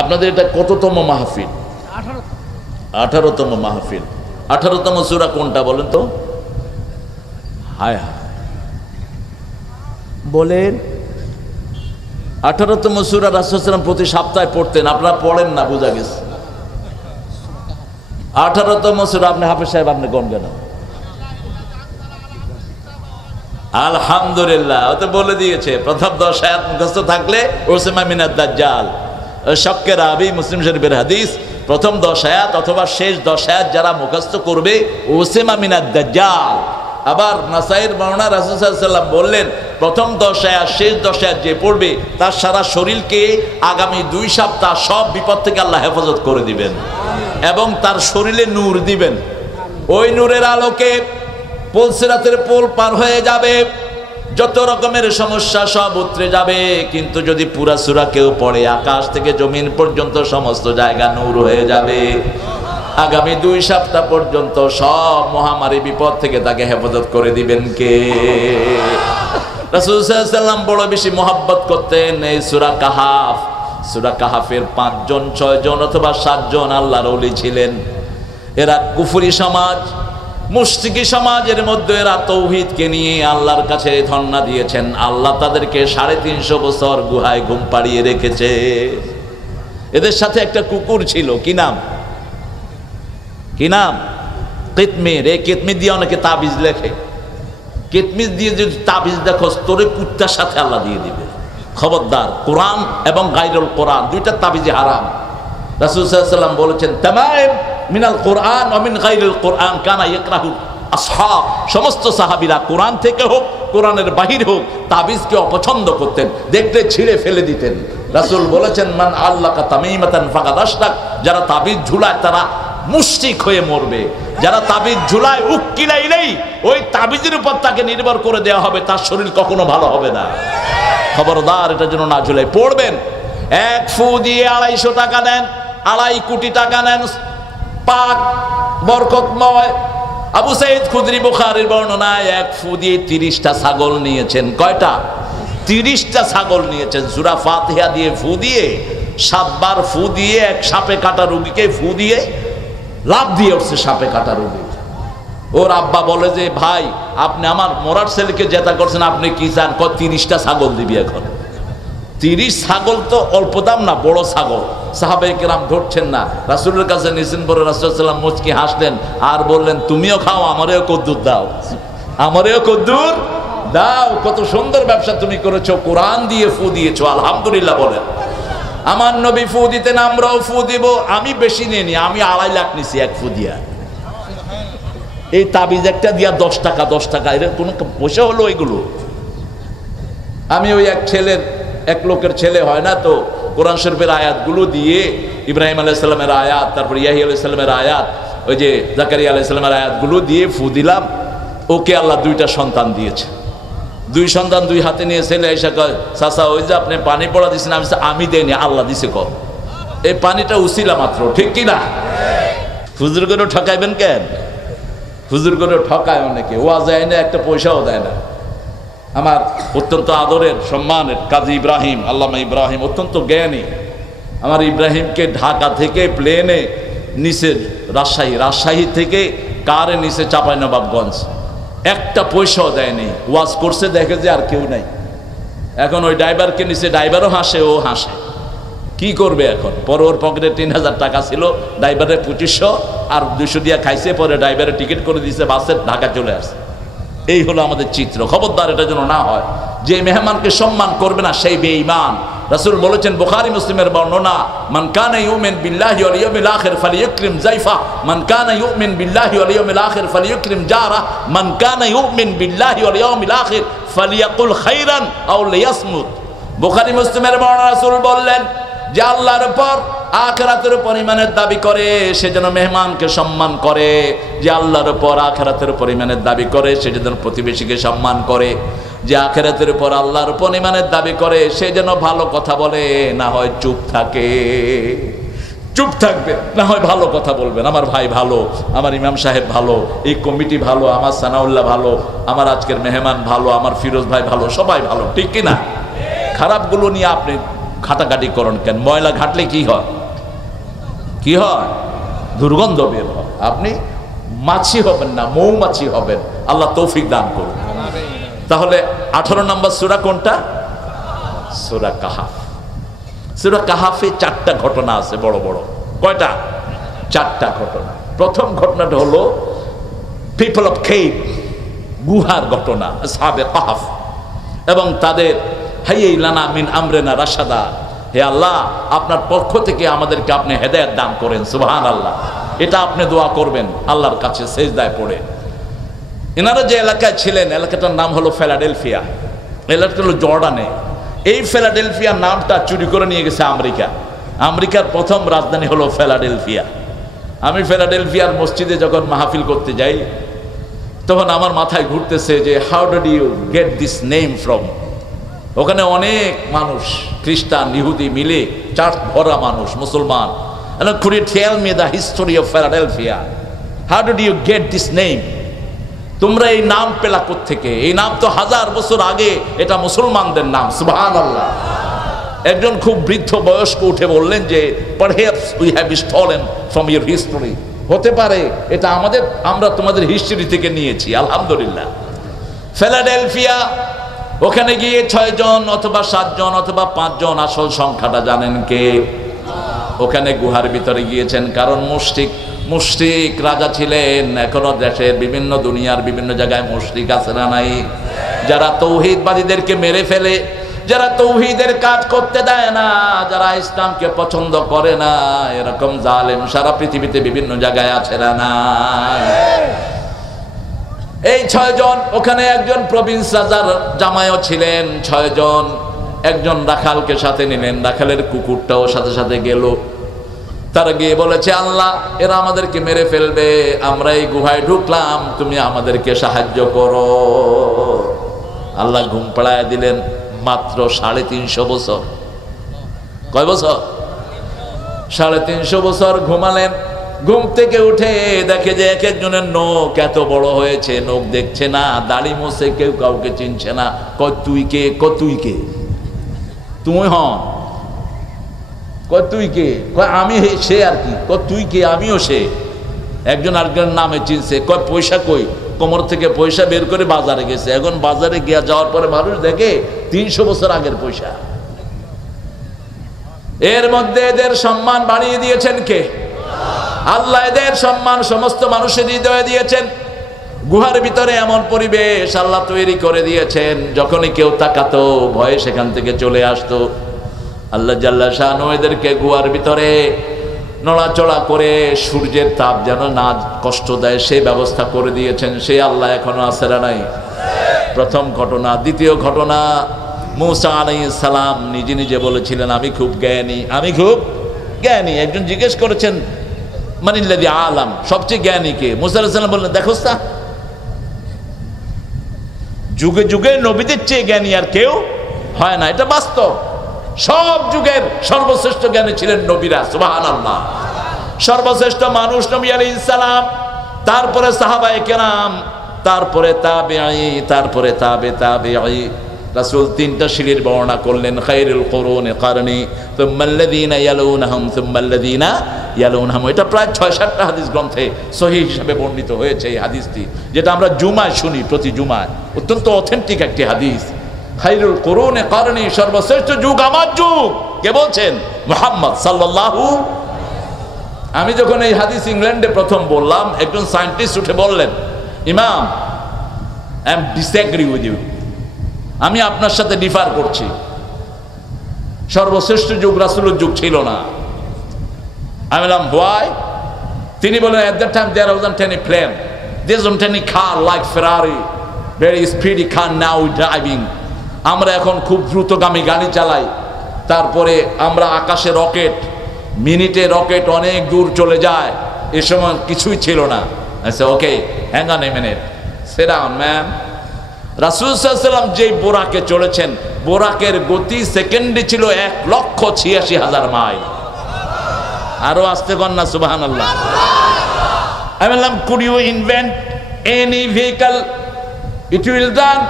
আপনাদের এটা কততম মাহফিল? 18তম মাহফিল। 18তম সূরা কোনটা বলেন তো? হায় হায়, বলেন। 18তম সূরা রাসূল সাল্লাল্লাহু আলাইহি ওয়াসাল্লাম প্রতি সপ্তাহে পড়তেন, আপনারা পড়েন না, বোঝা গেছে। 18তম সূরা আপনি হাফেজ সাহেব, আপনি কোন কেন? আলহামদুলিল্লাহ, ও তো বলে দিয়েছে প্রথম 10 আয়াত মুখস্থ থাকলে উসমা মিনাদ দাজ্জাল। শক্কে রাবি, মুসলিম শরীফের হাদিস, প্রথম 10 আয়াত অথবা শেষ 10 আয়াত যারা মুখস্থ করবে উসমা মিনাদ দাজ্জাল। আবার নাসাইর বর্ণনা রাসূল সাল্লাল্লাহু আলাইহি ওয়াসাল্লাম বললেন প্রথম 10 আয়াত শেষ 10 আয়াত যে পড়বে তার সারা শরীরকে আগামী 2 সপ্তাহ সব বিপদ থেকে আল্লাহ হেফাজত করে দিবেন এবং তার শরীরে নূর দিবেন। ওই নূরের আলোকে পুলসিরাতের পুল পার হয়ে যাবে, যত রকমের সমস্যা সব উতরে যাবে। কিন্তু যদি পুরা সূরা কেউ পড়ে আকাশ থেকে জমিন পর্যন্ত সমস্ত জায়গা নূর হয়ে যাবে। আগামী 2 সপ্তাহ পর্যন্ত সব মহামারী বিপদ থেকে তাকে হেফাজত করে দিবেন কে? রাসূল সাল্লাল্লাহু আলাইহি ওয়াসাল্লাম বড় বেশি মহব্বত করতেন এই সূরা কাহাফ। সূরা কাহাফের 5 জন 6 জন অথবা 7 জন আল্লাহর ওলি ছিলেন। এরা কুফরি সমাজ, মুশরিকি সমাজের মধ্যে এরা তাওহীদকে নিয়ে আল্লাহর কাছে ধর্ণা দিয়েছেন। আল্লাহ তাদেরকে 350 বছর গুহায় ঘুম পাড়িয়ে রেখেছে। এদের সাথে একটা কুকুর ছিল, কি নাম? কি নাম? কিতমির। এই কিতমির দিয়ে অনেকে তাবিজ লেখে। কিতমির দিয়ে যদি তাবিজ দেখো তোরে কুত্তার সাথে আল্লাহ দিয়ে দিবে। খবরদার, কোরআন এবং গায়রুল কোরআন দুইটা তাবিজে হারাম। রাসূল সাল্লাল্লাহু আলাইহি ওয়াসাল্লাম বলেছেন তামাম মিনাল কোরআন ওয়া মিন গায়রিল কোরআন কানা ইয়াকরাহু আসহাব। সমস্ত সাহাবীরা কোরআন থেকে হোক কোরআনের বাহির হোক তাবিজকে অপছন্দ করতেন, দেখলে ছিঁড়ে ফেলে দিতেন। রাসূল বলেছেন মান আল্লাকা তামিমাতান ফাকাদ আশরাক। যারা তাবিজ ঝুলায় তারা মুশরিক হয়ে মরবে। যারা তাবিজ ঝুলায় উকিলাইলেই ওই তাবিজের উপর তাকে নির্ভর করে দেওয়া হবে, তার শরীর কখনো ভালো হবে না। খবরদার, এটা যেন না ঝুলাই। পড়বেন, 1 ফু দিয়ে 250 টাকা নেন, 2.5 কোটি টাকা নেন, পাক বরকতময়। আবু সাঈদ খুদরি বুখারীর বর্ণনায় 1 ফু দিয়ে 30টা ছাগল নিয়েছেন। কয়টা? 30টা ছাগল নিয়েছেন। সূরা ফাতিহা দিয়ে ফু দিয়ে 7 বার ফু দিয়ে এক সাপে কাটা রোগীকে ফু দিয়ে লাভ দিয়ে উঠছে সাপে কাটা রোগী। ওর আব্বা বলে যে ভাই আপনি আমার মরার ছেলেকে জেতা করছেন, আপনি কি চান? 30টা ছাগল দিবি। এখন 30 ছাগল তো অল্প দাম না, বড় ছাগল। সাহাবায়ে কেরাম ধরছেন না, রাসূলের কাছে নিছেন। পরে রাসূল সাল্লাল্লাহু আলাইহি ওয়াসাল্লাম মুচকি হাসলেন আর বললেন তুমিও খাও, আমারেও কদ্দুর দাও, আমারেও কদ্দুর দাও। কত সুন্দর ব্যবসা তুমি করেছো, কোরআন দিয়ে ফু দিয়েছো, আলহামদুলিল্লাহ বলেন। আমার নবী ফু দিতেন, আমরাও ফু দিব। আমি বেশি নিইনি, আমি 2.5 লাখ নিছি 1 ফু দিয়া। এই তাবিজ একটা দিয়া 10 টাকা 10 টাকা, এর কোনো পয়সা হলো এগুলো? আমি ওই এক লোকের ছেলে হয় না তো, কোরআন শরীফের আয়াতগুলো দিয়ে ইব্রাহিম আলাইহিস সালামের আয়াত, তারপর ইয়াহিয়া আলাইহিস সালামের আয়াত, ওই যে জাকারিয়া আলাইহিস সালামের আয়াতগুলো দিয়ে ফু দিলাম। ওকে আল্লাহ 2টা সন্তান দিয়েছে। 2 সন্তান 2 হাতে নিয়ে ছেলে এসে কয় চাচা ওই যে আপনি পানি পড়া দিচ্ছেন, আমি দেয়নি, আল্লাহ দিছে। কর এই পানিটা উছিলা মাত্র, ঠিক কিনা? হুজুর করে ঠকাইবেন কেন? হুজুর করে ঠকায় অনেকে, ওয়াজ দেয় না, একটা পয়সাও দেয় না। আমার অত্যন্ত আদরের সম্মানের কাজী ইব্রাহিম, আল্লামা ইব্রাহিম অত্যন্ত জ্ঞানী। আমার ইব্রাহিমকে ঢাকা থেকে প্লেনে নিচে রাজশাহী থেকে কারে নিচে চাঁপাইনবাবগঞ্জ, একটা পয়সাও দেয়নি। ওয়াজ করছে, দেখে যে আর কেউ নাই। এখন ওই ড্রাইভারকে নিচে, ড্রাইভারও হাসে, ও হাসে। কি করবে এখন? পরে ওর পকেটে 3000 টাকা ছিল, ড্রাইভারের 2500 আর 200 দিয়া খাইছে। পরে ড্রাইভারের টিকিট করে দিয়েছে, বাসে ঢাকা চলে আসছে। এই হলো আমাদের চিত্র। খবরদার, এটা যেন না হয়। যে মেহমানকে সম্মান করবে না সেই বেঈমান। রাসূল বলেছেন, বুখারী মুসলিমের বর্ণনা, মান কানা ইউমিন বিল্লাহি ওয়াল ইয়াউমিল আখির ফালিইকরিম যায়ফা, মান কানা ইউমিন বিল্লাহি ওয়াল ইয়াউমিল আখির ফালিইকরিম জারা, মান কানা ইউমিন বিল্লাহি ওয়াল ইয়াউমিল আখির ফালিয়াকুল খাইরান আও লিয়াসমুত। বুখারী মুসলিমের বর্ণনা, রাসূল বললেন যে আল্লাহর উপর আখিরাতের উপর ঈমানের দাবি করে সে যেন মেহমানকে সম্মান করে। যে আল্লাহর উপর আখিরাতের উপর ঈমানের দাবি করে সে যেন প্রতিবেশীকে সম্মান করে। যে আখিরাতের উপর আল্লাহর উপর ঈমানের দাবি করে সে যেন ভালো কথা বলে, না হয় চুপ থাকে। চুপ থাকবে, না হয় ভালো কথা বলবেন। আমার ভাই ভালো, আমার ইমাম সাহেব ভালো, এই কমিটি ভালো, আমার সানাউল্লাহ ভালো, আমার আজকের মেহমান ভালো, আমার ফিরোজ ভাই ভালো, সবাই ভালো, ঠিক কিনা? খারাপগুলো নিয়ে আপনি ঘাটাঘাটি করেন কেন? ময়লা ঘাটলে কি হয়? কি হয়? দুর্গন্ধ বের হয়। আপনি মাছি হবেন না, মৌমাছি হবেন। আল্লাহ তৌফিক দান করুন। তাহলে 18 নম্বর সূরা কোনটা? সূরা কাহাফ। সূরা কাহাফে 4টা ঘটনা আছে বড় বড়। কয়টা? 4টা ঘটনা। প্রথম ঘটনাটা হলো পিপল অফ কেভ, গুহার ঘটনা, আসহাবে কাহাফ, এবং তাদের হাইয়ে লানা মিন আমরিনা রাশাদা, হে আল্লাহ আপনার পক্ষ থেকে আমাদেরকে আপনি হেদায়েত দান করেন। সুবহানাল্লাহ। এটা আপনি দোয়া করবেন আল্লাহর কাছে সেজদায় পড়ে। এনারা যে এলাকায় ছিলেন, এলাকাটার নাম হলো ফিলাডেলফিয়া। এলাকাটা হলো জর্ডানে। এই ফিলাডেলফিয়া নামটা চুরি করে নিয়ে গেছে আমেরিকা। আমেরিকার প্রথম রাজধানী হলো ফিলাডেলফিয়া। আমি ফিলাডেলফিয়ার মসজিদে যখন মাহফিল করতে যাই, তখন আমার মাথায় ঘুরতেছে যে how did you get this name from. ওখানে অনেক মানুষ, খ্রিস্টান ইহুদি মিলে, চার্চ ভরা মানুষ, মুসলমান। Could you tell me the history of Philadelphia? How did you get this name? তোমরা এই নাম পেলা কোত্থেকে? এই নাম তো 1000 বছর আগে এটা মুসলমানদের নাম। সুবহানাল্লাহ। একজন খুব বৃদ্ধ বয়স্ক উঠে বললেন যে perhaps we have stolen from your history. হতে পারে এটা আমরা তোমাদের হিস্ট্রি থেকে নিয়েছি। আলহামদুলিল্লাহ। ফিলাডেলফিয়া, ওখানে গিয়ে 6 জন অথবা 7 জন অথবা 5 জন, আসল সংখ্যাটা জানেন কে? ওখানে গুহার ভিতরে গিয়েছেন, কারণ মুশরিক রাজা ছিলেন। এখনো দেশের বিভিন্ন, দুনিয়ার বিভিন্ন জায়গায় মুশরিক আছে না নাই? যারা তৌহিদবাদীদেরকে মেরে ফেলে, যারা তৌহিদের কাজ করতে দেয় না, যারা ইসলামকে পছন্দ করে না, এরকম জালেম সারা পৃথিবীতে বিভিন্ন জায়গায় আছে না নাই? এই 6 জন, ওখানে একজন প্রভিন্স রাজার জামাইও ছিলেন। 6 জন, একজন রাখালকে সাথে নিলেন, রাখালের কুকুরটাও সাথে সাথে গেল। তারা গিয়ে বলেছে আল্লাহ এরা আমাদেরকে মেরে ফেলবে, আমরা এই গুহায় ঢুকলাম, তুমি আমাদেরকে সাহায্য করো। আল্লাহ ঘুম পাড়ায় দিলেন। মাত্র 350 বছর। কয় বছর? 350 বছর ঘুমালেন। ঘুম থেকে উঠে দেখে যে এক একজনের নখ এত বড় হয়েছে, নখ দেখছে না, দাড়ি মোছে, কেউ কাউকে চিনছে না। কয় তুই কে? কয় তুই কে? তুই হন? কয় তুই কে? কয় আমি সে আর কি। কয় তুই কে? আমিও সে। একজন আরেকজনের নামে চিনছে। কয় পয়সা কই? কোমর থেকে পয়সা বের করে বাজারে গেছে। এখন বাজারে গিয়া যাওয়ার পরে মানুষ দেখে 300 বছর আগের পয়সা। এর মধ্যে এদের সম্মান বাড়িয়ে দিয়েছেন কে? আল্লাহ এদের সম্মান সমস্ত মানুষের হৃদয়ে দিয়েছেন। গুহার ভিতরে এমন পরিবেশ আল্লাহ তৈরি করে দিয়েছেন, যখনই কেউ তাকাতো ভয়ে সেখান থেকে চলে আসতো। আল্লাহ জাল্লা শানু এদেরকে গুহার ভিতরে নড়াচড়া করে সূর্যের তাপ যেন না কষ্ট দেয় সেই ব্যবস্থা করে দিয়েছেন। সেই আল্লাহ এখনো আছে না নাই? প্রথম ঘটনা। দ্বিতীয় ঘটনা, মূসা আলাইহিস সালাম নিজে নিজে বলেছিলেন আমি খুব জ্ঞানী, আমি খুব জ্ঞানী। একজন জিজ্ঞেস করেছেন মানিল্লাযী আলাম, সবচেয়ে জ্ঞানী কে? মূসা আলাইহিস সালাম বললেন দেখোস না, যুগে যুগে নবীদের চেয়ে জ্ঞানী আর কেউ হয় না। এটা বাস্তব। সব যুগের সর্বশ্রেষ্ঠ জ্ঞানী ছিলেন নবীরা। সুবহানাল্লাহ। সর্বশ্রেষ্ঠ মানুষ নবী আলাইহিস সালাম, তারপরে সাহাবায়ে কেরাম, তারপরে তাবেঈ, তারপরে তাবেঈ। রাসূল 3টা সিঁড়ির বর্ণনা করলেন। খায়রুল কুরুনি কারনি, সুম্মাল্লাযীনা ইয়ালুনহুম, সুম্মাল্লাযীনা ইয়ালুনহুম। এটা প্রায় 6-7টা হাদিস গ্রন্থে সহিহ হিসেবে বর্ণিত হয়েছে এই হাদিসটি, যেটা আমরা জুমায় শুনি, প্রতি জুমায়। অত্যন্ত অথেন্টিক একটি হাদিস। খায়রুল কুরুনি কারনি, সর্বশ্রেষ্ঠ যুগ আমার যুগ। কে বলছেন? মুহাম্মদ সাল্লাল্লাহু। আমি যখন এই হাদিস ইংল্যান্ডে প্রথম বললাম, একজন সায়েন্টিস্ট উঠে বললেন ইমাম I am disagree with you, আমি আপনার সাথে ডিফার করছি। সর্বশ্রেষ্ঠ যুগ রাসূলের যুগ ছিল না। আমি বললাম হোয়াই? তিনি বলেন at that time there wasn't any plane, there wasn't any car like Ferrari, very speedy car now driving. আমরা এখন খুব দ্রুতগামী গাড়ি চালাই, তারপরে আমরা আকাশে রকেট, মিনিটে রকেট অনেক দূর চলে যায়। এ সময় কিছুই ছিল না। আচ্ছা okay, hang on a minute, sit down man. রাসূল সাল্লাল্লাহু আলাইহি ওয়াসাল্লাম যেই বোরাকে চলেছেন, বোরাকের গতি সেকেন্ডে ছিল 1,86,000 মাইল। আরো আসতে কর না সুবহানাল্লাহ। আমি বললাম could you invent any vehicle, it will run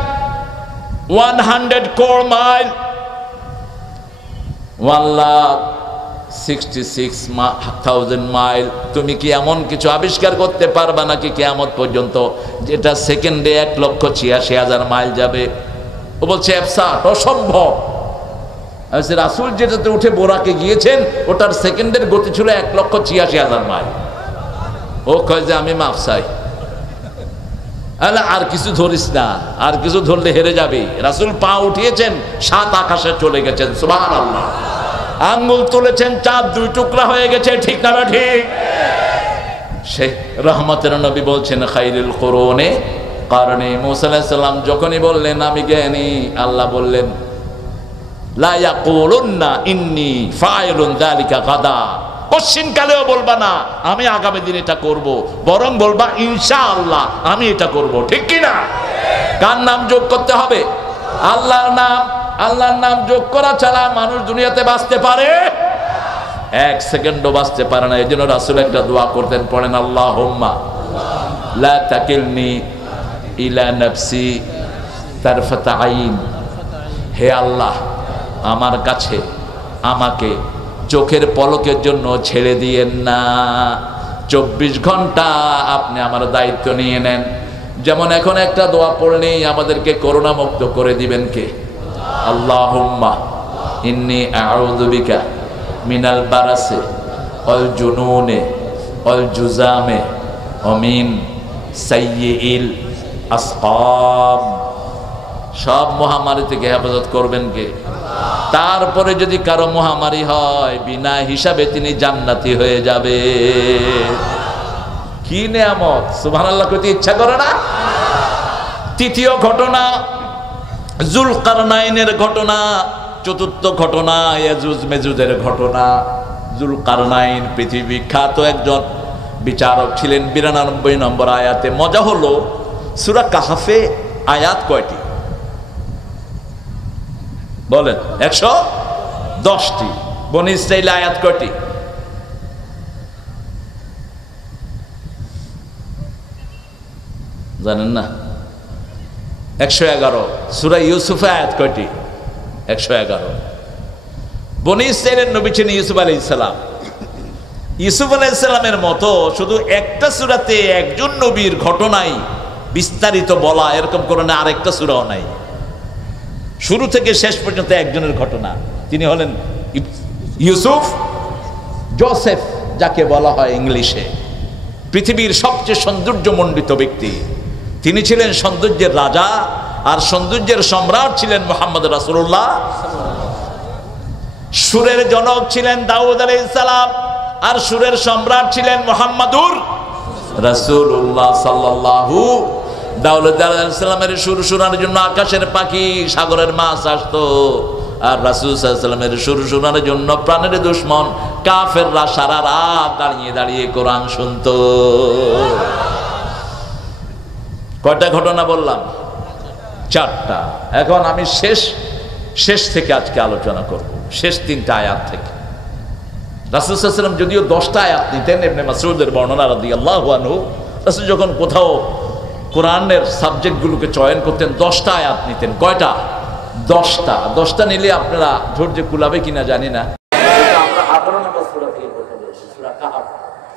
100 crore mile. 1,66,000 mile. তুমি কি এমন কিছু আবিষ্কার করতে পারবা নাকি কিয়ামত পর্যন্ত যেটা সেকেন্ডে 1,86,000 মাইল যাবে? ও বলছে অ্যাবসার্ড, অসম্ভব। রাসূল যেটাতে উঠে বোরাকে গিয়েছেন ওটার সেকেন্ডের গতি ছিল 1,86,000 মাইল। ও কয় যে আমি মাফ চাই, আর কিছু ধরিস না, আর কিছু ধরলে হেরে যাবে। রাসূল পা উঠিয়েছেন, 7 আকাশে চলে গেছেন, সুবহানাল্লাহ। আঙ্গুল তুলেছেন, চাঁদ 2 টুকরা হয়ে গেছে, ঠিক না ঠিক? সে রহমতের নবী বলছেন খাইরুল কুরুনে কারণে মুসা আলাইহিস সালাম যখনই বললেন আমি জ্ঞানী, আল্লাহ বললেন লা ইয়াকুলুন্না ইন্নী ফাইলুন যালিকা গাদা, কোশ্চিন কালেও বলবা না আমি আগামী দিন এটা করব, বরং বলবা ইনশাআল্লাহ আমি এটা করব, ঠিক কি না? কার নাম যোগ করতে হবে? আল্লাহর নাম। আল্লাহর নাম যোগ করা ছাড়া মানুষ দুনিয়াতে বাঁচতে পারে? 1 সেকেন্ডও বাঁচতে পারে না। এজন্য রাসূল একটা দোয়া করতেন, পড়েন আল্লাহুম্মা লা তাকিলনি ইলা নাফসি তারফাতা আইন। হে আল্লাহ, আমার কাছে আমাকে চোখের পলকের জন্য ছেড়ে দিয়েন না, 24 ঘন্টা আপনি আমার দায়িত্ব নিয়ে নেন। যেমন এখন একটা দোয়া পড়লেই আমাদেরকে করোনা মুক্ত করে দিবেন কে? আল্লাহুম্মা ইন্নী আউযু বিকা মিনাল বারাসি ওয়াল জুনুনি ওয়াল জুজামি ওয়া মিন সাইয়্যিল আসকাম। সব মহামারী থেকে হেফাজত করবেন কে? তারপরে যদি কারো মহামারী হয় বিনা হিসাবে তিনি জান্নাতি হয়ে যাবে। কি নেয়ামত! সুবহানাল্লাহ কইতে ইচ্ছা করে না? তৃতীয় ঘটনা জুলকারনাইনের ঘটনা। চতুর্থ ঘটনা ইয়াজুজ মেজুজের ঘটনা। জুলকারনাইন পৃথিবী বিখ্যাত একজন বিচারক ছিলেন। 92 নম্বর আয়াতে। মজা হলো সূরা কাহফে আয়াত কয়টি বলেন? 110টি। বনী ইসরাঈল আয়াত কয়টি? জানেন না? 111। সূরা ইউসুফে আয়াত কয়টি? 111। বনী ইসরাঈলের নবী ছিলেন ইউসুফ আলাইহিস সালাম। ইউসুফ আলাইহিস সালামের মতো শুধু একটা সূরাতে একজন নবীর ঘটনাই বিস্তারিত বলা এরকম কোরআনে আরেকটা সূরাও নাই। শুরু থেকে শেষ পর্যন্ত একজনের ঘটনা। তিনি হলেন ইউসুফ, জোসেফ যাকে বলা হয় ইংলিশে। পৃথিবীর সবচেয়ে সৌন্দর্যমণ্ডিত ব্যক্তি। তিনি ছিলেন সৌন্দর্যের রাজা, আর সৌন্দর্যের সম্রাট ছিলেন মুহাম্মদ রাসূলুল্লাহ। সুরের জনক ছিলেন দাউদ আলাইহিস সালাম, আর সুরের সম্রাট ছিলেন মুহাম্মাদুর রাসূলুল্লাহ সাল্লাল্লাহু। দাউদ আলাইহিস সালামের সুর শোনার জন্য আকাশের পাখি, সাগরের মাছ আসতো, আর রাসূল সাল্লাল্লাহু আলাইহি ওয়াসাল্লামের সুর শোনার জন্য প্রাণের দুশমন কাফেররা সারা রাত দাঁড়িয়ে দাঁড়িয়ে কোরআন শুনতো। কয়টা ঘটনা বললাম? 4টা। এখন আমি শেষ থেকে আজকে আলোচনা করব, শেষ 3টা আয়াত থেকে। রাসূল সাল্লাল্লাহু আলাইহি ওয়াসাল্লাম যদিও 10টা আয়াত নিতেন, ইবনে মাসউদের বর্ণনা রাদিয়াল্লাহু আনহু, রাসূল যখন কোথাও কোরআনের সাবজেক্টগুলোকে চয়ন করতেন 10টা আয়াত নিতেন। কয়টা? 10টা। 10টা নিলে আপনারা ধৈর্য কুলাবে কিনা জানি না। আমরা 18 নম্বর সূরা থেকে কথা বলছি, সূরা কাহফ।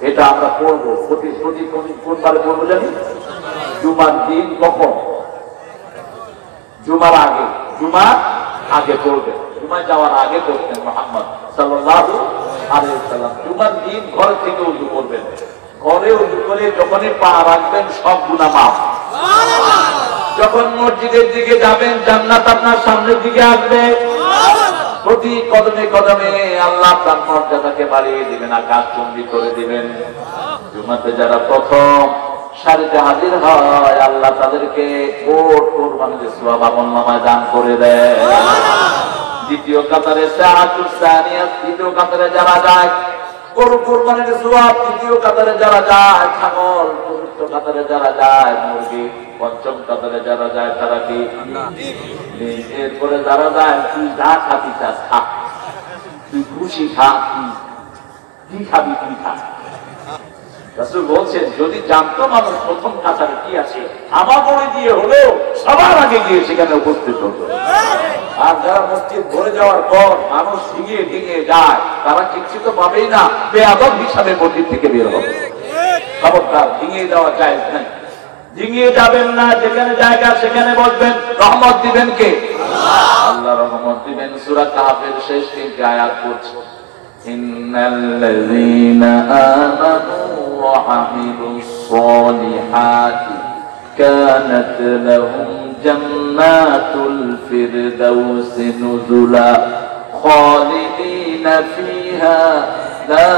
এটা আমরা পড়ব প্রতি কোনবারে পড়ব জানি? জুমার দিন। কখন? জুমার আগে পড়বেন। জুমায় যাওয়ার আগে পড়তেন মুহাম্মদ সাল্লাল্লাহু আলাইহি ওয়াসাল্লাম। জুমার দিন ঘর থেকে ওযু করবেন। ঘরে ওযু করে যখনই পা রাখবেন সব গুনাহ মাফ। যখন মসজিদের দিকে যাবেন জান্নাত আপনার সামনের দিকে আসবে। প্রতি কদমে কদমে আল্লাহ আপনার মর্যাদাকে বাড়িয়ে দিবেন, আকাশ চুম্বি করে দিবেন। জুমাতে যারা প্রথম সারিতে হাজির হয় আল্লাহ তাদেরকে কোট কোরবানির সওয়াব আমলনামায় দান করে দেয়। দ্বিতীয় কাতারে সাআতুস সানিয়াত, তৃতীয় কাতারে যারা যায় গরু কোরবানির সওয়াব, তৃতীয় কাতারে যারা যায় ছাগল, চতুর্থ কাতারে যারা যায় মুরগি, পঞ্চম কাতারে যারা যায় তারা কি? এরপরে যারা যায় তুই যা খাবি তা খা, তুই খুশি খা, কি খাবি তুই খা। রাসূল বলছেন যদি জানতো মানুষ প্রথম কাতারে কি আছে আমাগরে দিয়ে হলেও সবার আগে গিয়ে সেখানে উপস্থিত হতো। আর যারা মসজিদ ভরে যাওয়ার পর মানুষ ঢিঙিয়ে ঢিঙিয়ে যায় তারা কিচ্ছু তো পাবেই না, বেয়াদব হিসাবে মসজিদ থেকে বের হবে। খবরদার, ঢিঙিয়ে যাওয়া জায়েজ নাই। ঢিঙিয়ে যাবেন না, যেখানে জায়গা সেখানে বসবেন। রহমত দিবেন কে? আল্লাহ রহমত দিবেন। সূরা কাহফের শেষ 3টি আয়াত পড়ছি। ইন্নাল্লাযীনা আমানু ওয়া আমিলুস সালিহাতি কানাত লাহুম জান্নাতুল ফিরদাউসি নুজুলা খালিদিনা ফিহা লা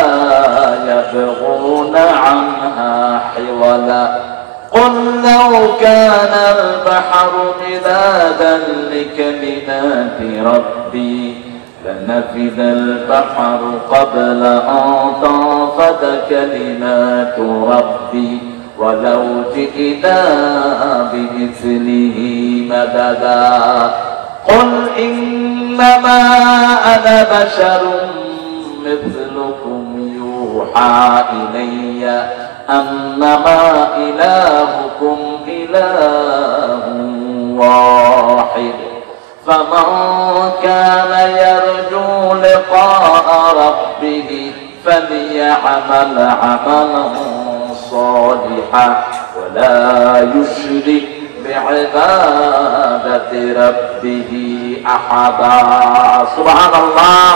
ইয়াবগুনা আনহা হিওয়ালা قل لو كان البحر مدادا لكلمات ربي لنفد البحر قبل أن تنفد كلمات ربي ولو جئنا بمثله مددا قل إنما أنا بشر مثلكم يوحى إلي أنما إلهكم إله واحد فمن كان يرجو لقاء ربه فليعمل عملا صالحا ولا يشرك بعبادة ربه أحدا سبحان الله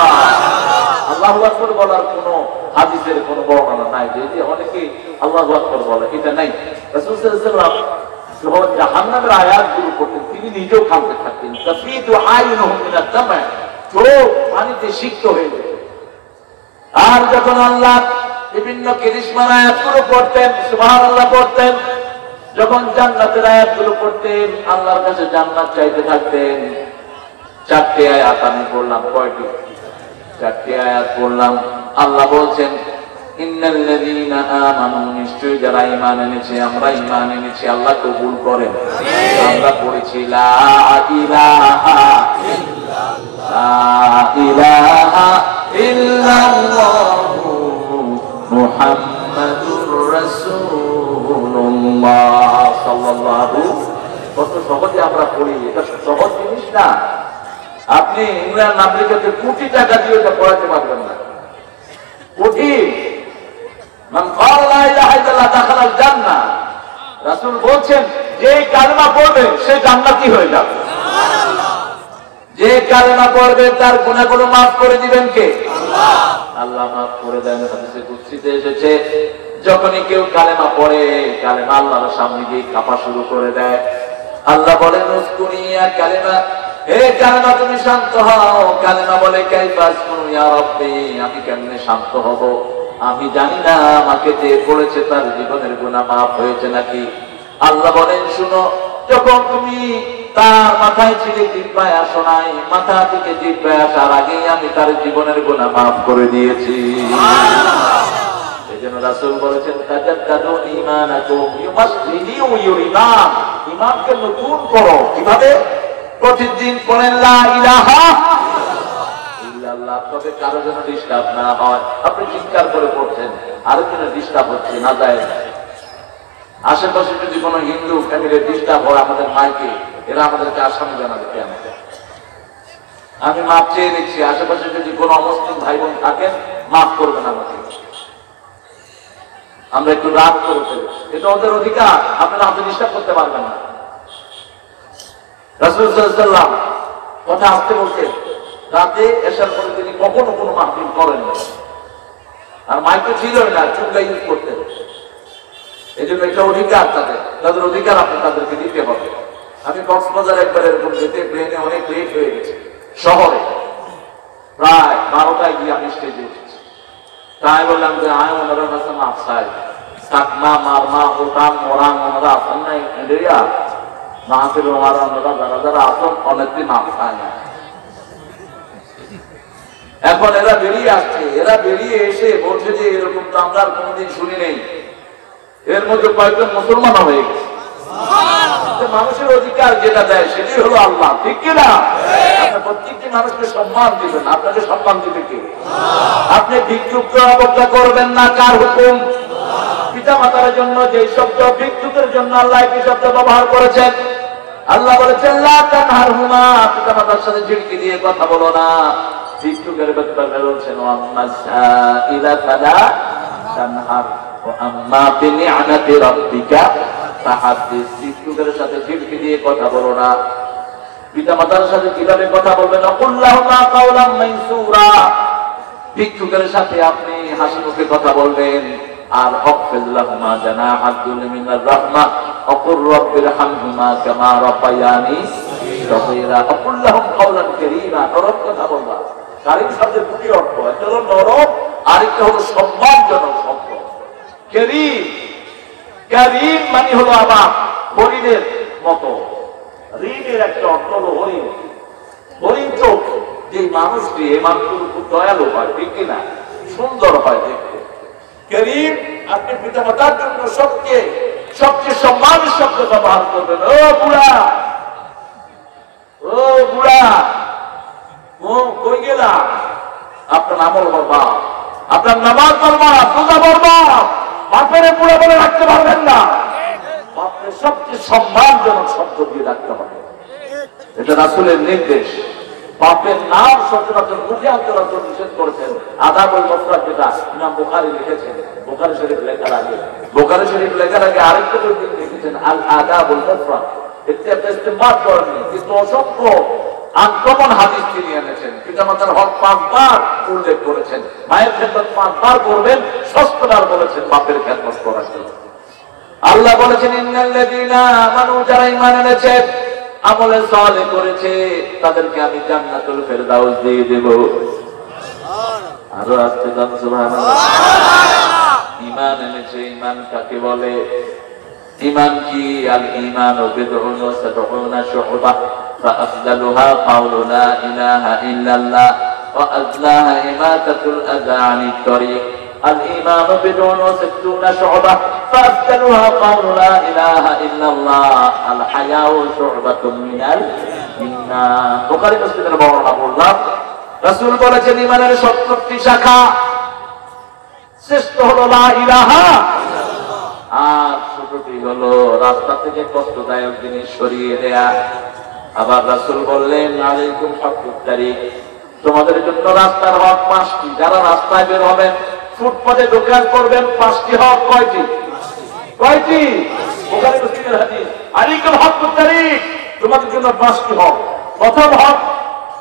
আল্লাহু আকবার বলার কোনো হাদিসের কোনো বর্ণনা নাই যে অনেকে আল্লাহু আকবার বলে, এটা নাই। রাসূল সাল্লাল্লাহু আলাইহি ওয়াসাল্লাম যখন জাহান্নামের আয়াতগুলো পড়তেন তিনি নিজেও কাঁদতে থাকতেন। তাফীদু আয়ুনুহুম মিনাদ দামা, চোখ পানিতে সিক্ত হয়ে যেত। আর যখন আল্লাহ বিভিন্ন কারিশমার আয়াতগুলো পড়তেন, সুবহানাল্লাহ পড়তেন, যখন জান্নাতের আয়াতগুলো পড়তেন আল্লাহর কাছে জান্নাত চাইতে থাকতেন। 4টি আয়াত আমি পড়লাম। কয়টি? 4টি আয়াত পড়লাম। আল্লাহ বলছেন ইন্নাল্লাযীনা আমানু, নিশ্চয়ই যারা ঈমান এনেছে, আমরা ঈমান এনেছি, আল্লাহ কবুল করেন। আমরা পড়েছি লা ইলাহা ইল্লাল্লাহু মুহাম্মাদুর রাসূলুল্লাহ সাল্লাল্লাহু। কত সহজে আমরা পড়ি, এটা সহজ জিনিস না। আপনি ইংল্যান্ড আমেরিকাতে কোটি টাকা দিয়ে এটা পড়াতে পারবেন না, কঠিন। মান ক্বালা লা ইলাহা ইল্লাল্লাহ দাখালাল জান্নাহ। রাসূল বলেন যে কালেমা পড়বে সে জান্নাতি হয়ে যাবে। সুবহানাল্লাহ। যে কালেমা পড়বে তার গুনাহগুলো maaf করে দিবেন কে? আল্লাহ। আল্লাহ maaf করে দেন। হাদিসে কুদসিতে এসেছে যখনই কেউ কালেমা পড়ে, কালেমা আল্লাহর সামনে গিয়ে কাঁপা শুরু করে দেয়। আল্লাহ বলেন উসকুনিয়া কালেমা, হে কালেমা তুমি শান্ত হও। কালেমা বলে কাইফা আসকুনু ইয়া রাব্বি, আমি কেমনে শান্ত হব? আমি জানি না আমাকে যে পড়েছে তার জীবনের গুনাহ maaf হয়েছে নাকি। আল্লাহ বলেন শুনো, যখন তুমি তার মাথায় ছিলে জিহ্বায় আসো নাই, মাথা থেকে জিহ্বায় আসার আগেই আমি তার জীবনের গুনাহ maaf করে দিয়েছি। সুবহানাল্লাহ। এজন্য রাসূল বলেছেন তাজাদ্দাদু ঈমানাকুম, ইউ মাস্ট রিনিউ ইউর ঈমান। ঈমানকে নতুন করো। কিভাবে? প্রতিদিন পড়েন লা ইলাহা ইল্লাল্লাহ। তবে কারো যেন ডিস্টার্ব না হয়। আপনি চিৎকার করে পড়ছেন, আরেকজনের ডিস্টার্ব হচ্ছে না যায়। আশেপাশে যদি কোনো হিন্দু ফ্যামিলির ডিস্টার্ব হয় আমাদের মাইকে, এরা আমাদেরকে আসামি জানাবে কেন? আমি মাপ চেয়ে নিচ্ছি। আশেপাশে যদি কোনো অমুসলিম ভাই বোন থাকেন মাফ করবেন আমাকে। আমরা একটু রাগ করে ফেলি, এটা ওদের অধিকার, আপনারা হাতে ডিস্টার্ব করতে পারবেন না। রাসূল সাল্লাল্লাহু আলাইহি ওয়াসাল্লাম কথা আসতে বলতেন, রাতে এশার পরে তিনি কখনো কোনো মাহফিল করেন না। আর মাইকে ছিলই না, চুল্লা ইউজ করতেন। এই জন্য এটা অধিকার তাদের অধিকার আপনি তাদেরকে দিতে হবে। আমি কক্সবাজার একবার এরকম যেতে প্লেনে অনেক লেট হয়ে গেছে, শহরে প্রায় 12টায় গিয়ে আমি স্টেজে উঠেছি। তাই বললাম যে ওনারা কাছে মাফ চাই, কাকমা মারমা ওটাং মোরাং ওনারা আসেন নাই ইন্ডিয়া মাহফিল ওনারা যারা যারা আসন অনেকদিন মাফ চায় না। এখন এরা বেরিয়ে আসছে, এরা বেরিয়ে এসে বলছে যে এরকম তো আমরা আর কোনোদিন শুনি নেই। এর মধ্যে কয়েকজন মুসলমান হয়ে গেছে। মানুষের অধিকার যেটা দেয় সেটাই হলো আল্লাহ, ঠিক কিনা? আপনি প্রত্যেকটি মানুষকে সম্মান দিবেন, আপনাকে সম্মান দিবে কে? আপনি ভিক্ষুককে অবজ্ঞা করবেন না, কার হুকুম? পিতা মাতার জন্য যে শব্দ ভিক্ষুকের জন্য আল্লাহ কি শব্দ ব্যবহার করেছেন? আল্লাহ বলেছেন লা তানহারহুমা, পিতা মাতার সাথে ঝিড়কি দিয়ে কথা বলো না। ভিক্ষুকের ব্যাপারে বলছেন আম্মা সাইলা ফালা তানহার ওয়া আম্মা বিনি'মাতি রাব্বিকা ফাহাদ্দিস। ভিক্ষুকের সাথে ঝিড়কি দিয়ে কথা বলো না। পিতা মাতার সাথে কিভাবে কথা বলবেন? আকুল্লাহুমা কাওলাম মাইসুরা, ভিক্ষুকের সাথে আপনি হাসি মুখে কথা বলবেন। আর আফিল্লাহুমা জানাহাতুল মিনার রাহমা আকুর রাব্বিরহামহুমা কামা রাব্বায়ানি সগীরা। আকুল্লাহুম কাওলান কারীমা, নরম কথা বলবা। কারীম শব্দের দুটি অর্থ, একটা হলো নরম, আরেকটা হলো সম্মানজনক শব্দ। কারীম, কারীম মানে হলো আবার হরিণের মতো। ঋণের একটা অর্থ হলো হরিণ। হরিণ চোখ যে মানুষটি এই মানুষের উপর দয়ালু হয়, ঠিক কিনা? সুন্দর হয় দেখতে। কারীম, আপনি পিতা মাতার জন্য সবচেয়ে সম্মানের শব্দ ব্যবহার করবেন। ও বুড়া, ও বুড়া, ও কই গেলা? আপনার আমল করবা, আপনার নামাজ পড়বা, পূজা করবা, বাপের বুড়া বলে রাখতে পারবেন না। বাপের সবচেয়ে সম্মানজনক শব্দ দিয়ে রাখতে হবে, এটা রাসূলের নির্দেশ। বাপের নাম সচরাচর মুখে আন্তরাচর নিষেধ করেছেন। আদাবুল মুফরাদ যেটা ইমাম বুখারী লিখেছেন, বুখারী শরীফ লেখার আগে, বুখারী শরীফ লেখার আগে আরেকটা বই লিখেছেন আল আদাবুল মুফরাদ। এতে আপনি ইস্তেমাল করেননি, কিন্তু অসংখ্য আনকমন হাদিস তিনি এনেছেন। পিতামাতার হক 5 বার উল্লেখ করেছেন, মায়ের খেদমত 5 বার করবেন, 6 বার বলেছেন বাপের খেদমত করার জন্য। আল্লাহ বলেছেন ইন্নাল্লাযীনা আমানু, যারা ঈমান এনেছে আমলে সালেহ করেছে তাদেরকে আমি জান্নাতুল ফেরদাউস দিয়ে দেব। আরো আসতে গান সুবহানাল্লাহ। ঈমান এনেছে, ঈমান কাকে বলে? ঈমান কি? আল ঈমানু বিদউন ওয়া সাবউনা শু'বা ফাআফদালুহা কাওলু লা ইলাহা ইল্লাল্লাহ ওয়া আযলাহা ইমাতাতুল আযা আনিত তরিক। আল ঈমানু বিদউন ওয়া সিত্তুনা শু'বা ফাআফদালুহা কাওলু লা ইলাহা ইল্লাল্লাহ আল হায়াউ শু'বাতুম মিনাল ঈমান। বুখারী মুসলিমের বর্ণনা বললাম। রাসূল বলেছেন ঈমানের 70টি শাখা, শ্রেষ্ঠ হলো লা ইলাহা, আর ছোটটি হলো রাস্তা থেকে কষ্টদায়ক জিনিস সরিয়ে দেয়া। আবার রাসূল বললেন আলাইকুম হাক্কুত তারিক, তোমাদের জন্য রাস্তার হক 5টি। যারা রাস্তায় বের হবেন, ফুটপাতে দোকান করবেন, 5টি হক। কয়টি? কয়টি? বুখারী মুসলিমের হাদিস। আলাইকুম হাক্কুত তারিক, তোমাদের জন্য 5টি হক। প্রথম হক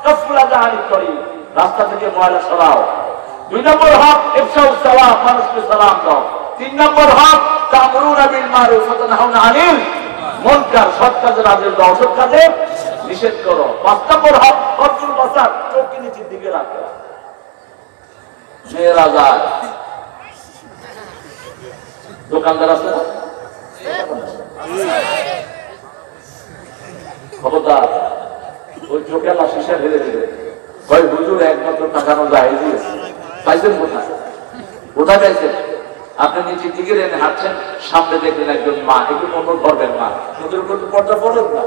কাফুল আযা আনিত তরিক, রাস্তা থেকে ময়লা সরাও। 2 নম্বর হক ইফশাউস সালাম, মানুষকে সালাম দাও। 3 নম্বর হক তা'মুরুনা বিল মারুফ ওয়া তানহাউনা আনিল মুনকার, সৎ কাজের আদেশ দাও, অসৎ কাজের নিষেধ করো। 5 নম্বর হক হজ্জুল বাসার, চোখকে নিচের দিকে রাখো। মেয়েরা যায়, দোকানদার আছে না, খবরদার ওই চোখে না শিশা ঢেলে দেবে। ভাই হুজুর একমাত্র টাকানো যায় পাইছেন কোথায়? কোথায় পাইছেন? আপনি নিচের দিকে রেনে হাঁটছেন, সামনে দেখলেন একজন মা, একটু মনে করবেন মা, ওদের উপর তো পর্দা ফরজ না।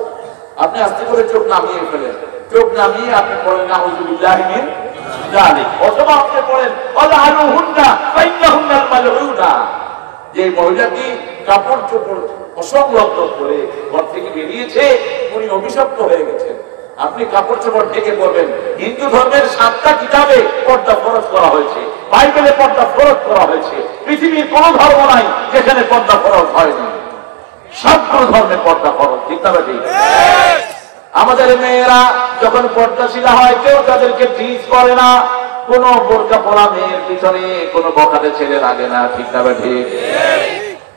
আপনি আস্তে করে চোখ নামিয়ে ফেলেন, চোখ নামিয়ে আপনি পড়েন নাউযুবিল্লাহি মিন যালিক, অথবা আপনি পড়েন আল্লাহুন্না ফাইন্নাহুন্নাল মালউনা। যে মহিলাটি কাপড় চোপড় অসংলগ্ন করে ঘর থেকে বেরিয়েছে, উনি অভিশপ্ত হয়ে গেছেন। আপনি কাপড় চোপড় ঢেকে পড়বেন। হিন্দু ধর্মের 7টা কিতাবে পর্দা ফরজ করা হয়েছে, বাইবেলে পর্দা ফরজ করা হয়েছে। পৃথিবীর কোন ধর্ম নাই যেখানে পর্দা ফরজ হয়নি। সব ধর্মে পর্দা ফরজ, ঠিক না ঠিক? আমাদের মেয়েরা যখন পর্দাশীলা হয়, কেউ তাদেরকে টিজ করে না। কোন বোরকা পরা মেয়ের পিছনে কোন বখাটে ছেলে লাগে না, ঠিক না ঠিক?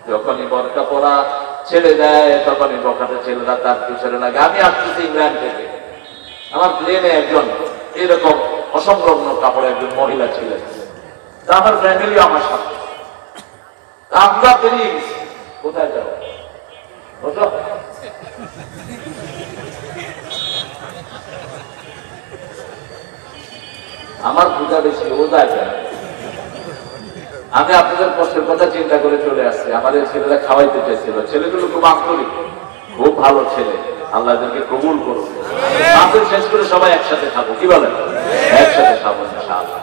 যখনই বোরকা পরা ছেড়ে দেয়, তখনই বখাটে ছেলেরা তার পিছনে লাগে। আমি আসতেছি ইংল্যান্ড থেকে, আমার প্লেনে একজন এরকম অসংলগ্ন কাপড়ে একজন মহিলা ছিলেন। তা আমার ফ্যামিলি আমার সাথে, আমরা বেরিয়ে গেছি। কোথায় যাবো? আমার পূজা বেশি, ও যায় কেন? আমি আপনাদের কষ্টের কথা চিন্তা করে চলে আসছি। আমাদের ছেলেরা খাওয়াইতে চাইছিল, ছেলেগুলো খুব আন্তরিক, খুব ভালো ছেলে। আল্লাহ এদেরকে কবুল করুন। মাহফিল শেষ করে সবাই একসাথে খাবো, কি বলেন? একসাথে খাবো ইনশাআল্লাহ।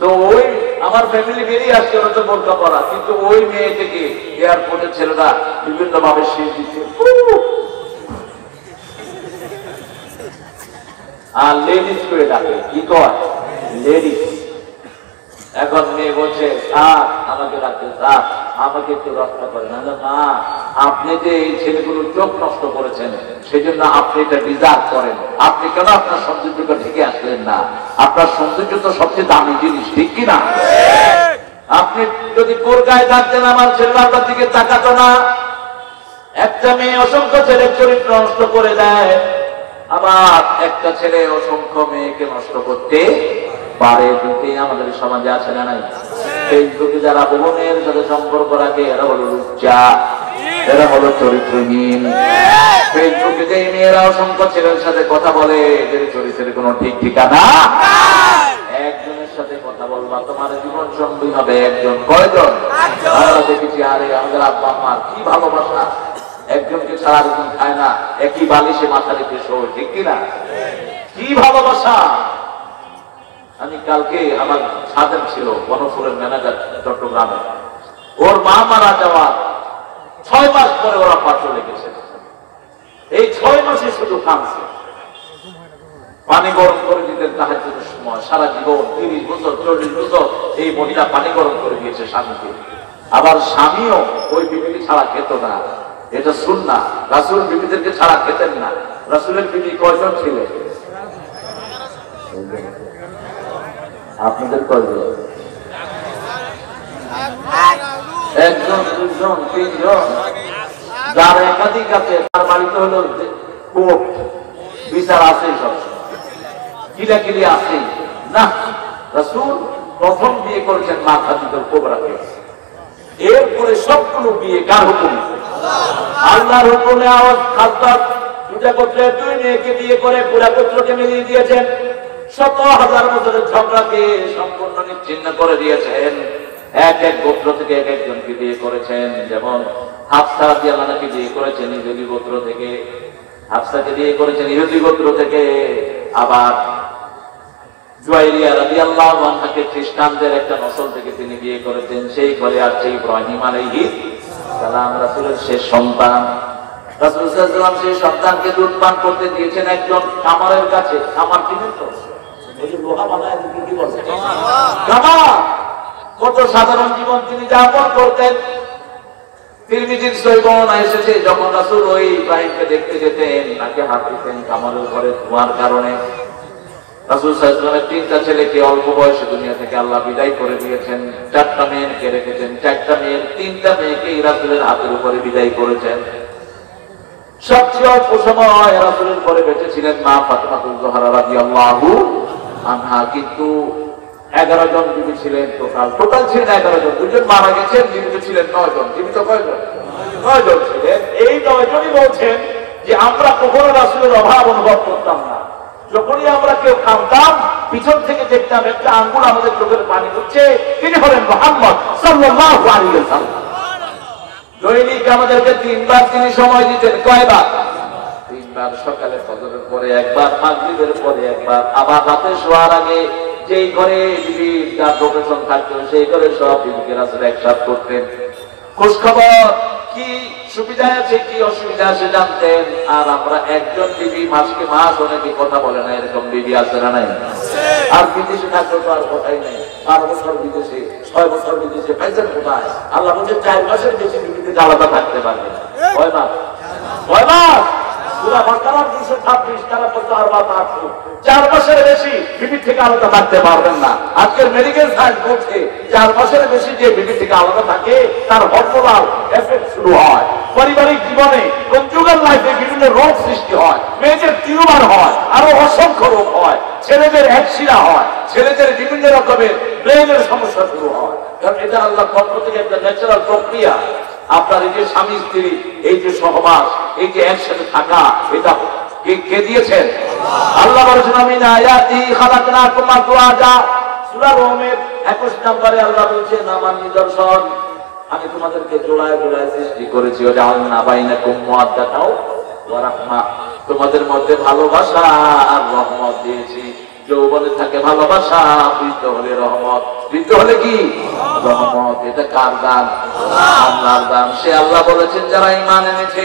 তো ওই আমার ফ্যামিলি বেরিয়ে আসছে, ওরা তো বোরকা পরা, কিন্তু ওই মেয়েটাকে এয়ারপোর্টের ছেলেরা বিভিন্ন ভাবে শীত দিচ্ছে। আর লেডিস করে ডাকে, কি কয় লেডিস। এখন মেয়ে বলছে স্যার আমাকে ডাকতে, স্যার আমাকে একটু রক্ষা করেন। মা আপনি যে এই ছেলেগুলোর চোখ নষ্ট করেছেন সেই জন্য আপনি এটা ডিজার্ভ করেন, আপনি কেন আপনার সৌন্দর্যটা ঢেকে আসলেন না? আপনার সৌন্দর্য তো সবচেয়ে দামি জিনিস, ঠিক কিনা? আপনি যদি বোরকায় থাকতেন আমার ছেলেরা আপনার দিকে তাকাতো না। একটা মেয়ে অসংখ্য ছেলের চরিত্র নষ্ট করে দেয়, আবার একটা ছেলে অসংখ্য মেয়েকে নষ্ট করতে পারে। দুটি আমাদের সমাজে আছে না নাই? ফেসবুকে যারা বোনের সাথে সম্পর্ক রাখে এরা হলো লুচ্চা, এরা হলো চরিত্রহীন। ফেসবুকে যে মেয়েরা অসংখ্য ছেলের সাথে কথা বলে এদের চরিত্রের কোনো ঠিক ঠিকানা। একজনের সাথে কথা বলবা তোমার জীবন সঙ্গী হবে একজন, কয়জন? আমরা দেখেছি আরে আমাদের আব্বা আম্মার কি ভালোবাসা, একজনকে ছাড়া আরেকজন খায় না, একই বালিশে মাথা রেখে শোয়, ঠিক কিনা? কি ভালোবাসা। আমি কালকে আমার সাধন ছিল বনফুলের ম্যানেজার চট্টগ্রামে, ওর মা মারা যাওয়ার 6 মাস পরে ওরা পাত্র লেগেছে। এই 6 মাসে শুধু কাঁদছে, পানি গরম করে দিতেন তাহাজ্জুদের সময়। সারা জীবন 30 বছর 40 বছর এই মহিলা পানি গরম করে দিয়েছে স্বামীকে। আবার স্বামীও ওই বিবিকে ছাড়া খেত না, এটা সুন্নাহ। রাসূল বিবিদেরকে ছাড়া খেতেন না। রাসূলের বিবি কয়জন ছিলেন? আপনাদের কয়জন? একজন, দুজন, তিনজন। যার একাধিক আছে তার বাড়িতে হলো কোর্ট বিচার আছে, সব কিলাকিলি আছে না। রাসূল প্রথম বিয়ে করেছেন মা খাদিজাতুল কুবরাকে, এরপরে সবগুলো বিয়ে কার হুকুমে? আল্লাহর হুকুমে। আওয়াজ খাসদার দুটা গোত্রের 2 মেয়েকে বিয়ে করে পুরা গোত্রকে মিলিয়ে দিয়েছেন। 100,000 বছরের ঝগড়াকে সম্পূর্ণ নিচ্ছিন্ন করে দিয়েছেন। এক এক গোত্র থেকে এক একজনকে বিয়ে করেছেন। যেমন হাফসা রাদিয়াল্লাহু আনহাকে বিয়ে করেছেন ইহুদি গোত্র থেকে, হাফসাকে বিয়ে করেছেন ইহুদি গোত্র থেকে। আবার জুয়াইরিয়া রাদিয়াল্লাহু আনহাকে খ্রিস্টানদের একটা নসল থেকে তিনি বিয়ে করেছেন। সেই ঘরে আসছে ইব্রাহিম আলাইহিস সালাম, রাসূলের শেষ সন্তান। রাসূল সাল্লাল্লাহু আলাইহি ওয়াসাল্লাম সেই সন্তানকে দুধ পান করতে দিয়েছেন একজন কামারের কাছে। কামার কিনেন তো, ওই যে লোহা বানায় কি বলে কামার। কত সাধারণ জীবন তিনি যাপন করতেন। তিরমিজির সহিহ বর্ণনা এসেছে যখন রাসূল ওই ইব্রাহিমকে দেখতে যেতেন তাকে হাত দিতেন কামারের ঘরে ধোঁয়ার কারণে। রাসূল সাল্লাল্লাহু আলাইহি ওয়াসাল্লামের 3টা ছেলেকে অল্প বয়সে দুনিয়া থেকে আল্লাহ বিদায় করে দিয়েছেন। 4টা মেয়েকে রেখেছেন। 4টা মেয়ের 3টা মেয়েকে রাসূলের হাতের উপরে বিদায় করেছেন। সবচেয়ে অল্প সময় রাসূলের পরে বেঁচে ছিলেন মা ফাতিমাতুল জোহরা রাদিয়াল্লাহু আনহা। কিন্তু 11 জন বিবি ছিলেন, টোটাল ছিলেন 11 জন। 2 জন মারা গেছেন, জীবিত ছিলেন 9 জন। জীবিত কয়জন? 9 জন ছিলেন। এই 9 জনই বলছেন যে আমরা কখনো রাসূলের অভাব অনুভব করতাম না। যখনই আমরা কেউ কাঁদতাম পিছন থেকে দেখতাম একটা আঙ্গুল আমাদের চোখের পানি হচ্ছে, তিনি হলেন মুহাম্মদ সাল্লাল্লাহু আলাইহি ওয়াসাল্লাম। দৈনিক আমাদেরকে 3 বার তিনি সময় দিতেন। কয়বার? 3 বার। সকালে ফজরের পরে একবার, মাগরিবের পরে একবার, আবার রাতে শোয়ার আগে। যেই ঘরে বিবি যার প্রফেশন থাকতো সেই ঘরে সব বিবিকে রাসূল একসাথে করতেন। খোঁজ খবর কি সুবিধা আছে কি অসুবিধা আছে জানতেন। আর আমরা একজন বিবি মাসকে মাস অনেকে কথা বলে না, এরকম বিবি আছে না নাই? আর বিদেশে থাকলে তো আর কথাই নেই। 12 বছর বিদেশে, 6 বছর বিদেশে, পাইছেন কোথায়? আল্লাহ বলছে 4 মাসের বেশি বিবিতে আলাদা থাকতে পারবে না। 6 মাস, 6 মাস। পুরা বর্তমান 226 তারা বলতো আর বাত 800। 4 মাসের বেশি বিবি থেকে আলাদা থাকতে পারবেন না। আজকের মেডিকেল সায়েন্স বলছে 4 মাসের বেশি যে বিবি থেকে আলাদা থাকে তার হরমোনাল এফেক্ট শুরু হয়। পারিবারিক জীবনে কনজুগাল লাইফে বিভিন্ন রোগ সৃষ্টি হয়, মেয়েদের টিউমার হয়, আরো অসংখ্য রোগ হয়, ছেলেদের একশিরা হয়, ছেলেদের বিভিন্ন রকমের ব্রেনের সমস্যা শুরু হয়। কারণ এটা আল্লাহর পক্ষ থেকে একটা ন্যাচারাল প্রক্রিয়া। আপনার এই যে স্বামী স্ত্রী, এই যে সহবাস, এই যে একসাথে থাকা, এটা কে দিয়েছেন? আল্লাহ বলেছেন আমিন আয়াতি খালাকনাকুম আজওয়াজা। সূরা রুমের 21 নম্বরে আল্লাহ বলেছেন আমার নিদর্শন, আমি তোমাদেরকে জোড়ায় জোড়ায় সৃষ্টি করেছি। ওয়াজআলনা বাইনাকুম মুআদ্দাতাও ওয়া রাহমা, তোমাদের মধ্যে ভালোবাসা আর রহমত দিয়েছি। যৌবনে থাকে ভালোবাসা, বৃদ্ধ হলে রহমত। বৃদ্ধ হলে কি রহমত? এটা কার দান? আল্লাহর দান। সে আল্লাহ বলেছেন যারা ঈমান এনেছে,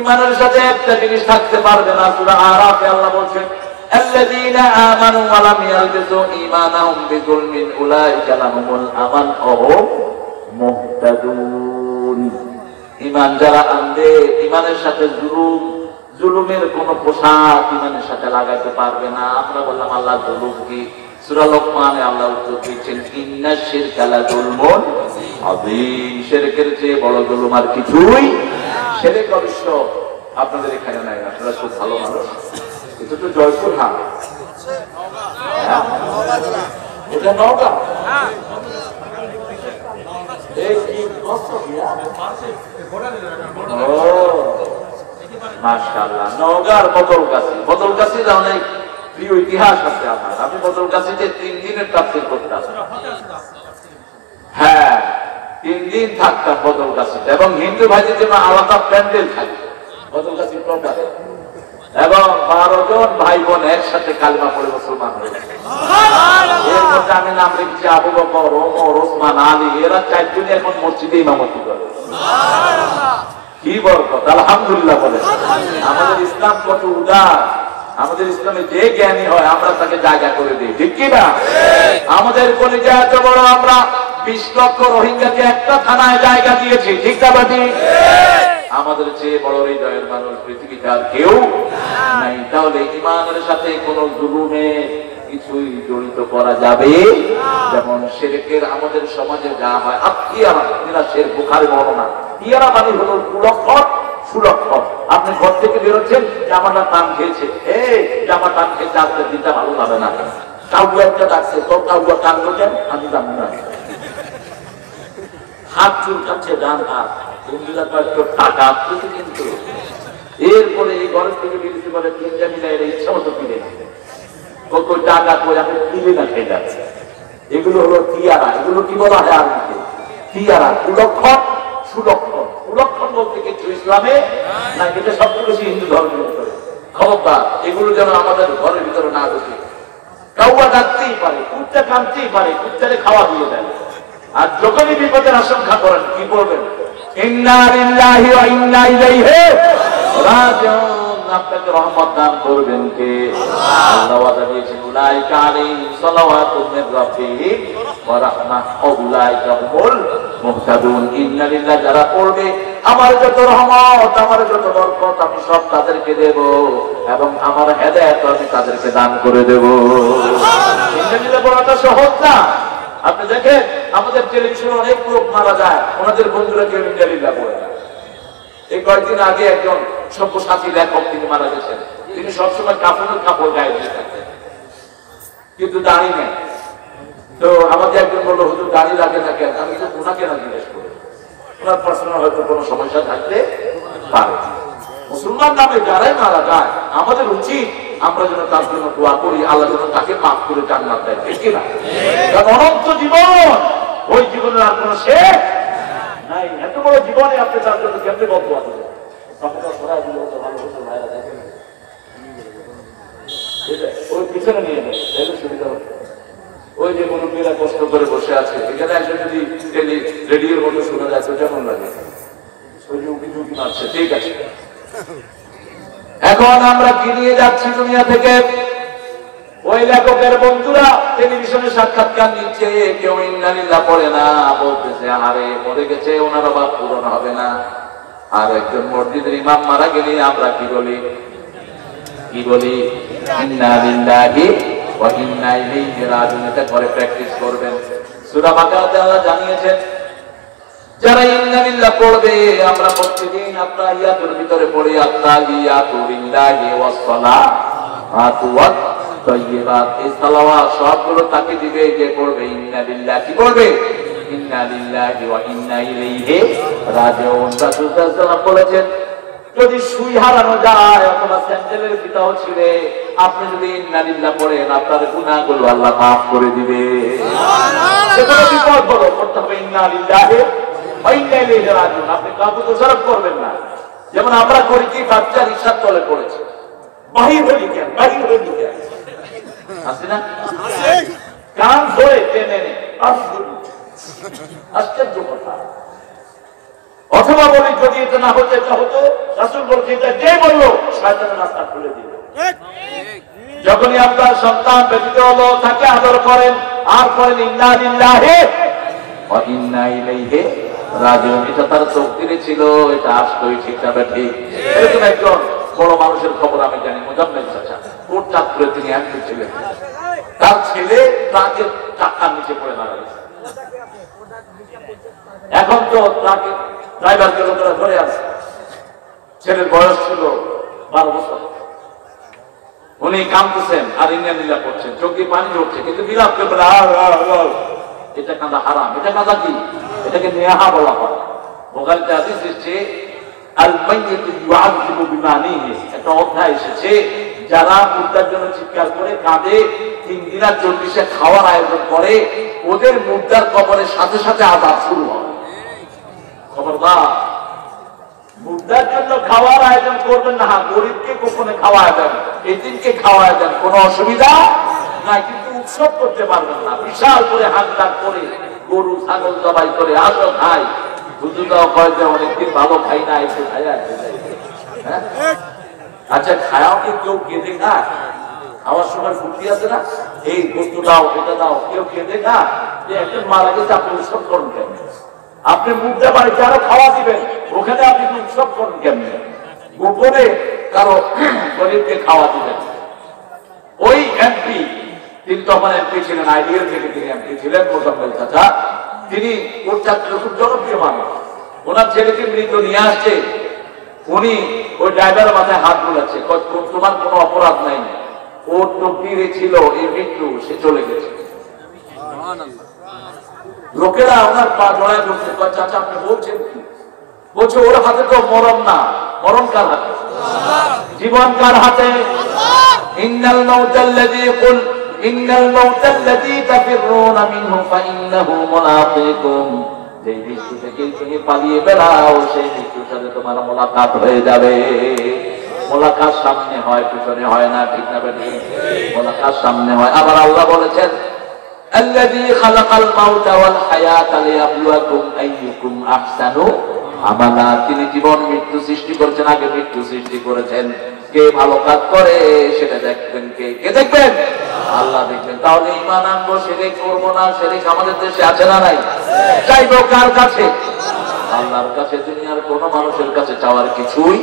ঈমানের সাথে একটা জিনিস থাকতে পারবে না। সূরা আরাফে আল্লাহ বলেছেন আল্লাযীনা আমানু ওয়া লাম ইয়ালবিসু ঈমানাহুম বিযুলমিন উলাইকা লাহুমুল আমান ওয়া হুম মুহতাদুন। ঈমান যারা আনবে, ঈমানের সাথে জুলুমের কোন পোশাক ঈমানের সাথে লাগাতে পারবে না। আমরা বললাম আল্লাহ জুলুম কি? সূরা লোকমানে আল্লাহ উত্তর দিচ্ছেন ইন্নাশ শিরকা লাযুলমুন আযীম। শিরকের চেয়ে বড় জুলুম আর কিছুই। শিরক অবশ্য আপনাদের এখানে নাই, আপনারা খুব ভালো মানুষ। এটা তো জয়পুর হাট, এটা নওগাঁ। মাশাআল্লাহ, নওগাঁর বদলগাছি। বদলগাছির অনেক প্রিয় ইতিহাস আছে আমার। আমি বদলগাছিতে 3 দিনের তাফসীর করতাম। হ্যাঁ, 3 দিন থাকতাম বদলগাছিতে, এবং হিন্দু ভাইদের জন্য আলাদা প্যান্ডেল থাকতো বদলগাছির টোটালে, এবং 12 জন ভাই বোন একসাথে কালিমা পড়ে মুসলমান হয়েছে। এর মধ্যে আমি নাম লিখছি আবু বকর, ওমর, ওসমান, আলী। এরা 4 জনই এখন মসজিদে ইমামতি করে। কি বরকত, আলহামদুলিল্লাহ বলে। আমাদের ইসলাম কত উদার। আমাদের ইসলামে যে জ্ঞানী হয় আমরা তাকে জায়গা করে দিই, ঠিক কি না? আমাদের কলিজা এত বড়, আমরা 20 লক্ষ রোহিঙ্গাকে একটা থানায় জায়গা দিয়েছি, ঠিক না বাটি? আমাদের চেয়ে বড় হৃদয়ের মানুষ পৃথিবীতে আর কেউ নাই। তাহলে ঈমানের সাথে কোন জুলুমে কিছুই জড়িত করা যাবে। যেমন শিরকের আমাদের সমাজে যা হয়, আত্মীয়ারা বুখারী বর্ণনা, ইয়ারা মানে হলো কুলক্ষণ, সুলক্ষণ। আপনি ঘর থেকে বেরোচ্ছেন, জামাটা টান খেয়েছে, এই জামা টান খেয়েছে, আজকের দিনটা ভালো যাবে না। কাউকে একটা ডাকছে, তোর কাউকে টান করছেন, আমি জানি না। হাত চুলকাচ্ছে, ডান হাত, টাকা আসতেছে কিন্তু। এরপরে এই ঘরের থেকে বেরিয়েছে বলে 3টা মিলাই ইচ্ছা মতো কিনে কত টাকা করে আমি কিনে না খেয়ে যাচ্ছে। এগুলো হলো তিয়ারা। এগুলো কি বলা হয় আরবিতে? তিয়ারা। কুলক্ষণ, সুলক্ষণ। কুলক্ষণ বলতে কিছু ইসলামে না, এটা সবচেয়ে বেশি হিন্দু ধর্মের ভিতরে। খবরদার, এগুলো যেন আমাদের ঘরের ভিতরে না ঢুকে। কাউয়া ডাকতেই পারে, কুত্তা কাঁদতেই পারে, কুত্তারে খাওয়া দিয়ে দেয়। আর যখনই বিপদের আশঙ্কা করেন, কি করবেন? ইন্না লিল্লাহি ওয়া ইন্না ইলাইহি রাজিউন। আপনাকে রহমত দান করবেন কে? আল্লাহ ওয়াদা দিয়েছেন উলাইকা আলাইহিম সালাওয়াতুম মির রাব্বিহিম ওয়া রাহমাহ ওয়া উলাইকা হুমুল মুহতাদুন। ইন্না লিল্লাহ, যারা পড়বে আমার যত রহমত, আমার যত বরকত আমি সব তাদেরকে দেব, এবং আমার হেদায়েত আমি তাদেরকে দান করে দেব। ইন্না লিল্লাহ পড়াটা সহজ না। আপনি দেখেন আমাদের টেলিভিশনে অনেক লোক মারা যায়, ওনাদের বন্ধুরা কেউ ইন্না লিল্লাহ পড়ে না। এই কয়েকদিন আগে একজন সব্যসাচী লেখক, তিনি মারা গেছেন। তিনি সবসময় কাপড়ের কাপড় গায়ে দিয়ে থাকতেন, কিন্তু দাড়ি নেই। তো আমাকে একজন বললো, হুজুর দাড়ি রাখে না কেন? আমি তো ওনাকে না জিজ্ঞেস করি, ওনার পার্সোনাল হয়তো কোনো সমস্যা থাকতে পারে। মুসলমান নামে যারাই মারা যায়, আমাদের উচিত আমরা যেন তার জন্য দোয়া করি, আল্লাহ যেন তাকে মাফ করে জান্নাত দেয়, ঠিক কিনা? কারণ অনন্ত জীবন, ওই জীবনের আর কোনো শেষ নাই। এত বড় জীবনে আপনি তার জন্য কেমনে বদুয়া দেবেন? ওই পিছনে নিয়ে নেয়, সুবিধা হচ্ছে। ওই যে মুরব্বীরা কষ্ট করে বসে আছে, এখানে একজন যদি রেডিওর মতো শোনা যায় তো কেমন লাগে? ওই যে উকি ঝুঁকি মারছে, ঠিক আছে। এখন আমরা কি নিয়ে যাচ্ছি দুনিয়া থেকে? ওই লেখকের বন্ধুরা টেলিভিশনে সাক্ষাৎকার নিচ্ছে, কেউ ইন্না লিল্লাহ পড়ে না, বলতেছে আরে মরে গেছে, ওনার অভাব পূরণ হবে না। আর একজন মসজিদের ইমাম মারা গেলে আমরা কি বলি? কি বলি? ইন্না লিল্লাহি ওয়া ইন্না ইলাইহি রাজিউন। এটা করে প্র্যাকটিস করবেন। সূরা বাকারাতে আল্লাহ জানিয়েছেন, যারা ইন্না লিল্লাহ পড়বে, আমরা প্রতিদিন আত্তাহিয়াতুর ভিতরে পড়ি আত্তাহিয়াতু লিল্লাহি ওয়াস সালাতু ওয়াত তাইয়্যিবাত। এই সালাওয়াত সবগুলো তাকে দিবে যে পড়বে ইন্না লিল্লাহ। কি পড়বে? ইন্না লিল্লাহি ওয়া ইন্না ইলাইহি রাজিউন। রাসূল সাল্লাল্লাহু আলাইহি ওয়াসাল্লাম বলেছেন, যদি সুই হারানো যায় অথবা স্যান্ডেলের ফিতাও ছিঁড়ে আপনি যদি ইন্না লিল্লাহ পড়েন, আপনার গুনাহগুলো আল্লাহ মাফ করে দিবে। সেগুলো বিপদ বড় করতে হবে ইন্না লিল্লাহি ওয়া ইন্না ইলাইহি রাজিউন। আপনি কাউকে দোষারোপ করবেন না। যেমন আমরা করি কি, বাচ্চা রিকশার তলে পড়েছে, বাহির হয়ে কেন, বাহির হয়ে কেন, আছে না? কান ধরে টেনে আশ্চর্য কথা। অথবা বলি যদি এটা না হতো এটা হতো, রাসূল বলছে এটা যে বললো শয়তানের রাস্তা খুলে দিল। যখনই আপনার সন্তান ব্যতীত হলো তাকে আদর করেন আর করেন ইন্না লিল্লাহি ওয়া ইন্না ইলাইহি রাজিউন। এটা তার তকদিরে ছিল, এটা আসতোই ঠিক না ঠিক। এরকম একজন বড় মানুষের খবর আমি জানি, মুজাম্মেল চাচা, কোট চাঁদপুরে তিনি একজন ছিলেন। তার ছেলে ট্রাকের চাকার নিচে পড়ে মারা গেছে। এখন তো ট্রাকের ড্রাইভারকে লোকেরা ধরে আছে। ছেলের বয়স ছিল 12 বছর। উনি কাঁদতেছেন আর ইন্ডিয়া নীলা করছেন, চোখে পানি ঝরছে, কিন্তু বিলাপ করে বলে এটা কাঁদা হারাম। এটা কাঁদা কি? এটাকে নেহা বলা হয়। বুখারীতে হাদিস এসেছে আল মাইয়িতু ইউআযিবু বিমানিহি, একটা অধ্যায় এসেছে যারা মুর্দার জন্য চিৎকার করে কাঁদে, 3 দিন আর 40 খাওয়ার আয়োজন করে, ওদের মুর্দার কবরের সাথে সাথে আযাব শুরু হয়। খবরদার, মুর্দার জন্য খাওয়ার আয়োজন করবেন না। গরিবকে কখনো খাওয়া যাবে, এতিমকে খাওয়া যাবে, কোনো অসুবিধা নাই, কিন্তু উৎসব করতে পারবেন না। বিশাল করে হাঁকডাক করে গরু ছাগল জবাই করে আসো খাই, হুজুরাও কয় যে অনেকদিন ভালো খাই না, একটু খাই আসতে চাই। আচ্ছা, খায়াও কি কেউ কেঁদে খায়? খাওয়ার সময় ফুটি আছে না, এই বস্তু দাও এটা দাও, কেউ কেঁদে খায়? যে একজন মারা গেছে আপনি উৎসব করুন কেন? আপনি মুদ্রা বাড়িতে আরো খাওয়া দিবেন, ওখানে আপনি উৎসব করুন কেমনে? গোপনে কারো গরিবকে খাওয়া দিবেন। ওই এমপি, তিনি তখন এমপি ছিলেন, আইডিএল থেকে তিনি এমপি ছিলেন, মোজাম্মেল চাচা। তিনি ওর চাকরি খুব জনপ্রিয় মানুষ। ওনার ছেলেকে মৃত নিয়ে আসছে, উনি ওই ড্রাইভারের মাথায় হাত বুলাচ্ছে, তোমার কোনো অপরাধ নাই, ওর তকদিরে ছিল এই মৃত্যু, সে চলে গেছে। লোকেরা ওনার পা জড়ায় ধরছে, চাচা আপনি বলছেন কি? বলছে ওর হাতে তো মরণ না, মরণ কার হাতে? জীবন কার হাতে? ইন্নাল মাউতাল্লাযী কুল ইন্নাল মাউতাল্লাযী তাফিরুনা মিনহু ফাইন্নাহু মুলাকীকুম, যে মৃত্যু থেকে তুমি পালিয়ে বেড়াও সেই মৃত্যুর সাথে তোমার মোলাকাত হয়ে যাবে। মোলাকাত সামনে হয়, পিছনে হয় না, ঠিক না বেঠিক? মোলাকাত সামনে হয়। আবার আল্লাহ বলেছেন আল্লাযী খালাকাল মাউতা ওয়াল হায়াতা লিয়াবলুয়াকুম আইয়ুকুম আহসানু আমালা। তিনি জীবন মৃত্যু সৃষ্টি করেছেন, আগে মৃত্যু সৃষ্টি করেছেন। কে ভালো কাজ করে সেটা দেখবেন, কে দেখবেন? আল্লাহ দেখবেন। তাহলে ঈমান আনবো, শিরক করবো না। শিরক আমাদের দেশে আছে না নাই? চাইবো কার কাছে? আল্লাহর কাছে। দুনিয়ার কোন মানুষের কাছে চাওয়ার কিছুই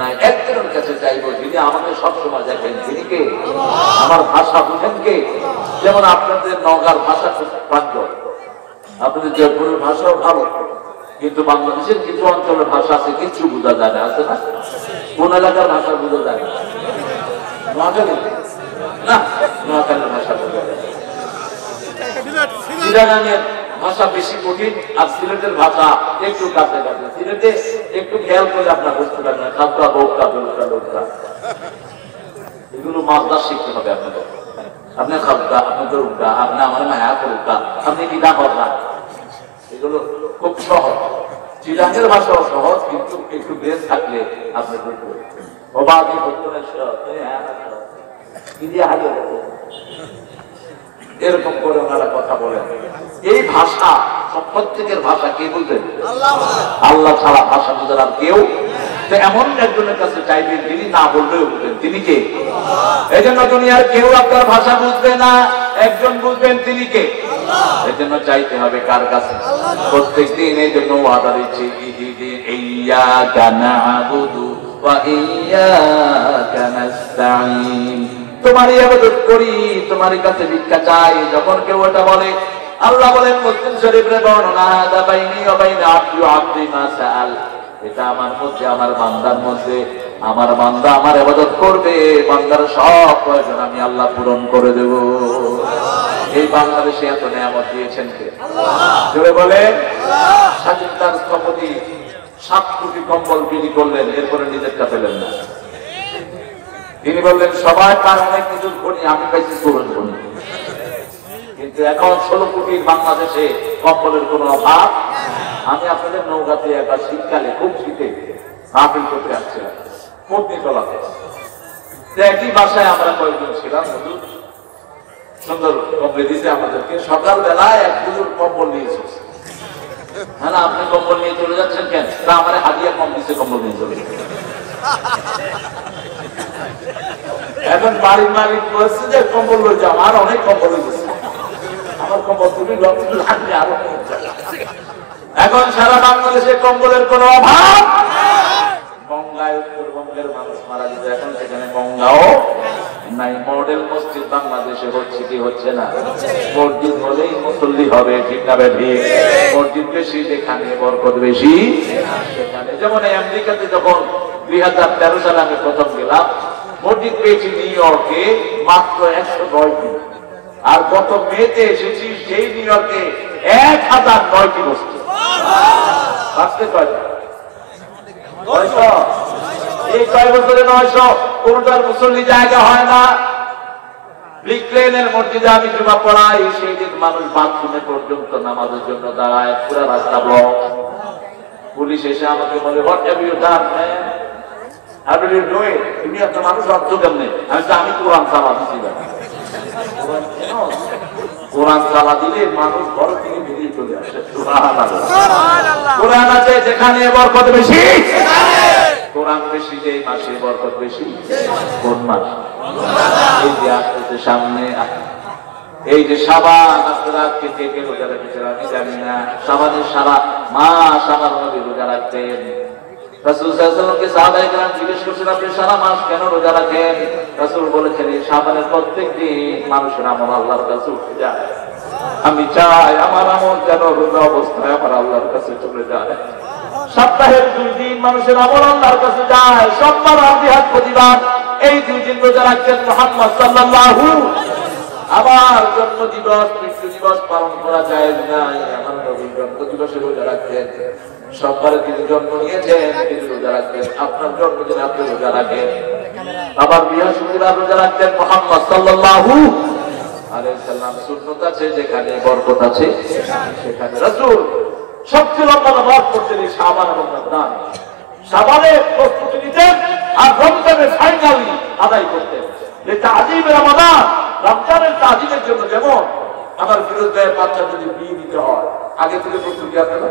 নাই, একজনের কাছে চাইবো যিনি আমাকে সবসময় দেখেন। তিনি কে? আমার ভাষা বুঝেন কে? যেমন আপনাদের নওগাঁর ভাষা খুব প্রাঞ্জল, আপনাদের জয়পুরের ভাষাও ভালো, কিন্তু বাংলাদেশের কিছু অঞ্চলের ভাষা আছে কিছু বোঝা যায় না, আছে না? কোন এলাকার ভাষা বোঝা যায় না? নোয়াখালী না, নোয়াখালীর ভাষা বোঝা যায়। চিটাগাংয়ের ভাষা বেশি কঠিন, আর সিলেটের ভাষা একটু কাছে কাছে। সিলেটে একটু খেয়াল করে আপনার বুঝতে পারবেন, খাদ্যা বৌকা দৌকা দৌকা, এগুলো মালদা শিখতে হবে আপনাদের। আপনি খাদ্যা, আপনাদের উল্টা, আপনি আমার মায়া করুকা, আপনি কিনা হররা, এগুলো খুব সহজ। চিটাগাংয়ের ভাষাও সহজ, কিন্তু একটু বেশ থাকলে আপনি বুঝবেন। অবাধি বর্তমানের এরকম করে ওনারা কথা বলেন। এই ভাষা প্রত্যেকের ভাষা কে বুঝবেন? আল্লাহ ছাড়া ভাষা বুঝেন আর কেউ। এমন একজনের কাছে চাইবেন যিনি না বললেও বুঝবেন, তিনি কে? এই জন্য দুনিয়ার কেউ আপনার ভাষা বুঝবে না, একজন বুঝবেন, তিনি কে? এই জন্য চাইতে হবে কার কাছে? প্রত্যেক দিন এই জন্য ওয়াদা দিচ্ছি, ইয়্যাকা না'বুদু ওয়া ইয়্যাকা নাস্তাঈন, তোমারই ইবাদত করি, তোমারই কাছে ভিক্ষা চাই। যখন কেউ এটা বলে, আল্লাহ বলেন মুসলিম শরীফের বর্ণনা, হাদা বাইনি ওয়া বাইনা আবদি ওয়া আবদি মা সাআল, এটা আমার মধ্যে, আমার বান্দার মধ্যে, আমার বান্দা আমার ইবাদত করবে, বান্দার সব প্রয়োজন আমি আল্লাহ পূরণ করে দেব। এই বাংলাদেশে এত নিয়ামত দিয়েছেন কে? জোরে বলেন। স্বাধীনতার স্থপতি 7 কোটি কম্বল বিলি করলেন, এরপরে নিজেরটা পেলেন না। তিনি বললেন সবাই পায় অনেক কিছু করি, আমি পাইছি চোরের করি। কিন্তু এখন 16 কোটির বাংলাদেশে কম্বলের কোন অভাব। আমি আপনাদের নৌকাতে একবার শীতকালে, খুব শীতে মাহফিল করতে আসছিলাম, পত্নী চলাতে। একই বাসায় আমরা কয়েকজন ছিলাম, সুন্দর কম্বল দিয়েছে আমাদেরকে। সকালবেলায় এক পুজোর কম্বল নিয়ে এসেছে। হ্যাঁ না, আপনি কম্বল নিয়ে চলে যাচ্ছেন কেন? তা আমার হাদিয়া কম দিচ্ছে, কম্বল নিয়ে চলে। এখন বাড়ির মালিক বলছে যে কম্বল লয়ে যাও, আর অনেক কম্বল হয়ে গেছে, আমার কম্বল তুমি লাগবে আরো। এখন সারা বাংলাদেশে কম্বলের কোন অভাব। গঙ্গায় উত্তরবঙ্গের মানুষ মারা যেত, এখন সেখানে গঙ্গাও নাই। মডেল মসজিদ বাংলাদেশে হচ্ছে কি হচ্ছে না? মসজিদ হলেই মুসল্লি হবে, ঠিক না ঠিক? মসজিদ বেশি যেখানে বরকত বেশি সেখানে। যেমন আমেরিকাতে যখন 2013 সালে আমি প্রথম গেলাম, মসজিদ পেয়েছি নিউ ইয়র্কে মাত্র 109টি, আর গত মেতে এসেছি সেই নিউ ইয়র্কে 1009টি মসজিদ। বাঁচতে কয়টা? 900। এই কয় বছরে 900। কোনটার মুসল্লি জায়গা হয় না। ব্রিকলেনের মসজিদে আমি জুমা পড়াই, সেই দিন মানুষ বাথরুমে পর্যন্ত নামাজের জন্য দাঁড়ায়, পুরো রাস্তা ব্লক। পুলিশ এসে আমাকে বলে, what have you done man? How do you do it? তুমি একটা মানুষ অর্থ কেমনে? আমি কোরআন সালা দিছিলাম। কোরআন সালা দিলে মানুষ ঘর থেকে বেরিয়ে চলে আসে। কোরআন আছে যেখানে বরকত বেশি, কোরআন বেশি যেই মাসে বরকত বেশি। কোন মাস? এই যে আসতেছে সামনে, এই যে শাবান। আপনারা কে কে রোজা রেখেছেন আমি জানি না। শাবানের সারা মাস আমার নবী রোজা রাখতেন। রাসূল সাল্লাল্লাহু আলাইহি ওয়াসাল্লামকে সাহাবায়ে কেরাম জিজ্ঞেস করছেন, আপনি সারা মাস কেন রোজা রাখেন? রাসূল বলেছেন, এই শাবানের প্রত্যেক দিন মানুষের আমল আল্লাহর কাছে উঠে যায়। আমি চাই আমার আমল যেন রোজা অবস্থায় আমার আল্লাহর কাছে চলে যায়। সপ্তাহের 2 দিন মানুষের আমল আল্লাহর কাছে যায়, সোমবার আর বৃহস্পতিবার। এই 2 দিন রোজা রাখছেন মুহাম্মদ সাল্লাল্লাহু। আবার জন্ম দিবস, মৃত্যু দিবস পালন করা যায় নাই। আমার নবী জন্ম দিবসে রোজা রাখতেন। সোমবারে তিনি জন্ম নিয়েছেন, তিনি রোজা রাখতেন। আপনার জন্মদিনে আপনি রোজা রাখেন। আবার বৃহস্পতিবার রোজা রাখতেন মুহাম্মদ সাল্লাল্লাহু আলাইহি সাল্লাম। সুন্নাত আছে যেখানে বরকত আছে সেখানে। রাসূল সবচেয়ে লম্বা নামাজ পড়তেন এই শাবান এবং রমজান। শাবানে প্রস্তুতি নিতেন আর রমজানে ফাইনালি আদায় করতেন। এটা আজিবে রমাদান, রমজানের তাজিমের জন্য। যেমন আমার ফিরোজ ভাইয়ের বাচ্চা যদি বিয়ে দিতে হয়, আগে থেকে প্রস্তুতি আছে না?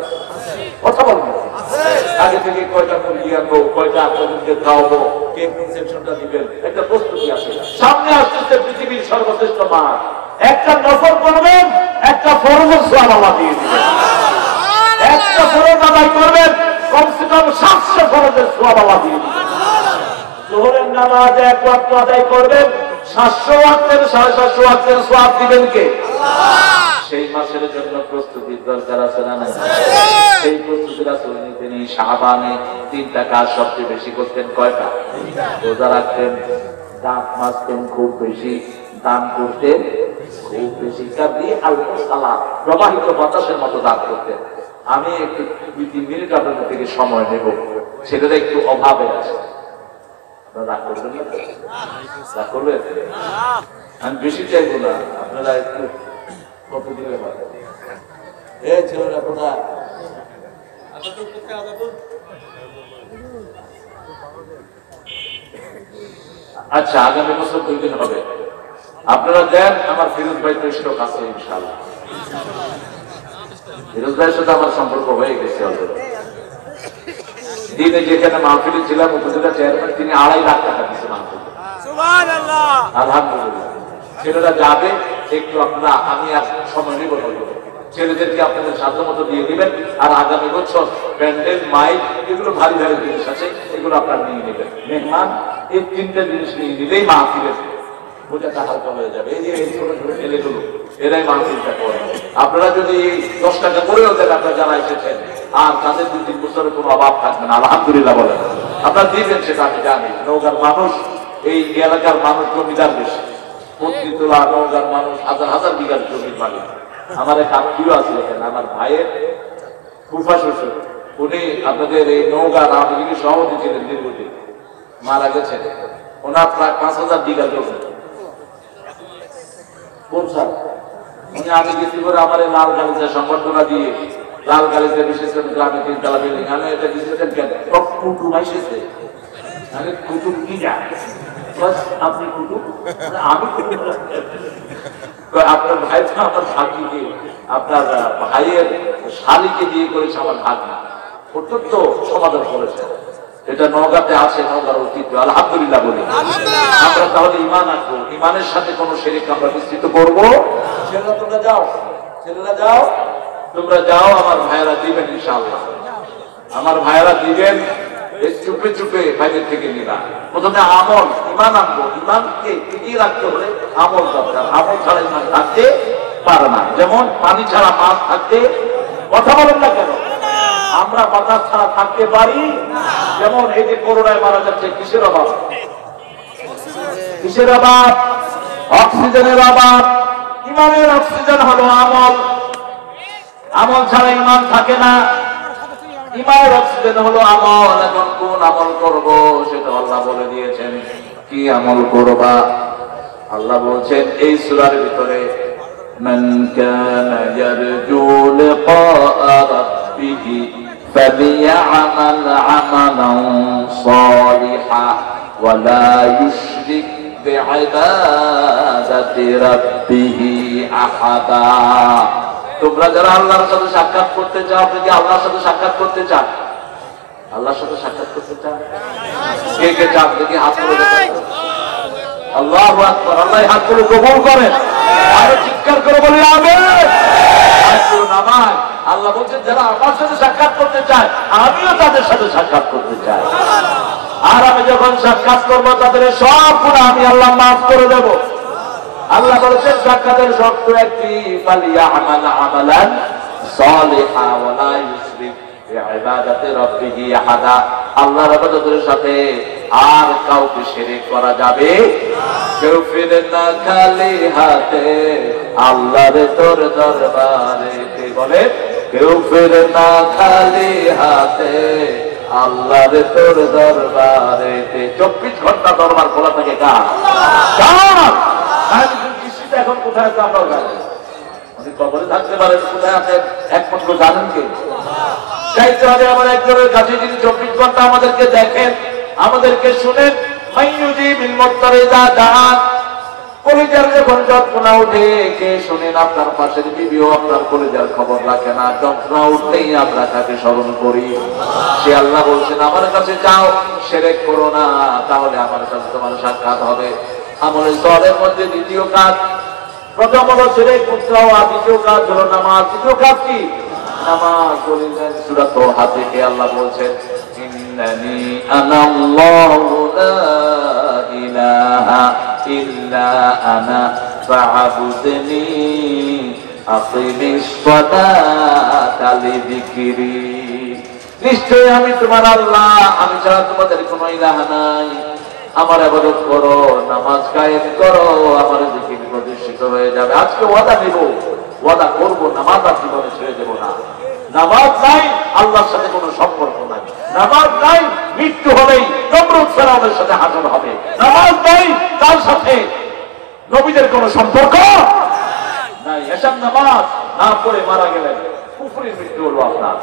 কথা বলবো, আগে থেকে কয়টা মুরগি আনবো, কয়টা আপনাদেরকে খাওয়াবো, কে রিসেপশনটা দিবেন, একটা প্রস্তুতি আছে। সামনে আসতেছে পৃথিবীর সর্বশ্রেষ্ঠ মাস। একটা নফল করবেন, একটা ফরজের সওয়াব আল্লাহ দিয়ে দিবেন। একটা ফরজ আদায় করবেন, কমসে কম 700 ফরজের সওয়াব আল্লাহ দিয়ে দিবেন। যোহরের নামাজ 1 ওয়াক্ত আদায় করবেন, 700 ওয়াক্তের 750 ওয়াক্তের সওয়াব দিবেন কে? আল্লাহ। সেই মাসের জন্য প্রস্তুতির দরকার আছে না? সেই প্রস্তুতি রাসূল নিতেন এই শাবানে। 3টা কাজ সবচেয়ে বেশি করতেন। কয়টা? রোজা রাখতেন, দাঁত মাজতেন খুব বেশি, দান করতেন খুব বেশি, কাবলি আল-মুসালাত, প্রবাহিত বাতাসের মতো দান করতেন। আমি একটু 2-3 মিনিট আপনাদের থেকে সময় নেব, সেটা একটু অভাবে আছে। রাগ করবেন না? রাগ করবেন? আমি বেশি চাইবো না, আপনারা একটু কত দিলে হয়। এই ছেলেরা কোথায়? আচ্ছা, আগামী বছর 2 দিন হবে। আপনারা দেন, আমার ফিরোজ ভাই তো স্টক আছে ইনশাআল্লাহ। ফিরোজ ভাইয়ের সাথে আমার সম্পর্ক হয়ে গেছে অলরেডি। দিনে যেখানে মাহফিলে ছিলাম, উপজেলা চেয়ারম্যান তিনি 2.5 লাখ টাকা দিচ্ছে মাহফিলে। সুবহানাল্লাহ, আলহামদুলিল্লাহ। ছেলেরা যাবে একটু, আপনারা আমি আর সময় নেব না, ছেলেদেরকে আপনাদের সাধ্য মতো দিয়ে দিবেন। আর আগামী বছর প্যান্ডেল, মাইক, এগুলো ভারী ভারী জিনিস আছে, এগুলো আপনারা নিয়ে নেবেন। মেহমান এই 3টা জিনিস নিয়ে নিলেই মাহফিলের বোঝাটা হালকা হয়ে যাবে। এই যে এই ছোট ছোট ছেলেগুলো, এরাই মাহফিলটা করে। আপনারা যদি 10 টাকা করেও দেন, আপনারা যারা এসেছেন, আর তাদের 2-3 বছরের কোনো অভাব থাকবে না, আলহামদুলিল্লাহ বলেন। আপনারা দিবেন, সেটা আমি জানি। নওগাঁর মানুষ, এই এলাকার মানুষ জমিদার বেশি। পত্রিতলা নওগাঁর মানুষ হাজার হাজার বিঘার জমির মালিক। আমার এক আত্মীয় আছে এখানে, আমার ভাইয়ের ফুফা শ্বশুর, উনি আপনাদের এই নওগাঁ আওয়ামী লীগের সভাপতি ছিলেন দীর্ঘদিন, মারা গেছেন। ওনার প্রায় 5000 বিঘা জমি। উনি আমি গেছি করে আমার এই লাল গালিচা সংবর্ধনা দিয়ে, লাল গালিচা বিশেষ করে গ্রামে 3 তলা বিল্ডিং, আমি এটা দিয়েছিলেন কেন? কুটুম এসেছে, কুটুম কি যায় আপনি কুটুম? আমি কুটুম? আপনার ভাই তো আমার ভাগ্নিকে, আপনার ভাইয়ের শালিকে দিয়ে করেছে আমার ভাগ্নি, অত্যন্ত সমাধান করেছে। এটা নওগাঁতে আছে, নওগাঁর ঐতিহ্য। আলহামদুলিল্লাহ বলি। আমরা তাহলে ঈমান আনবো, ঈমানের সাথে কোন শিরক আমরা মিশ্রিত করব। ছেলেরা তোমরা যাও, ছেলেরা যাও, তোমরা যাও, আমার ভাইয়েরা দিবেন ইনশাআল্লাহ, আমার ভাইয়েরা দিবেন। চুপে চুপে বাইরের থেকে নিবা। প্রথমে আমল, ঈমান আনবো। ঈমানকে টিকিয়ে রাখতে হলে আমল দরকার। আমল ছাড়া ঈমান থাকতে পারে না। যেমন পানি ছাড়া মাছ থাকতে, কথা বলেন না কেন? আমরা বাতাস ছাড়া থাকতে পারি। যেমন এই যে করোনায় মারা যাচ্ছে, কিসের অভাব? কিসের অভাব? অক্সিজেনের অভাব। ঈমানের অক্সিজেন হলো আমল। আমল ছাড়া ঈমান থাকে না। ঈমানের অক্সিজেন হলো আমল। এখন কোন আমল করব সেটা আল্লাহ বলে দিয়েছেন। কি আমল করবা? আল্লাহ বলছেন এই সূরার ভিতরে, মান কানা ইয়ারজু লিকাআ রাব্বিহি ফালিয়া'মাল 'আমালান সালিহা ওয়া লা ইউশরিক বি'ইবাদাতি রাব্বিহি আহাদা। তোমরা যারা আল্লাহর সাথে সাক্ষাৎ করতে চাও, আপনি কি আল্লাহর সাথে সাক্ষাৎ করতে চান? আল্লাহর সাথে সাক্ষাৎ করতে চান? কে কে চান? দেখি হাত তুলে দেখান। আল্লাহু আকবার। আল্লাহ হাতগুলো কবুল করেন। আরো চিৎকার করে বলি আমিন। নামাজ আল্লাহ বলছেন যারা আমার সাথে সাক্ষাৎ করতে চায়, আমিও তাদের সাথে সাক্ষাৎ করতে চাই। আর আমি যখন সাক্ষাৎ করবো তাদের সব গুনাহ আমি আল্লাহ মাফ করে দেব। আল্লাহ বলেছেন সাক্ষাতের শর্ত একটি, ফালিয়া'মাল 'আমালান সালিহা ওয়া লা ইউশরিক বি'ইবাদাতি রাব্বিহি আহাদা। আল্লাহর ইবাদতের সাথে আর কাউকে শিরক করা যাবে। কেউ ফিরে না খালি হাতে আল্লাহর তোর দরবারে। বলে কেউ ফিরে না খালি হাতে আল্লাহর তোর দরবারে। 24 ঘন্টা দরবার খোলা থাকে কার? এখন কোথায় আছে আমরাও জানি। উনি কবরে থাকতে পারেন, কোথায় আছে একমাত্র জানেন কে? চাইতে হবে আমার একজনের কাছে, যিনি 24 ঘন্টা আমাদেরকে দেখেন, আমাদেরকে শুনেন। কলিজার যখন যন্ত্রণা উঠে কে শোনেন? আপনার পাশের বিবিও আপনার কলিজার খবর রাখে না। যন্ত্রণা উঠতেই আমরা তাকে স্মরণ করি। সে আল্লাহ বলছেন আমার কাছে যাও, শিরক করো না, তাহলে আমার সাথে তোমার সাক্ষাৎ হবে। আমলে সালেহের মধ্যে দ্বিতীয় কাজ, প্রথম হলো শিরক মুক্ত হওয়া, দ্বিতীয় কাজ হলো নামাজ। দ্বিতীয় কাজ কি? নামাজ। বলেছেন সূরা তোহা থেকে আল্লাহ বলছেন, ইন্নানি আনাল্লাহু লা ইলাহা ইল্লা আনা ফা'বুদনি আকিমিস সালাতা লিযিকরি। নিশ্চয় আমি তোমার আল্লাহ, আমি ছাড়া তোমাদের কোনো ইলাহ নাই। আমার ইবাদত করো, নামাজ কায়েম করো, আমার জিকির প্রতিষ্ঠিত হয়ে যাবে। আজকে ওয়াদা নিব, ওয়াদা করব, নামাজ আর জীবনে ছেড়ে দেব না। নামাজ নাই, আল্লাহর সাথে কোনো সম্পর্ক নাই। নামাজ নাই, মৃত্যু হলেই নমরুদ ফেরাউনের সাথে হাজির হবে। নামাজ নাই, তার সাথে নবীদের কোনো সম্পর্ক নাই। এসব নামাজ না পড়ে মারা গেলেন, কুফরির মৃত্যু হলো। আপনার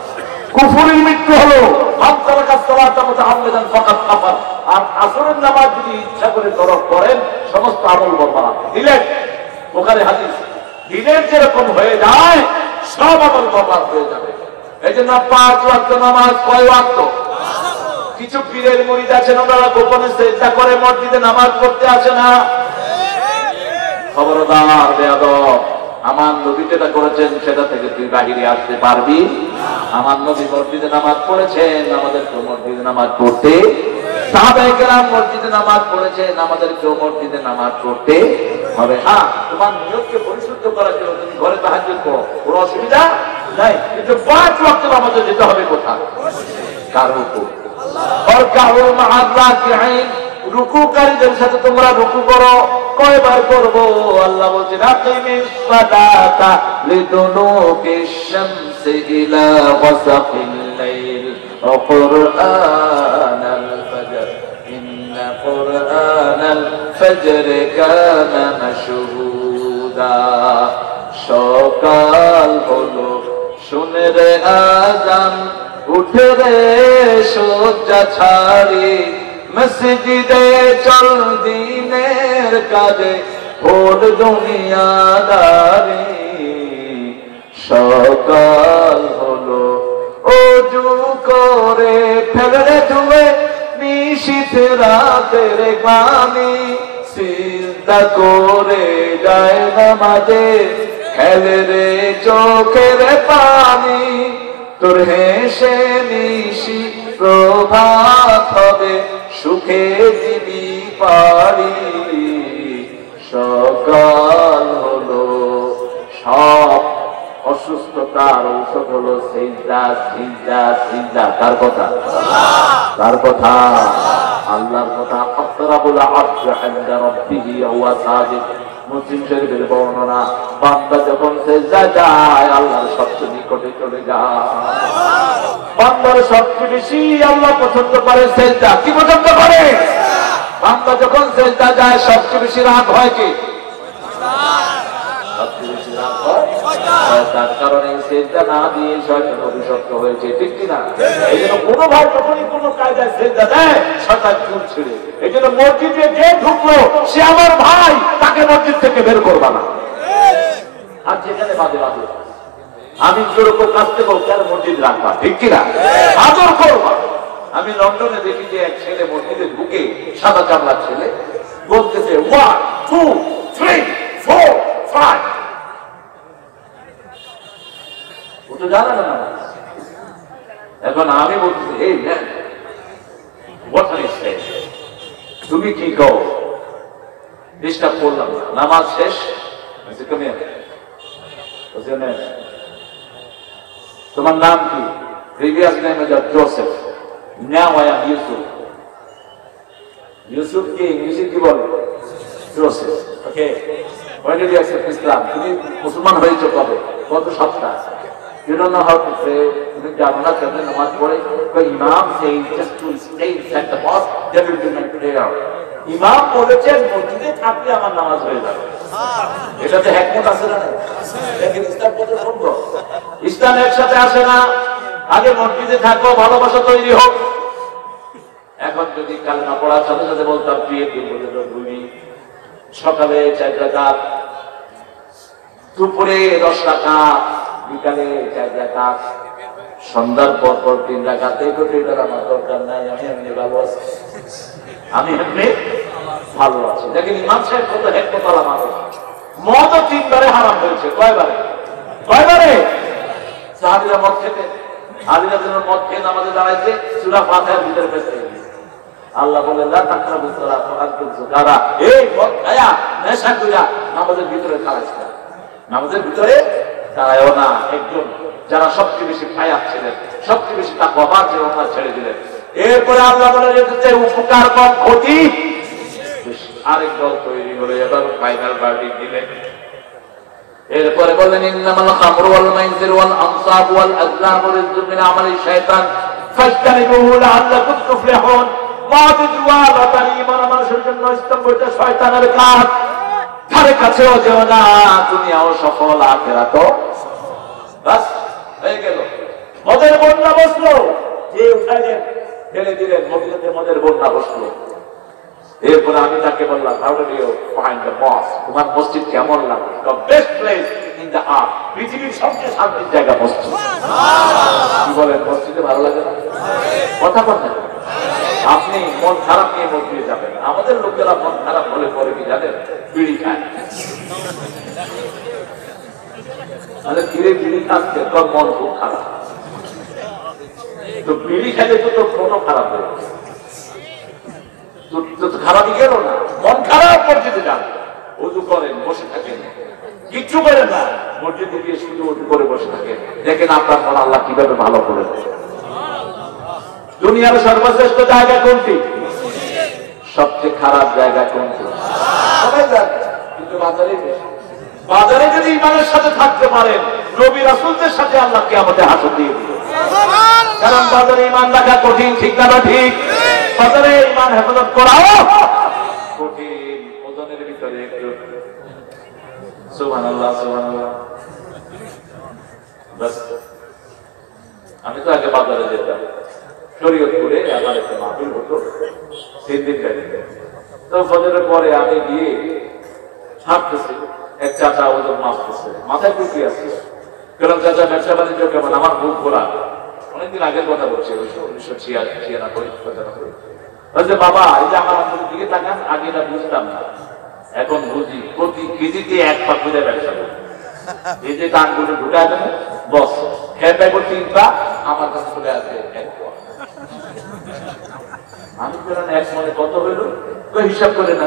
কুফরির মৃত্যু হলো। আর আসরের নামাজ যদি ইচ্ছা করে তরফ করেন, সমস্ত আমল বরবাদ। দিলেন বুখারী হাদিস, দিলের যেরকম হয়ে যায় সব আমল বরবাদ হয়ে যাবে। এই জন্য 5 ওয়াক্ত নামাজ। কয় ওয়াক্ত? কিছু পীরের মুরিদ আছেন, ওনারা গোপনে সেজদা করে মসজিদে নামাজ পড়তে আসে না। খবরদার বেয়াদব, আমার নবী যেটা করেছেন সেটা থেকে তুই বাহিরে আসতে পারবি? আমার নবী মসজিদে নামাজ পড়েছেন, আমাদেরকে মসজিদে নামাজ পড়তে, সাহাবায়ে কেরাম মসজিদে নামাজ পড়েছেন, আমাদেরকেও মসজিদে নামাজ পড়তে হবে। হ্যাঁ, তোমার নিয়তকে পরিশুদ্ধ করার জন্য তুমি ঘরে তাহাজ্জুদ করো, কোনো অসুবিধা নাই। কিন্তু 5 ওয়াক্ত নামাজে যেতে হবে কোথায়? কার হুকুম? রুকুকারীদের সাথে তোমরা রুকু করো। কয়বার করবো? আল্লাহ বলছেন আকিমিস সালাতা লিদুনুকিশ শামসি ইলা গাসাকিল লাইল ওয়া কুরআনাল ফাজর ইন্না কুরআনাল ফাজর কানা মাশহুদা। সকাল হলো, শুনে রে আযান, উঠে রে শয্যা ছাড়ি, মসজিদে চল দিনের কাজে ভোর দুনিয়াদারি। সকাল হলো ওযু করে ফেলে ধুয়ে নিশীথ রাতের গ্লানি, সিজদা করে যায় নামাজে খেলে রে চোখের পানি। তোর হেসে নিশি প্রভাত হবে সুখে দিবি পারি। সকাল হলো সব অসুস্থতার ঔষধ হলো সিজদা সিজদা সিজদা। কার কথা? কার কথা? আল্লাহর কথা। আফতারাবুল আবদু ইনদা রাব্বিহি ওয়া সাজিদ। মুসলিম শরীফের বর্ণনা, বান্দা যখন সিজদা যায় আল্লাহর সবচেয়ে নিকটে চলে যায়। বান্দার সবচেয়ে বেশি আল্লাহ পছন্দ করে সিজদা। কি পছন্দ করে? বান্দা যখন সিজদা যায় সবচেয়ে বেশি রাগ হয় কি? তার কারণে সিজদা না দিয়ে শয়তান অভিশপ্ত হয়েছে, ঠিক কিনা? এই জন্য কোনো ভাই যখনই কোনো কায়দায় সিজদা দেয় শয়তান চুল ছিঁড়ে। এই জন্য মসজিদে যে ঢুকলো সে আমার ভাই, তাকে মসজিদ থেকে বের করবা না। আর যেখানে বাজে বাজে আমি যেরকম কাজ থেকে কেন মসজিদ রাখবা, ঠিক কিনা? আদর করবা। আমি লন্ডনে দেখি যে এক ছেলে মসজিদে ঢুকে, সাদা চামড়ার ছেলে, বলতেছে 1 2 3 4 5। ও তো জানে না। এখন আমি বলতেছি এই ম্যান হোয়াট আর ইউ সে, তুমি কি কও? ডিস্টার্ব করলাম না, নামাজ শেষ। তুমি তোমার নাম কি? Previous name is Joseph, now I am Yusuf. Yusuf কি ইংলিশে কি বলে? Joseph. Okay, when did you accept Islam? তুমি মুসলমান হয়েছো কবে? কত সপ্তাহ? You don't know how to pray. তুমি জানো না কেমনে নামাজ পড়ে? ইমাম says just to stay at the mosque, there will be my prayer. ইমাম বলেছেন মসজিদে থাকলে আমার নামাজ হয়ে যাবে। এটাতে হিকমত আছে না? দেখেন ইসলাম কত সুন্দর। ইসলাম একসাথে আসে না। আগে মসজিদে থাকো, ভালোবাসা তৈরি হোক। এখন যদি কালেমা পড়ার সাথে সাথে বলতাম প্রিয় দুই সকালে 4 রাকাত, দুপুরে 10 রাকাত, বিকালে 4 রাকাত, সন্ধ্যার পর 3 রাকাত। এই কোটি এটার আমার দরকার নাই, আমি এমনি ভালো আছি, আমি এমনি ভালো আছি। দেখেন ইমাম সাহেব কত হেকমতওয়ালা মানুষ। মদও 3 বারে হারাম হয়েছে। কয়বারে? কয়বারে? সাহাবীরা মদ খেতেন। আলীরা যেন মদ খেয়ে নামাজে দাঁড়াইছে, সূরা ফাতিহার ভিতরে পেছে আল্লাহ বলেন লা তাকরাবুস সালাত ওয়া আনতুম সুকারা। এই মদ খায়া নেশা কইরা নামাজের ভিতরে দাঁড়াইছে না, নামাজের ভিতরে দাঁড়ায়ও না। একজন যারা সবচেয়ে বেশি ফায়াত ছিলেন, সবচেয়ে বেশি তাকওয়াবান ছিলেন, ওনারা ছেড়ে দিলেন। এরপরে আল্লাহ বলেন এটাতে উপকার কম ক্ষতি বেশি। আরেক দল তৈরি হলো, এবার ফাইনাল ভার্ডিক্ট দিলেন। এরপরে বললেন ইন্নামাল খামরু ওয়াল মাইসির ওয়াল আনসাব ওয়াল আজলামু রিজকুম মিন আমালি শাইতান ফাজতানিবুহু লাআল্লাকুম তুফলিহুন। মদ জুয়া লটারি মানুষের জন্য স্তম্ভ, এটা শয়তানের কাজ। ধারে কাছেও যেও না, দুনিয়াও সফল, আখিরাতও বাস হয়ে গেল। মদের বন্যা বসলো, যে উঠাইলেন ফেলে দিলেন, মদিনাতে মদের বন্যা বসলো। এরপরে আমি তাকে বললাম how do you find the mosque? তোমার মসজিদ কেমন লাগে? The best place in the earth, পৃথিবীর সবচেয়ে শান্তির জায়গা মসজিদ। কি বলেন, মসজিদে ভালো লাগে না? কথা বলেন। আপনি মন খারাপ নিয়ে মসজিদে যাবেন। আমাদের লোকেরা মন খারাপ হলে পরে কি জানেন? বিড়ি খায়। তাহলে ধীরে বিড়ি খাচ্ছে, তোর মন খুব খারাপ। তো বিড়ি খেলে তো তোর মনও খারাপ হয়ে গেছে, তো খারাপই গেল না। মন খারাপ মসজিদে যান, উযু করেন, বসে থাকেন, কিচ্ছু করেন না, মসজিদে গিয়ে শুধু উযু করে বসে থাকেন। দেখেন আপনার মন আল্লাহ কিভাবে ভালো করে দেয়। দুনিয়ার সর্বশ্রেষ্ঠ জায়গা কোনটি? সবচেয়ে খারাপ জায়গা কোনটি? সবাই জানে, কিন্তু বাজারে বাজারে যদি ইমানের সাথে থাকতে পারেন, নবী রাসূলদের সাথে আল্লাহ কিয়ামতে হাসর দিয়ে দিবে। কারণ বাজারে ইমান রাখা কঠিন, ঠিক না? ঠিক। বাজারে ইমান হেফাজত করাও কঠিন। ওজনের ভিতরে একটু সুবহানাল্লাহ সুবহানাল্লাহ। আমি তো আগে বাজারে যেতাম, শরীয়তপুরে আমার একটা মাহফিল হতো 3 দিন ব্যাপী। তো ফজরের পরে আমি গিয়ে হাঁটতেছি, এক চাচা ওজন মাপতেছে, মাথায় টুপি আছে। কারণ চাচা ব্যবসা বাণিজ্য কেমন? আমার বুক খোলা, অনেকদিন আগের কথা বলছি, 1996-97। বাবা, এই যে আমার আপনার দিকে তাকান, আগে এটা বুঝতাম না, এখন বুঝি। প্রতি কেজিতে 1 পা করে ব্যবসা করি। এই যে টানগুলো ঢুকায় দেবে বস, খেয়ে পাইব 3 পা, আমার কাছে চলে আসবে 1 পা। আমি বললাম 1 মনে কত হইল? হিসাব করে না,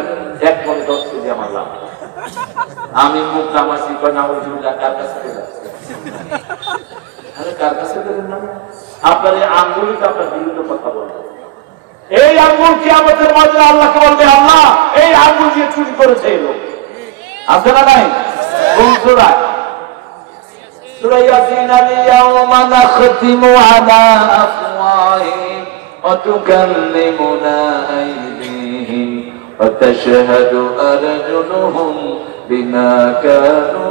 1 মনে 10 কেজি আমার লাভ। আমি মুখ নামাছি, কার কাছে চলে আসছে? আরে কার কাছে পেলেন না? আপনার এই আঙ্গুলই তো আপনার বিরুদ্ধে কথা বলবে। এই আঙ্গুল কিয়ামতের মাঝে আল্লাহকে বলবে, আল্লাহ এই আঙ্গুল দিয়ে চুরি করেছে এই লোক। আছে না নাই? কোন সূরা? সূরা ইয়াসিন, আল-ইয়াওমা নাখতিমু আলা আফওয়াহিহিম ওয়া তুকাল্লিমুনা আইদিহিম ওয়া তাশহাদু আরজুলুহুম বিমা Kanu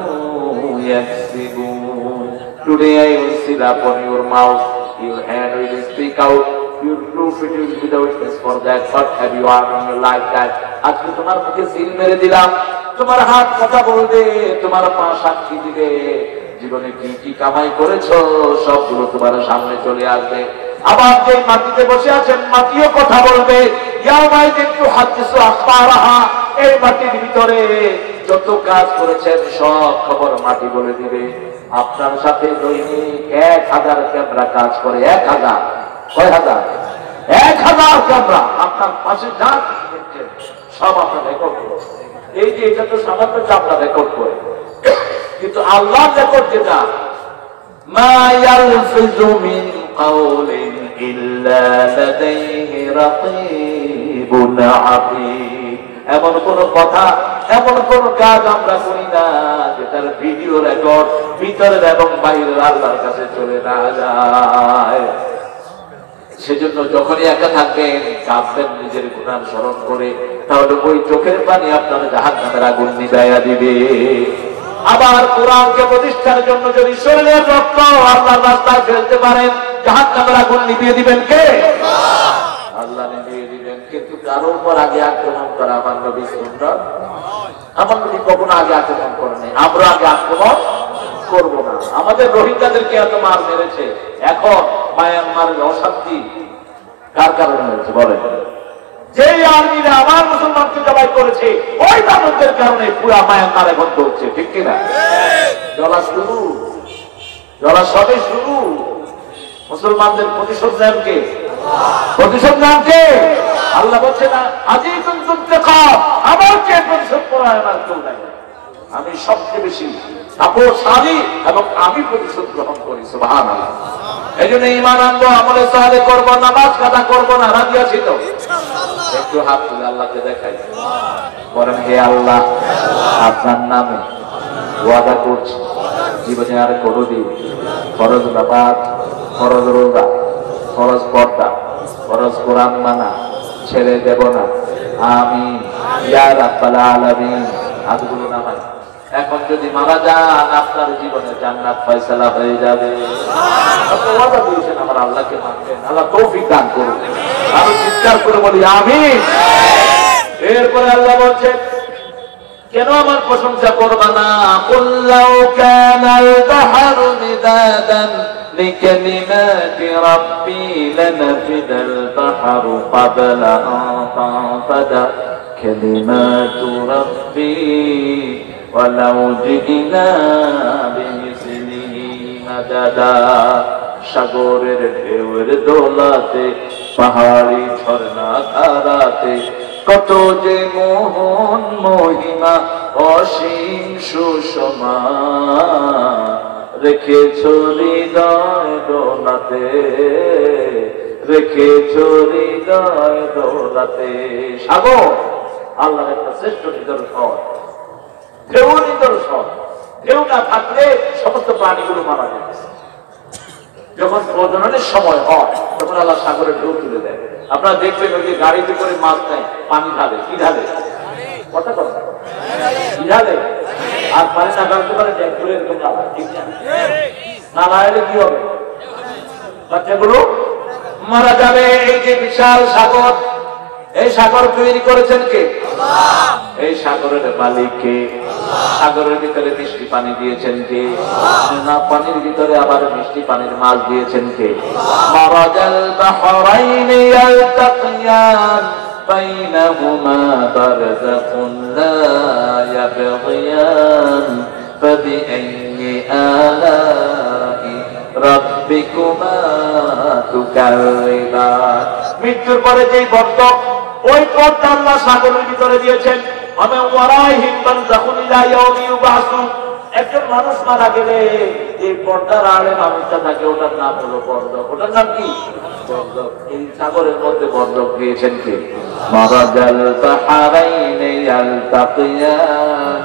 ইয়াকসিবুন। Today I will seal upon your mouth, your hand will speak out, your proof it will be the witness for that. What have you earned in your lifetime? আজকে তোমার মুখে সিল মেরে দিলাম, তোমার হাত কথা বলবে, তোমার পা সাক্ষী দিবে, জীবনে কি কি কামাই করেছো সবগুলো তোমার সামনে চলে আসবে। আবার যে মাটিতে বসে আছেন, মাটিও কথা বলবে। এই মাটির ভিতরে যত কাজ করেছেন সব খবর মাটি বলে দিবে। আপনার সাথে দৈনিক 1000 ক্যামেরা কাজ করে। 1000, কয় হাজার? 1000 ক্যামেরা আপনার পাশে যা সব আপনার রেকর্ড করে। এই যে এটা তো সামান্য চাপড়া রেকর্ড করে, কিন্তু আল্লাহ রেকর্ড যেটা, মা ইয়ালফিযু মিন কাওলিন ইল্লা লাদাইহি রাকীবুন আতীদ। এমন কোন কথা, এমন কোন কাজ আমরা করি না যেটার ভিডিও রেকর্ড ভিতরের এবং বাইরের আল্লাহর কাছে চলে না যায়। সেজন্য যখনই একা থাকবেন, কাঁদবেন নিজের গুনাহ স্মরণ করে, তাহলে ওই চোখের পানি আপনার জাহান্নামের আগুন নিভাইয়া দিবে। আবার কোরআনকে প্রতিষ্ঠার জন্য যদি শরীরের রক্ত আল্লাহর রাস্তায় ফেলতে পারেন, জাহান্নামের আগুন নিভিয়ে দিবেন কে? আল্লাহ নিভিয়ে দিবেন। কিন্তু কারো উপর আগে আক্রমণ করা আমার নবী সুন্নাত। আমার নবী কখনো আগে আক্রমণ করেনি, আমরা আগে আক্রমণ করবো না। আমাদের রোহিঙ্গাদেরকে এত মার মেরেছে, এখন মায়ানমারের অশান্তি কার কারণে হয়েছে বলেন? যে আর্মিরা আমার মুসলমানকে জবাই করেছে, ওই দানবদের কারণে পুরা মায়ানমারে বন্ধ হচ্ছে, ঠিক কিনা? জ্বলা শুরু, জ্বলা সবে শুরু। মুসলমানদের প্রতিশোধ নেন কে? প্রতিশোধ নেন কে? আল্লাহ বলছে না, আজই কুনতুম তাকাব, আমার কে প্রতিশোধ করায়? আমার কেউ নাই। আমি সবচেয়ে বেশি তাপশালী এবং আমি প্রতিশোধ গ্রহণ করি। সুবহানাল্লাহ। এই জন্য ঈমান আনবো, আমলে সালেহ করবো, নামাজ কাজা করবো না। রাজি আছি তো? একটু হাত তুলে আল্লাহকে দেখাই, বলেন হে আল্লাহ, আপনার নামে ওয়াদা করছি জীবনে আর কোনোদিন ফরজ নামাজ, ফরজ রোজা, ফরজ পর্দা, ফরজ কোরআন মানা ছেড়ে দেব না। আমিন ইয়া রাব্বাল আলামিন। হাতগুলো নামাই। এখন যদি মারা যান, আপনার জীবনে জান্নাত ফয়সালা হয়ে যাবে। আপনি ওয়াদা দিয়েছেন আমার আল্লাহকে মানবেন, আল্লাহ তৌফিক দান করুন। আমি চিৎকার করে বলি আমিন। এরপরে আল্লাহ বলছেন, কেন আমার প্রশংসা করবা না? কুল্লাউ কানাল বাহরু মিদাদান লিকালিমাতি রাব্বি লানাফিদাল বাহরু ক্বাবলা আন তানফাদা কালিমাতু রাব্বি ওয়ালাউ জিনা বিমিসলিহি মাদাদা। সাগরের ঢেউয়ের দোলাতে, পাহাড়ি ঝর্ণা ধারাতে, কত যে মোহন মহিমা অসীম সুষমা রেখেছ হৃদয় দোলাতে, রেখেছ হৃদয় দোলাতে। সাগর আল্লাহর একটা শ্রেষ্ঠ নিদর্শন, ঢেউ নিদর্শন। ঢেউ না থাকলে সমস্ত প্রাণীগুলো মারা যায়। যখন প্রজননের সময় হয় তখন আল্লাহ সাগরের ঢেউ তুলে দেয়। আপনারা দেখবেন ওই যে গাড়িতে করে মাছ নেয়, পানি ঢালে, কি ঢালে? কথা কথা কি ঢালে? আর পানি না ঢালতে পারে ঘুরে এরকম ঢালা, ঠিক না? না ঢালে কি হবে? বাচ্চাগুলো মারা যাবে। এই যে বিশাল সাগর, এই সাগর তৈরি করেছেন কে? এই সাগরের মালিক কে? সাগরের ভিতরে মিষ্টি পানি দিয়েছেন কে? না পানির ভিতরে আবার মিষ্টি পানির মাছ দিয়েছেন কে? মারাজাল বাহরাইনি ইয়ালতাকিয়ান বাইনাহুমা বারযাখুন লা ইয়াবগিয়ান ফাবিআইয়ি আলাই রাব্বিকুমা তুকাযিবান। মৃত্যুর পরে যেই বর্তক, ওই পথটা আল্লাহ সাগরের ভিতরে দিয়েছেন। আমি ওয়ারাইহিম বারযাখুন ইলা ইয়াউমি ইউবাসুন। একজন মানুষ মারা গেলে যে পর্দার আড়ে মানুষটা থাকে, ওটার নাম হলো বর্ধক। ওটার নাম কি? বর্ধক। এই সাগরের মধ্যে বর্ধক দিয়েছেন কে? মারাজাল বাহরাইনি ইয়ালতাকিয়ান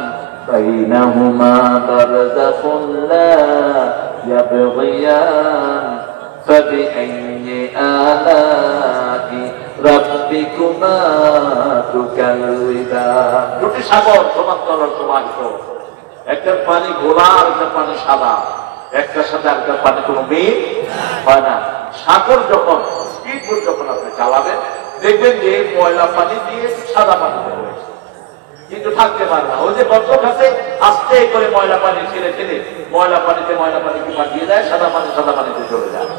বাইনাহুমা বারযাখুন লা ইয়াবগিয়ান ফাবিআইয়ি আলাই রাব্বিকুমা তুকাযিবান। দুটি সাগর সমান্তরাল প্রবাহিত, একটা পানি ঘোলা আর একটা পানি সাদা, একটার সাথে আরেকটার পানি কোনো মিল হয় না। সাগর যখন স্পিড যখন আপনি চালাবেন, দেখবেন যে ময়লা পানি দিয়ে সাদা পানি রয়েছে, কিন্তু থাকতে পারে না। ওই যে বদ্ধক আছে, আস্তে করে ময়লা পানি ছেড়ে ছেড়ে ময়লা পানিতে ময়লা পানিকে পাঠিয়ে দেয়, সাদা পানিতে চলে যায়।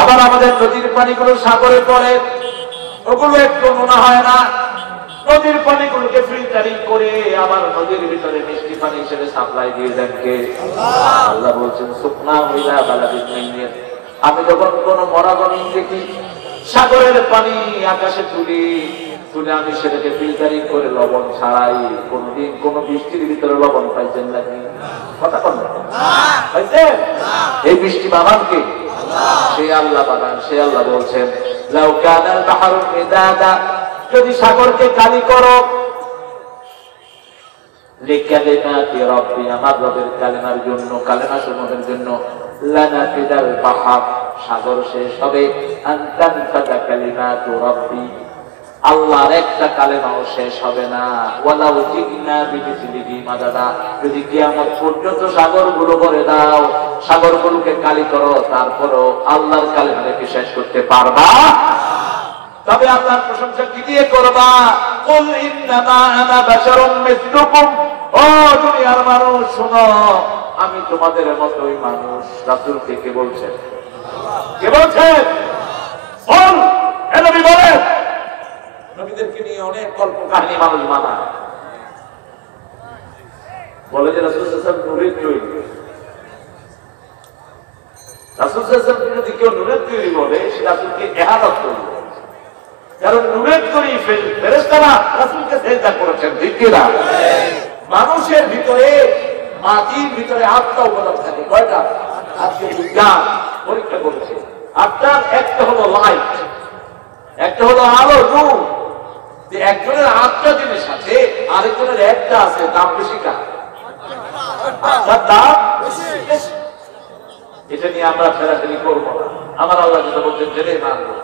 আবার আমাদের নদীর পানিগুলো সাগরে পড়ে, ওগুলো একটু মনে হয় না। নদীর পানিগুলোকে ফিল্টারিং করে আবার নদীর ভিতরে মিষ্টি পানি হিসেবে সাপ্লাই দিয়ে দেন কে? আল্লাহ বলছেন সুকনা ইলা বালাদিন মাইয়িত। আমি যখন কোন মরা জমিন দেখি, সাগরের পানি আকাশে তুলে আমি সেটাকে ফিল্টারিং করে লবণ ছাড়াই। কোনদিন কোন বৃষ্টির ভিতরে লবণ পাইছেন নাকি? কথা বল না, পাইছেন? এই বৃষ্টি বানান কে? সে আল্লাহ বানান। সে আল্লাহ বলছেন লাউ কানাল বাহরু মিদাদা, যদি সাগরকে কালি করো লিকালিমাতি রাব্বি, আমার রবের কালিমার জন্য, কালিমা সমূহের জন্য, লানাফিদাল বাহর, সাগর শেষ হবে। আনতানফাদা কালিমাতু রাব্বি, আল্লাহর একটা কালেমাও শেষ হবে না। ওয়ালাউ জিনা বিমিসলিহি মাদাদা, যদি কিয়ামত পর্যন্ত সাগরগুলো করে দাও, সাগরগুলোকে কালি করো, তারপরও আল্লাহর কালেমাকে শেষ করতে পারবা? তবে আল্লাহর প্রশংসা কি দিয়ে করবা? কুল ইন্নামা আনা বাশারুম মিসলুকুম, ও দুনিয়ার মানুষ শোনো, আমি তোমাদের মতোই মানুষ। রাসূলকে কে বলছেন? কে বলছেন? বল, এ নবী বলেন। নবীদেরকে নিয়ে অনেক গল্প কাহিনী মানুষ বানায়, বলে যে রাসূল সাল্লাল্লাহু আলাইহি ওয়াসাল্লাম নূরের তৈরি। রাসূল সাল্লাল্লাহু আলাইহি ওয়াসাল্লাম যদি কেউ নূরের তৈরি বলে, সে রাসূলকে ইহানত করবে। কারণ নূরের তৈরি ফেরেশতারা রাসূলকে সিজদা করেছেন, ঠিক কি না? মানুষের ভিতরে, মাটির ভিতরে আটটা উপাদান থাকে। কয়টা? আজকে বিজ্ঞান পরীক্ষা করেছে। আটটার একটা হলো লাইট, একটা হলো আলো, নূর। যে একজনের আটটা জিনিস আছে, আরেকজনের একটা আছে, দাম বেশি কার? দাম বেশি। এটা নিয়ে আমরা ফেরাফেরি করবো না। আমার আল্লাহ যেটা বলছেন জেনে মানবো।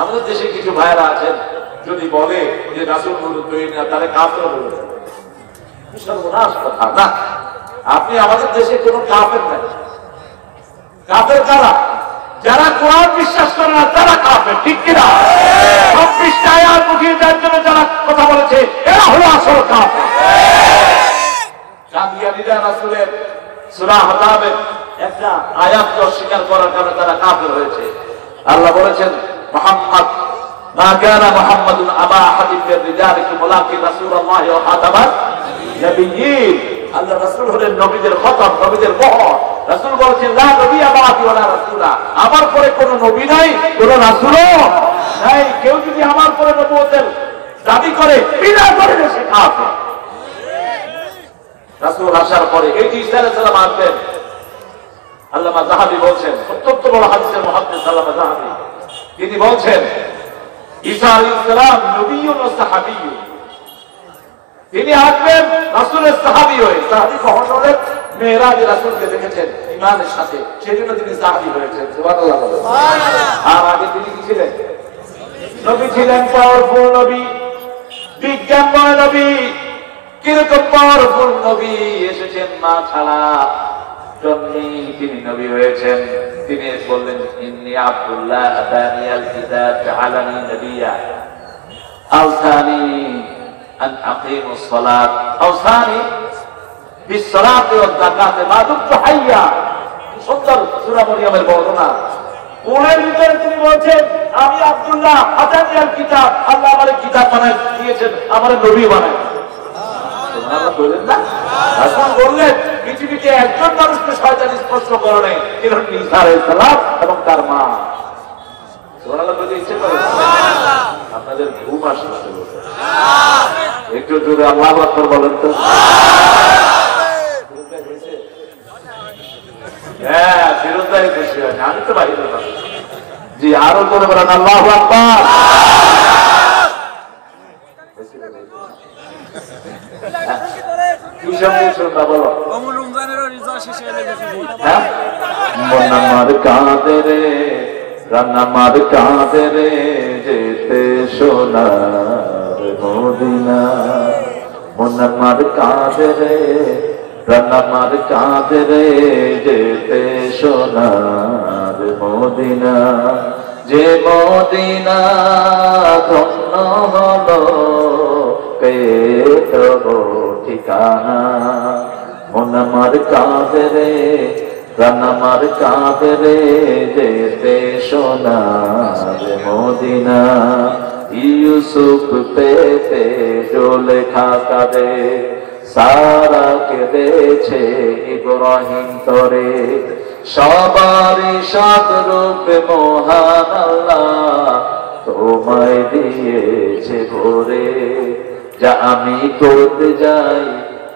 আমাদের দেশে কিছু ভাইরা আছেন, যদি বলে যে রাসূল নূর তৈরি না, তাহলে কাফের বলবে। সর্বনাশ কথা না। আপনি আমাদের দেশে কোন কাফের নাই। কাফের কারা? যারা কোরআন বিশ্বাস করে না, তারা কাফের, ঠিক কিনা? 26টা আয়াত বুঝিয়ে দেওয়ার জন্য যারা কথা বলেছে, এরা হলো আসল কাফের। কাদিয়ানীরা রাসূলের সূরা আহজাবের একটা আয়াতকে অস্বীকার করার কারণে তারা কাফের হয়েছে। আল্লাহ বলেছেন মুহাম্মদ মা কানা মুহাম্মাদুন আবা আহাদিন মির রিজালিকুম ওয়ালাকিন রাসূলুল্লাহি ওয়া খাতামান নবিয়্যিন। আল্লাহ রাসূল হলেন নবীদের খতম, নবীদের মোহর। রাসূল বলেছেন লা নবিয়্যা বা'দি ওয়ালা রাসূলা, আমার পরে কোন নবী নাই, কোন রাসূলও নাই। কেউ যদি আমার পরে নবুয়তের দাবি করে, বিনা করে সে কাফের। রাসূল আসার পরে এই যে ঈসা আলাইহিস সালাম আসবেন, আল্লামা যাহাবী বলছেন, অত্যন্ত বড় হাদিসের মুহাদ্দিস আল্লামা যাহাবী, তিনি বলছেন ঈসা আলাইহিস সালাম নবিয়্যুন ওয়া সাহাবিয়্যুন, তিনি আসবেন রাসূলের সাহাবী হয়ে। সাহাবী কখন হলেন? মেরাজে রাসূলকে দেখেছেন ঈমানের সাথে, সেজন্য তিনি সাহাবী হয়েছেন। সুবহানাল্লাহ বলেন। আর আগে তিনি কি ছিলেন? নবী ছিলেন, পাওয়ারফুল নবী, বিজ্ঞানময় নবী। কিরকম পাওয়ারফুল নবী? এসেছেন মা ছাড়া, জন্যই তিনি নবী হয়েছেন। তিনি বললেন ইন্নী আব্দুল্লাহ আতানিয়াল কিতাব জাআলানি নবিয়্যা আওসানি আন আকিমুস সালাত আওসানি বিস সালাতি ওয়াজ যাকাতি মা দুমতু হাইয়া। সুন্দর সূরা মরিয়মের বর্ণনা। কোরআনের ভিতরে তিনি বলছেন আমি আব্দুল্লাহ আতানিয়াল কিতাব, আল্লাহ আমারে কিতাব বানায় দিয়েছেন, আমারে নবী বানায়। সুবহানাল্লাহ বলেন না? রাসূল বললেন পৃথিবীতে একজন মানুষকে শয়তান স্পর্শ করে নাই, তিনি ঈসা আলাইহিস সালাম এবং তার মা। সুবহানাল্লাহ বলতে ইচ্ছে করে সুবহানাল্লাহ। আপনাদের ঘুম আসছে? একটু জোরে আল্লাহু আকবার বলেন তো। হ্যাঁ, ফিরোজদাই খুশি হয়, আমি তো বাইরে না। জি, আরো জোরে বলেন আল্লাহু আকবার। কি সঙ্গে শুনবা বলো? মনামার কাঁদে রে, রান্নামার কাঁদে রে, যেতে সোনার মদিনা। মনামার কাঁদে রে, রান্নামার কাঁদে রে, যেতে সোনার মদিনা। যে মদিনা ধন্য হলো কে তব ঠিকানা। মনামার কাঁদে রে, রান্নামার কাঁদে রে, যেতে সোনার মদিনা। ইউসুফ পেতে জোলেখা কাঁদে, সারা কেঁদেছে ইব্রাহিম তরে। সবারই সদরূপে মহান আল্লাহ তোমায় দিয়েছে ভরে। যা আমি করতে যাই,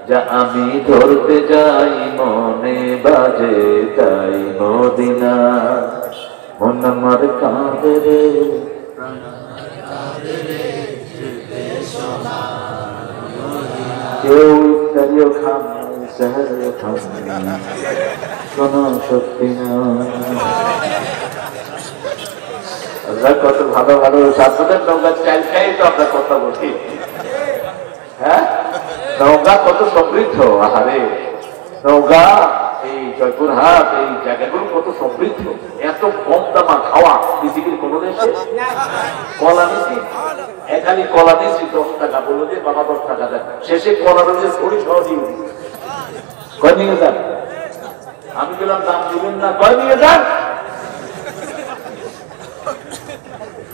যা আমি ধরতে যাই, মনে বাজে তাই মদিনা। মন আমার কাঁদে রে, কেউ ইফতারিও খান সেহরিও খান, কোন শক্তি না। কত ভালো ভালো ছাত্রদের নৌকা চাল খাই তো আমরা কথা বলি। হ্যাঁ, নৌকা কত সমৃদ্ধ। আহারে নৌকা, এই জয়পুরহাট এই জায়গাগুলো কত সমৃদ্ধ। এত কম দামা খাওয়া পৃথিবীর কোন দেশে। কলা নিচ্ছি, এখানে কলা নিচ্ছি 10 টাকা, বললো যে বাবা 10 টাকা দেন। শেষে কলা রয়েছে ছড়ি সহ দিয়ে কয় নিয়ে যান। আমি বললাম দাম দিবেন না, কয় নিয়ে যান।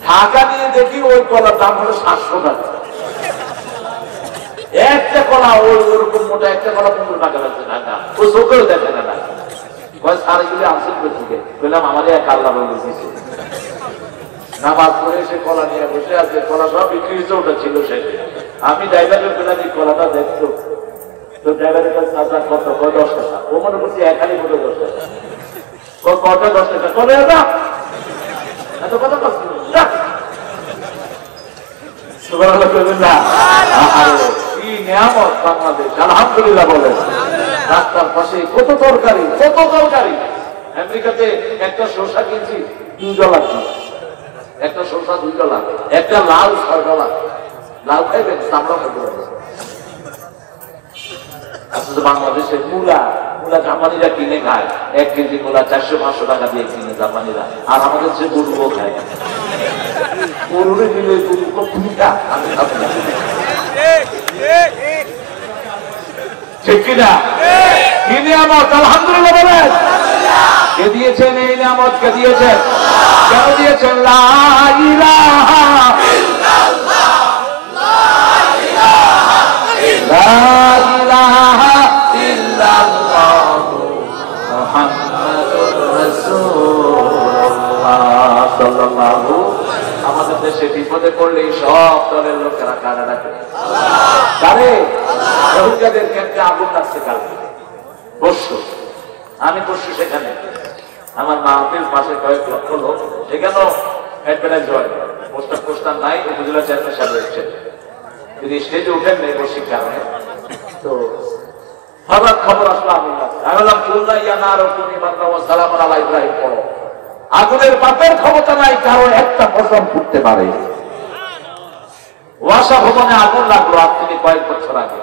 ঢাকা নিয়ে দেখি ওই কলার দাম হলো 700 টাকা। একটা কলা ওই ওরকম মোটা একটা কলা 15 টাকা লাগছে ঢাকা। ওই চোখেও দেখে না ঢাকা। কয় সার এগুলি আনছেন থেকে বললাম আমারই এক আল্লাহ বলে দিয়েছে। নামাজ পড়ে সে কলা নিয়ে বসে আছে, কলা সব বিক্রি হয়েছে, ওটা ছিল সে। আমি ড্রাইভারের বললাম এই কলাটা দেখতো তো, ড্রাইভারের কাছে চাচা কত? কয় 10 টাকা। ও মনে করছি এখানে কোথাও 10 টাকা। কটা 10 টাকা? কবে না এত কথা করছিল সুবহানাল্লাহ বলবেন না? কি নিয়ামত বাংলাদেশ, আলহামদুলিল্লাহ বলেন। রাস্তার পাশে কত তরকারি, কত তরকারি। আমেরিকাতে একটা শসা কিনছি $2, একটা শসা $2, একটা লাল $6। লাল খাইবেন, চামড়া খাইতে পারবেন। আসলে বাংলাদেশের মূলা জাপানিরা কিনে খায়। 1 কেজি মূলা 400-500 টাকা দিয়ে কিনে জাপানিরা। আর আমাদের সে গরুও খায়। গরুরে দিলে গরু কতটা আমি খাবো না, ঠিক কিনা? কি নিয়ামত, আলহামদুলিল্লাহ বলেন। কে দিয়েছেন এই নিয়ামত? কে দিয়েছেন? কেন দিয়েছেন? লা ইলাহা ইল্লাল্লাহ, লা ইলাহা ইল্লাল্লাহ, মুহাম্মাদুর রাসূলুল্লাহ সাল্লাল্লাহু। আমাদের দেশে বিপদে পড়লেই সব দলের লোকেরা কারা ডাকে? কারে? রোহিঙ্গাদের ক্ষেত্রে আগুন লাগছে কালকে পরশু। আমি পরশু সেখানে, আমার মাহফিল পাশে কয়েক লক্ষ লোক, সেখানেও অ্যাডভার্টাইজ হয়, পোস্টার নাই। উপজেলা চেয়ারম্যান সাহেব এসেছেন, তিনি স্টেজে উঠেন নেই বসির কারণে। তো হঠাৎ খবর আসলো আগুন লাগছে। আমি বললাম কুল্লা ইয়া নার কুনি বারকা ওয়া সালামুন আলা ইব্রাহিম পড়ো। আগুনের বাপের ক্ষমতা নাই কারো একটা পশম ফুটতে পারে। ওয়াসা ভবনে আগুন লাগলো আজ থেকে কয়েক বছর আগে।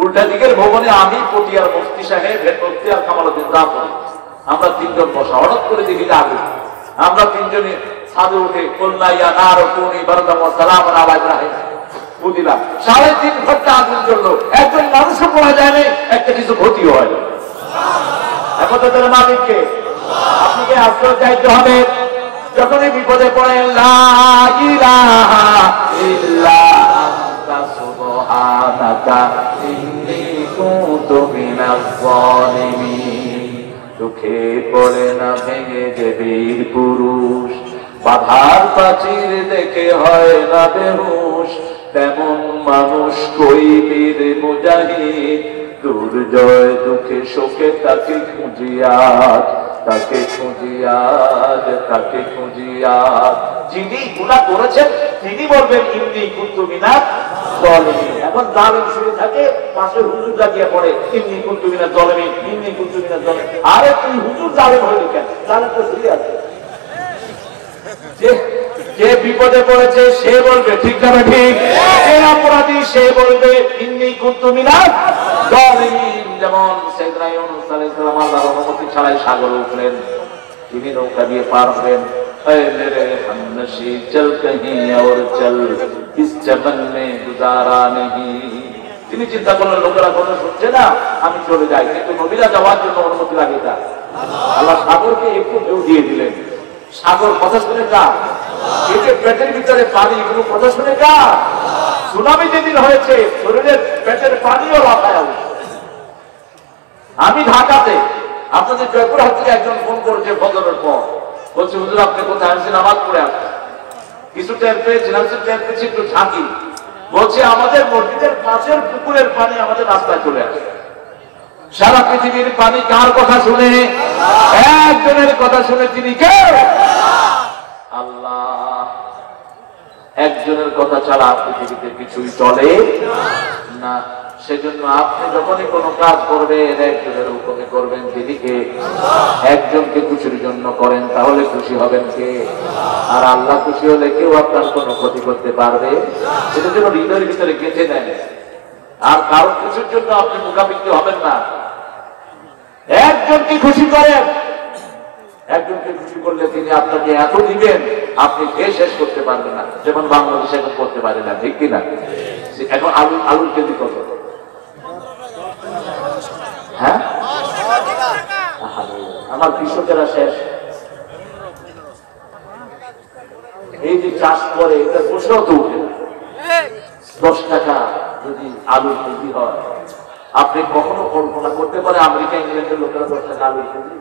উল্টা দিকের ভবনে আমি পটিয়ার মুফতি সাহেব মুফতি আর কামালউদ্দিন জাফর আমরা তিনজন বসা, হঠাৎ করে দেখি যে আগুন। আমরা তিনজনে ছাদে উঠে কল্লাইয়া নার কুনি বারদাম ওয়া সালাম আলা ইব্রাহিম বুঝিলাম 3.5 ঘন্টা আগুন জ্বললো, একজন মানুষও পড়া যায় না, একটা কিছু ক্ষতি হয় না। এখন তো তার মালিককে আপনাকে আশ্রয় চাইতে হবে। যখনই বিপদে পড়ে লা ইলাহা ইল্লা আনতা সুবহানাকা ইন্নী কুনতু মিনাজ জালিমিন। দুঃখে পড়ে না ভেঙে যে বীর পুরুষ, বাধার প্রাচীর দেখে হয় না বেহুশ, তেমন মানুষ কই বীর মুজাহিদ, দুর্জয় দুঃখে শোকে তাকে খুঁজিয়াজ, তাকে খুঁজিয়াজ, তাকে খুঁজিয়াজ। যিনি গুনাহ করেছেন তিনি বলবেন ইন্নী কুনতু মিনাজ জালিমিন। এখন জালেম শুয়ে থাকে, পাশে হুজুর লাগিয়ে পড়ে ইন্নী কুনতু মিনাজ জালিমিন, ইন্নী কুনতু মিনাজ জালিমিন। আরে তুই হুজুর জালেম হইলি কেন? জালেম তো শুয়ে আছে। যে বিপদে পড়েছে সে বলবে ঠিক না ঠিক, যে অপরাধী সে বলবে ইন্নী কুনতু মিনাজ জালিমিন। যেমন সাইয়েদনা ইউনূস আলাইহিস সালাম আল্লাহর অনুমতি ছাড়াই সাগরে উঠলেন, তিনি নৌকা দিয়ে পার হলেন। মেরে হামনশি চল কहीं और चल इस चमन में गुजारा नहीं। তিনি চিন্তা করলেন লোকেরা কথা শুনছে না, আমি চলে যাই। কিন্তু নবীরা যাওয়ার জন্য অনুমতি লাগে না, আল্লাহ সাগরকে একটু ঢেউ দিয়ে দিলেন। সাগর কথা শুনে কা, এই যে পেটের ভিতরে পানি, এগুলো কথা শুনে কা। সুনামি যেদিন হয়েছে শরীরের পেটের পানিও লাফায় উঠছে। আমি ঢাকাতে, আপনাদের জয়পুরহাট থেকে একজন ফোন করেছে ফজরের পর, বলছে হুজুর আপনি কোথায়? আসছেন? নামাজ পড়ে আসছেন। কিছু টের পেয়েছিলাম, টের পেয়েছি একটু ঝাঁকি। বলছে আমাদের মসজিদের পাশের পুকুরের পানি আমাদের রাস্তায় চলে আসে। সারা পৃথিবীর পানি কার কথা শুনে? একজনের কথা শুনে। তিনি কে? আল্লাহ। একজনের কথা ছাড়া পৃথিবীতে কিছুই চলে না। সেজন্য আপনি যখনই কোনো কাজ করবেন একজনের হুকুমে করবেন। তিনি কে? একজনকে খুশির জন্য করেন, তাহলে খুশি হবেন কে? আর আল্লাহ খুশি হলে কেউ আপনার কোনো ক্ষতি করতে পারবে? সেটা যেন হৃদয়ের ভিতরে গেঁথে নেন। আর কারোর কিছুর জন্য আপনি মুখাপিক্ষি হবেন না। একজনকে খুশি করেন, একজনকে খুশি করলে তিনি আপনাকে এত দিবেন আপনি খেয়ে শেষ করতে পারবেন না। যেমন বাংলাদেশে এখন করতে পারে না, ঠিক কিনা? এখন আলুর কেজি কত? হ্যাঁ, আমার কৃষকেরা শেষ। এই যে চাষ করে এটা বসেও তো উঠে না। 10 টাকা যদি আলুর কেজি হয়, আপনি কখনো কল্পনা করতে পারে আমেরিকা ইংল্যান্ডের লোকেরা 10 টাকা আলুর কেজি?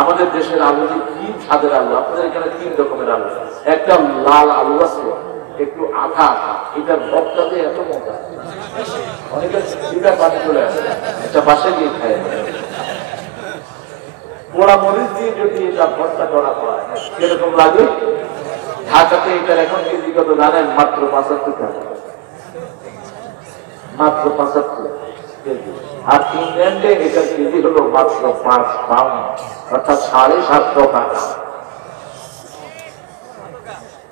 আমাদের দেশের আলু কি স্বাদের আলু। আপনাদের এখানে 3 রকমের আলু। একটা লাল আলু আছে, একটু আঠা আঠা, এটার ভর্তাতে এত মজা, অনেকের দুটা পানি চলে আসে। একটা পাশে গিয়ে খায়। পোড়া মরিচ দিয়ে যদি এটা ভর্তা করা হয় কিরকম লাগে? ঢাকাতে এটার এখন কেজি কত জানেন? মাত্র 75 টাকা, মাত্র 75 কেজি। আর ইংল্যান্ডে এটার কেজি হলো মাত্র 5 পাউন্ড, অর্থাৎ 750 টাকা।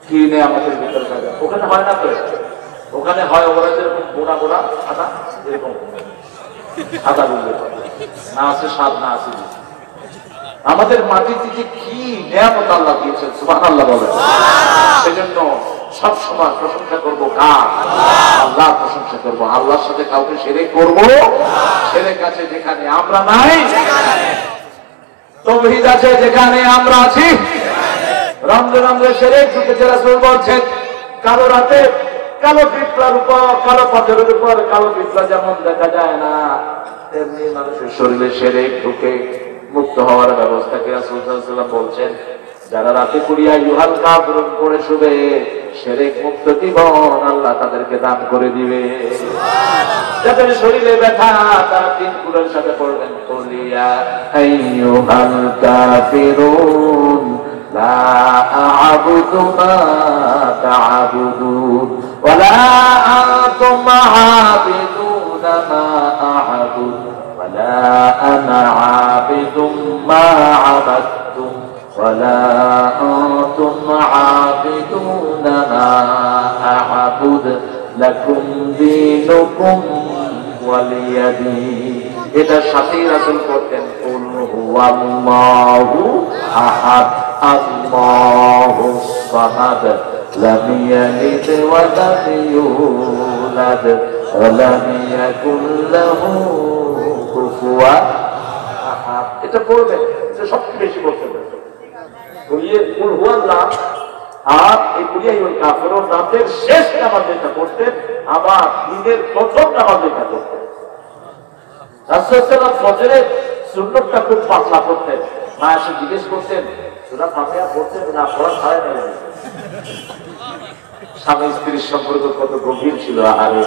কিনে আমাদের ভিতরে থাকে। ওখানে হয় না তো, ওখানে হয় ওরা যেরকম গোড়া গোড়া আদা, এরকম আদা বুঝলে না আছে স্বাদ, না আছে। আমাদের মাটিতে যে কি নিয়ামত আল্লাহ দিয়েছেন, সুবহানাল্লাহ বলেন। সেজন্য সবসময় প্রশংসা করবো কার? আল্লাহ প্রশংসা করবো। আল্লাহর সাথে কাউকে শিরক করবো? শিরক আছে যেখানে আমরা নাই, তাওহীদ আছে যেখানে আমরা আছি। রমজান রমজান শিরক ঢুকেছে। রাসূল বলছেন কালো রাতে কালো পিঁপড়ার উপর, কালো পাথরের উপর কালো পিঁপড়া যেমন দেখা যায় না, তেমনি মানুষের শরীরে শিরক ঢুকে মুক্ত হওয়ার ব্যবস্থা কি রাসূল সাল্লাল্লাহু আলাইহি ওয়াসাল্লাম বলছেন। যারা রাতে কুরিয়া ইউহাল কাফরুন করে শুবে, শিরক মুক্ত জীবন আল্লাহ তাদেরকে দান করে দিবে। যাদের শরীরে ব্যথা তারা 3 কুলের সাথে পড়বেন কুলিয়া আইয়ুহাল কাফিরুন লা আ'বুদু মা তা'বুদুন ওয়া লা আনতুম আ'বিদুনা মা আ'বুদু ওয়া লা আনা আ'বিদুম মা আ'বাদতুম ওয়া লা আনতুম আ'বিদুনা মা আ'বুদু লাকুম দীনুকুম ওয়ালিয়াদিন। এটার সাথেই রাসূল করতেন কুল হুয়াল্লাহু আহাদ আল্লাহুস সামাদ লাম ইয়ালিদ ওয়া লাম ইউলাদ ওয়া লাম ইয়াকুল লাহু কুফুয়ান আহাদ। এটা পড়বেন, এটা সবচেয়ে বেশি করতে হবে। বলিয়ে কুল হুয়াল্লাহ আর এই কুলিয়াল কাফিরুন রাতের শেষ নামাজ যেটা করতেন, আবার দিনের প্রথম নামাজ যেটা করতেন। রাসূল সাল্লাল্লাহু আলাইহি ফজরের সুন্নতটা খুব পাতলা করতেন। মা এসে জিজ্ঞেস করতেন, সূরা ফাতিহা পড়তেন না পড়া ছাড়াই না? স্বামী স্ত্রীর সম্পর্ক কত গভীর ছিল, আরে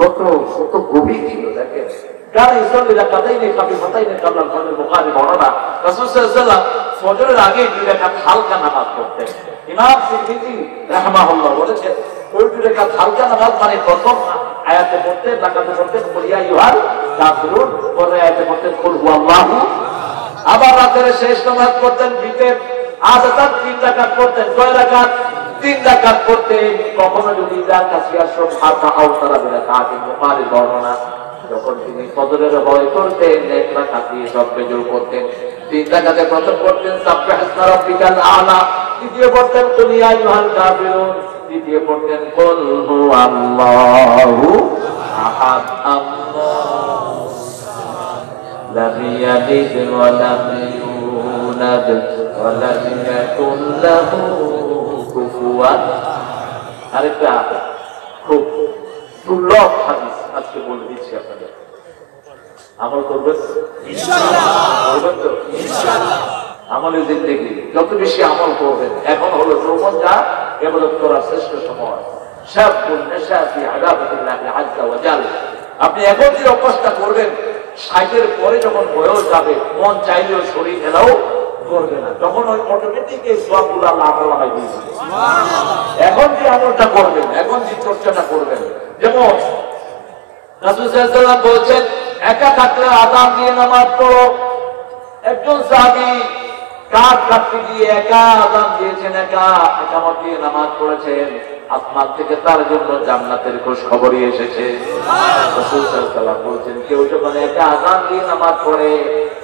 কত কত গভীর ছিল। দেখেন কারণ ইসলামী রাকাতাইনে খাফিফাতাইনে কাবলা ফজর, বুখারী বর্ণনা রাসূল সাল্লাল্লাহু আলাইহি ওয়াসাল্লাম ফজরের আগে দুই রাকাত হালকা নামাজ পড়তেন। ইমাম তিরমিজি রাহমাহুল্লাহ বলেছেন ওই দুই রাকাত হালকা নামাজ মানে প্রথম আয়াতে পড়তেন, রাকাতে পড়তেন কুল ইয়া আইয়ুহাল কাফিরুন, পরে আয়াতে পড়তেন কুল হুয়াল্লাহু। আবার রাতের শেষ নামাজ পড়তেন বিতের আযান 3 রাকাত পড়তেন। কয় রাকাত? 3 রাকাত পড়তেন। কখনো যদি হাতা আওতারা বিরাকাত, বুখারী বর্ণনা। যখন তিনি ফজরের ভয় করতেন এক রাকাত দিয়ে সব বেজর করতেন। 3 রাকাতে প্রথম পড়তেন সাব্বিহ ইসমা রাব্বিকাল আলা, দ্বিতীয় পড়তেন কুল ইয়া আইয়ুহাল কাফিরুন, তৃতীয় পড়তেন কুল হুয়াল্লাহু আহাদ আল্লাহুস সামাদ লাম ইয়ালিদ ওয়া লাম ইউলাদ ওয়া লাম ইয়াকুল লাহু কুফুয়ান। আরেকটা খুব দুর্লভ হাদিস আজকে বলে দিচ্ছি আপনাদের, আমল করবেন ইনশাআল্লাহ? করবেন তো ইনশাআল্লাহ? আমলের জিন্দেগি যত বেশি আমল করবেন, এখন হলো যৌবনটা ইবাদত করার শ্রেষ্ঠ সময়। শাবুন নাশা ফি ইবাদাতিল্লাহি আযজা ওয়া জাল। আপনি এখন যে অভ্যাসটা করবেন, 60 এর পরে যখন বয়স যাবে, মন চাইলেও শরীর এলাও করবে না, তখন ওই অটোমেটিক এই সওয়াবগুলো আল্লাহ আপনাকে দিয়ে দিবে। সুবহানাল্লাহ। এখন যে আমলটা করবেন, এখন যে চর্চাটা করবেন, যেমন রাসূল সাল্লাল্লাহু আলাইহি ওয়াসাল্লাম বলেছেন একা থাকলে আযান দিয়ে নামাজ পড়ো। একজন সাহাবী কাঠ কাটতে গিয়ে একা আযান দিয়েছেন, একা একামত দিয়ে নামাজ পড়েছেন। আসমান থেকে তার জন্য জান্নাতের খোঁজ খবরই এসেছে। রাসূল সাল্লাল্লাহু আলাইহি ওয়াসাল্লাম বলেছেন কেউ যখন একা আযান দিয়ে নামাজ পড়ে,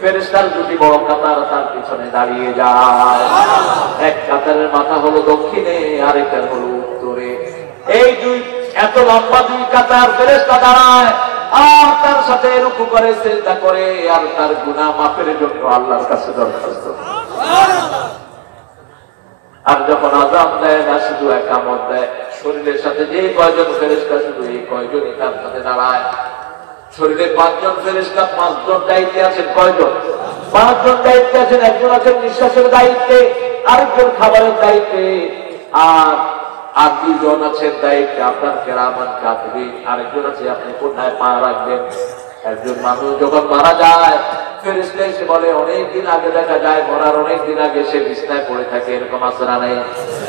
ফেরেশতার দুটি বড় কাতার তার পিছনে দাঁড়িয়ে যায়। এক কাতারের মাথা হলো দক্ষিণে, আরেকটা হলো উত্তরে। এই দুই এত লম্বা দুই কাতার ফেরেশতা দাঁড়ায় আর তার সাথে রুকু করে, সিজদা করে, আর তার গুনাহ মাফের জন্য আল্লাহর কাছে দরখাস্ত। আর যখন আযান দেয় না, শুধু একামত দেয়, শরীরের সাথে যে কয়জন ফেরেশতা শুধু এই কয়জনই তার সাথে দাঁড়ায়। শরীরে 5 জন ফেরেশতা, 5 জন দায়িত্বে আছেন। কয়জন? 5 জন দায়িত্বে আছেন। একজন আছেন নিঃশ্বাসের দায়িত্বে, আরেকজন খাবারের দায়িত্বে, আর 2 জন আছেন দায়িত্বে আপনার কিরামান কাতিবিন। আরেকজন আছে আপনি কোথায় পা রাখবেন। একজন মানুষ যখন মারা যায়, ফেরেশতা এসে বলে অনেক দিন আগে দেখা যায়, মরার অনেক দিন আগে সে বিছানায় পড়ে থাকে, এরকম আছে না নাই?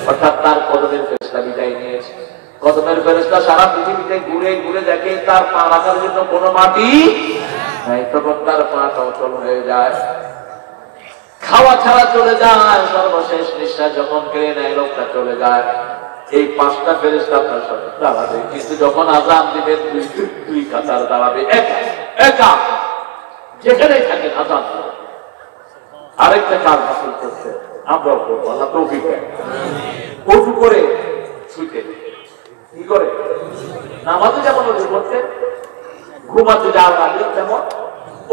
অর্থাৎ তার কদমের ফেরেশতা বিদায় নিয়েছে। কদমের ফেরেশতা সারা পৃথিবীতে ঘুরে ঘুরে দেখে তার পা রাখার জন্য কোনো মাটি নাই, তখন তার পাটা অচল হয়ে যায়, খাওয়া ছাড়া চলে যায়, সর্বশেষ নিঃশ্বাস যখন কেড়ে নেয় লোকটা চলে যায়। এই 5টা ফেরেশতা আপনার সাথে দাঁড়াবে, কিন্তু যখন আযান দিবেন দুই কাতার দাঁড়াবে, একা যেখানেই থাকেন আযান। আরেকটা কাজ হাসিল করছে আমরাও করবো, আল্লাহ তৌফিক দেন। ওযু করে শুইতে, কি করে নামাজে যেমন ওযু করতে, ঘুমাতে যাওয়ার আগে তেমন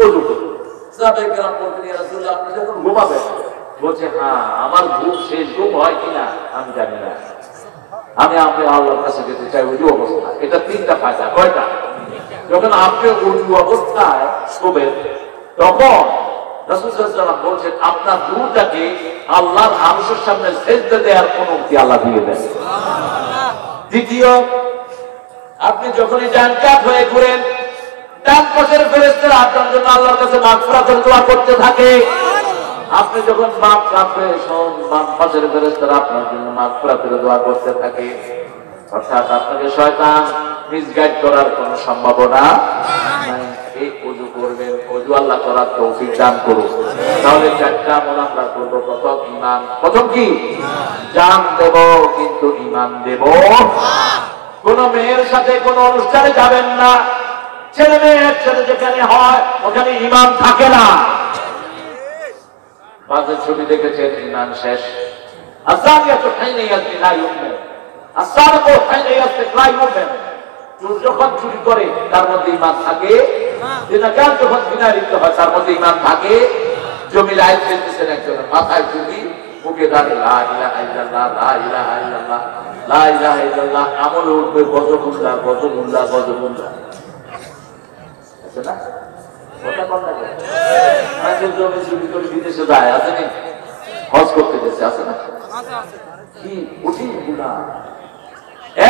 ওযু করতে। সাহাবায়ে কেরাম বলতেন ইয়া রাসূলুল্লাহ আপনি যখন ঘুমাবেন, বলছে হ্যাঁ আমার ঘুম শেষ ঘুম হয় কিনা আমি জানি না, আমি আল্লাহর কাছে যেতে চাই ওযু অবস্থা। এটা 3টা ফায়দা। কয়টা? যখন আপনি ওযু অবস্থায় শোবেন, তখন রাসূল সাল্লাল্লাহু আলাইহি ওয়াসাল্লাম বলেন আপনার রূহটাকে আল্লাহর আরশের সামনে সিজদা দেওয়ার অনুমতি আল্লাহ দিয়ে দেন। সুবহানাল্লাহ। দ্বিতীয়, আপনি যখনই ডানকাত হয়ে ঘুরেন, ডান পাশের ফেরেশতারা আপনার জন্য আল্লাহর কাছে মাগফিরাতের দোয়া করতে থাকে। আপনি যখন বাম কাঁধে শোন, বাম পাশের ফেরেশতারা আপনার জন্য মাগফিরাতের দোয়া করতে থাকে। অর্থাৎ আপনাকে শয়তান মিসগাইড করার কোনো সম্ভাবনা নাই। এই ওযু করবেন, ওযু আল্লাহ করার তৌফিক দান করুন। তাহলে 4টা আমল আমরা করব। প্রথম ঈমান। প্রথম কি? জান দেব কিন্তু ঈমান দেব। কোন মেয়ের সাথে কোন অনুষ্ঠানে যাবেন না, ছেলে মেয়ে একসাথে যেখানে হয় ওখানে ইমান থাকে না। বাজে ছবি দেখেছেন, ইমান শেষ। যখন চুরি করে তার মধ্যে ইমান থাকে, যখন বিনারিত হয় তার মধ্যে ইমান থাকে। জমি লাইন ফেলতেছেন একজনের মাথায় চুরি, মুখে দাঁড়িয়ে লা ইলাহা ইল্লাল্লাহ, লা ইলাহা ইল্লাল্লাহ, লা ইলাহা ইল্লাল্লাহ, আমল উঠবে গজমুল্লা গজমুল্লা গজমুল্লা। আছে না? কথা বল না কেন? মানুষের জমি চুরি করে বিদেশে যায়, আছে না? হজ করতে গেছে, আছে না? কি কঠিন গুনাহ।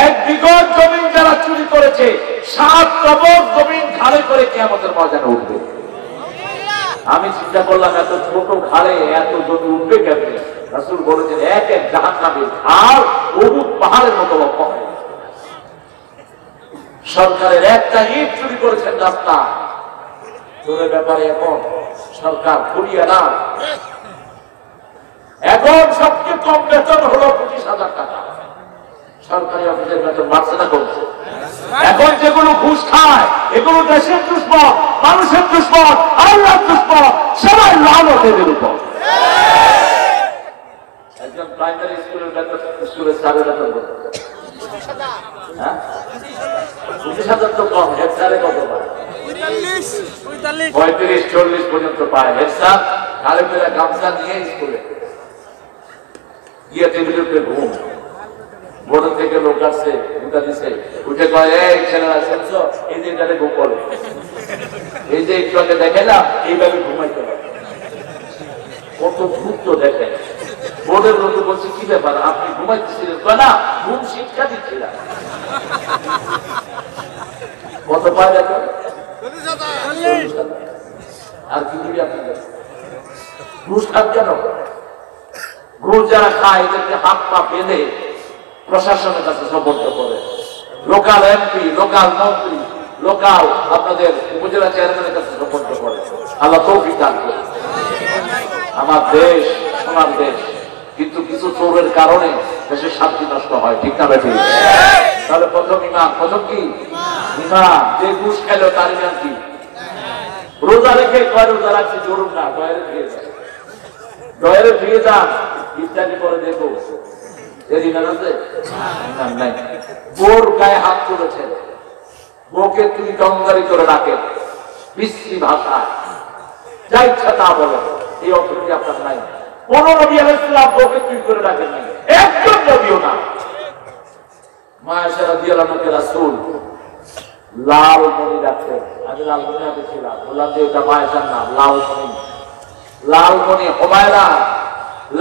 এক বিঘত জমিন যারা চুরি করেছে, 7 কবর জমিন ঘাড়ে করে কিয়ামতের ময়দানে উঠবে। আমি চিন্তা করলাম এত ছোট ঘাড়ে এত জমি উঠবে কেমনে? রাসূল বলেছেন এক এক জাহান্নামের ঘাড় উহুদ পাহাড়ের মতো লম্বা। সরকারের একটা ইট চুরি করেছেন রাস্তা, তোর ব্যাপারে এখন সরকার খুলিয়ে না। এখন সবচেয়ে কম বেতন হলো 25,000 টাকা। সরকারি অফিসের বেতন বাড়ছে না কমছে? এখন যেগুলো ঘুষ খায় এগুলো দেশের দুশ্মন, মানুষের দুশ্মন, আল্লাহর দুশ্মন, সবাই লানত এদের উপর। একজন প্রাইমারি স্কুলের বেতন, স্কুলের স্যারের বেতন কত? 25,000 তো কম। হেড স্যারে কত পায়? 35-40 পর্যন্ত পায়। হেড স্যার ঘাড়ে ফেরা গামছা নিয়ে স্কুলে গিয়ে টেবিলের উপরে ঘুম। বোর্ড থেকে লোক আসছে, উঠা দিছে, উঠে কয় এই ছেলেরা শুনছো, এই যে এটাতে ঘুম পড়ে, এই যে একটু আগে দেখাইলাম এইভাবে ঘুমাইতে পারে। কত ভূত দেখেন। বোর্ডের লোক বলছে কি ব্যাপার আপনি ঘুমাইতেছিলেন? না, ঘুম শিক্ষা দিচ্ছিলাম। কত পায় দেখো? আর কি দিবি আপনাদের? ঘুষ খান কেন? ঘুষ যারা খায় এদেরকে হাত পা বেঁধে প্রশাসনের কাছে সমর্থ করে, লোকাল এমপি, লোকাল মন্ত্রী, লোকাল আপনাদের উপজেলা চেয়ারম্যানের কাছে সমর্থ করে। আল্লাহ তৌফিক দান করে। আমার দেশ সোনার দেশ, কিন্তু কিছু চোরের কারণে দেশের শান্তি নষ্ট হয়, ঠিক না বেঠিক? তাহলে প্রথম ইমান, প্রথম কি ইমান। যে ঘুষ খেলো তার ইমান কি? রোজা রেখে কয় রোজা রাখছি জরুর না, দয়ারে ফিরে যায়, দয়ারে ফিরে যান, ইত্যাদি করে দেখো এর ইমান আছে? নাই। বোর গায়ে হাত তুলেছেন, বউকে তুই দমদারি করে রাখেন, বিশ্রী ভাষায় যা ইচ্ছা তা বলেন, এই অথরিটি আপনার নাই। কোন নবী আলাইহিস সালাম বউকে তুই করে রাখেন নাই, একজন নবীও না। মা আয়েশা রাদিয়াল্লাহু আনহা রাসূল লাল মণি রাখতেন। আমি লাল মণি হাতে ছিলাম, বললাম যে এটা মা আয়েশার নাম, লাল মণি। লাল মণি হুমায়রা,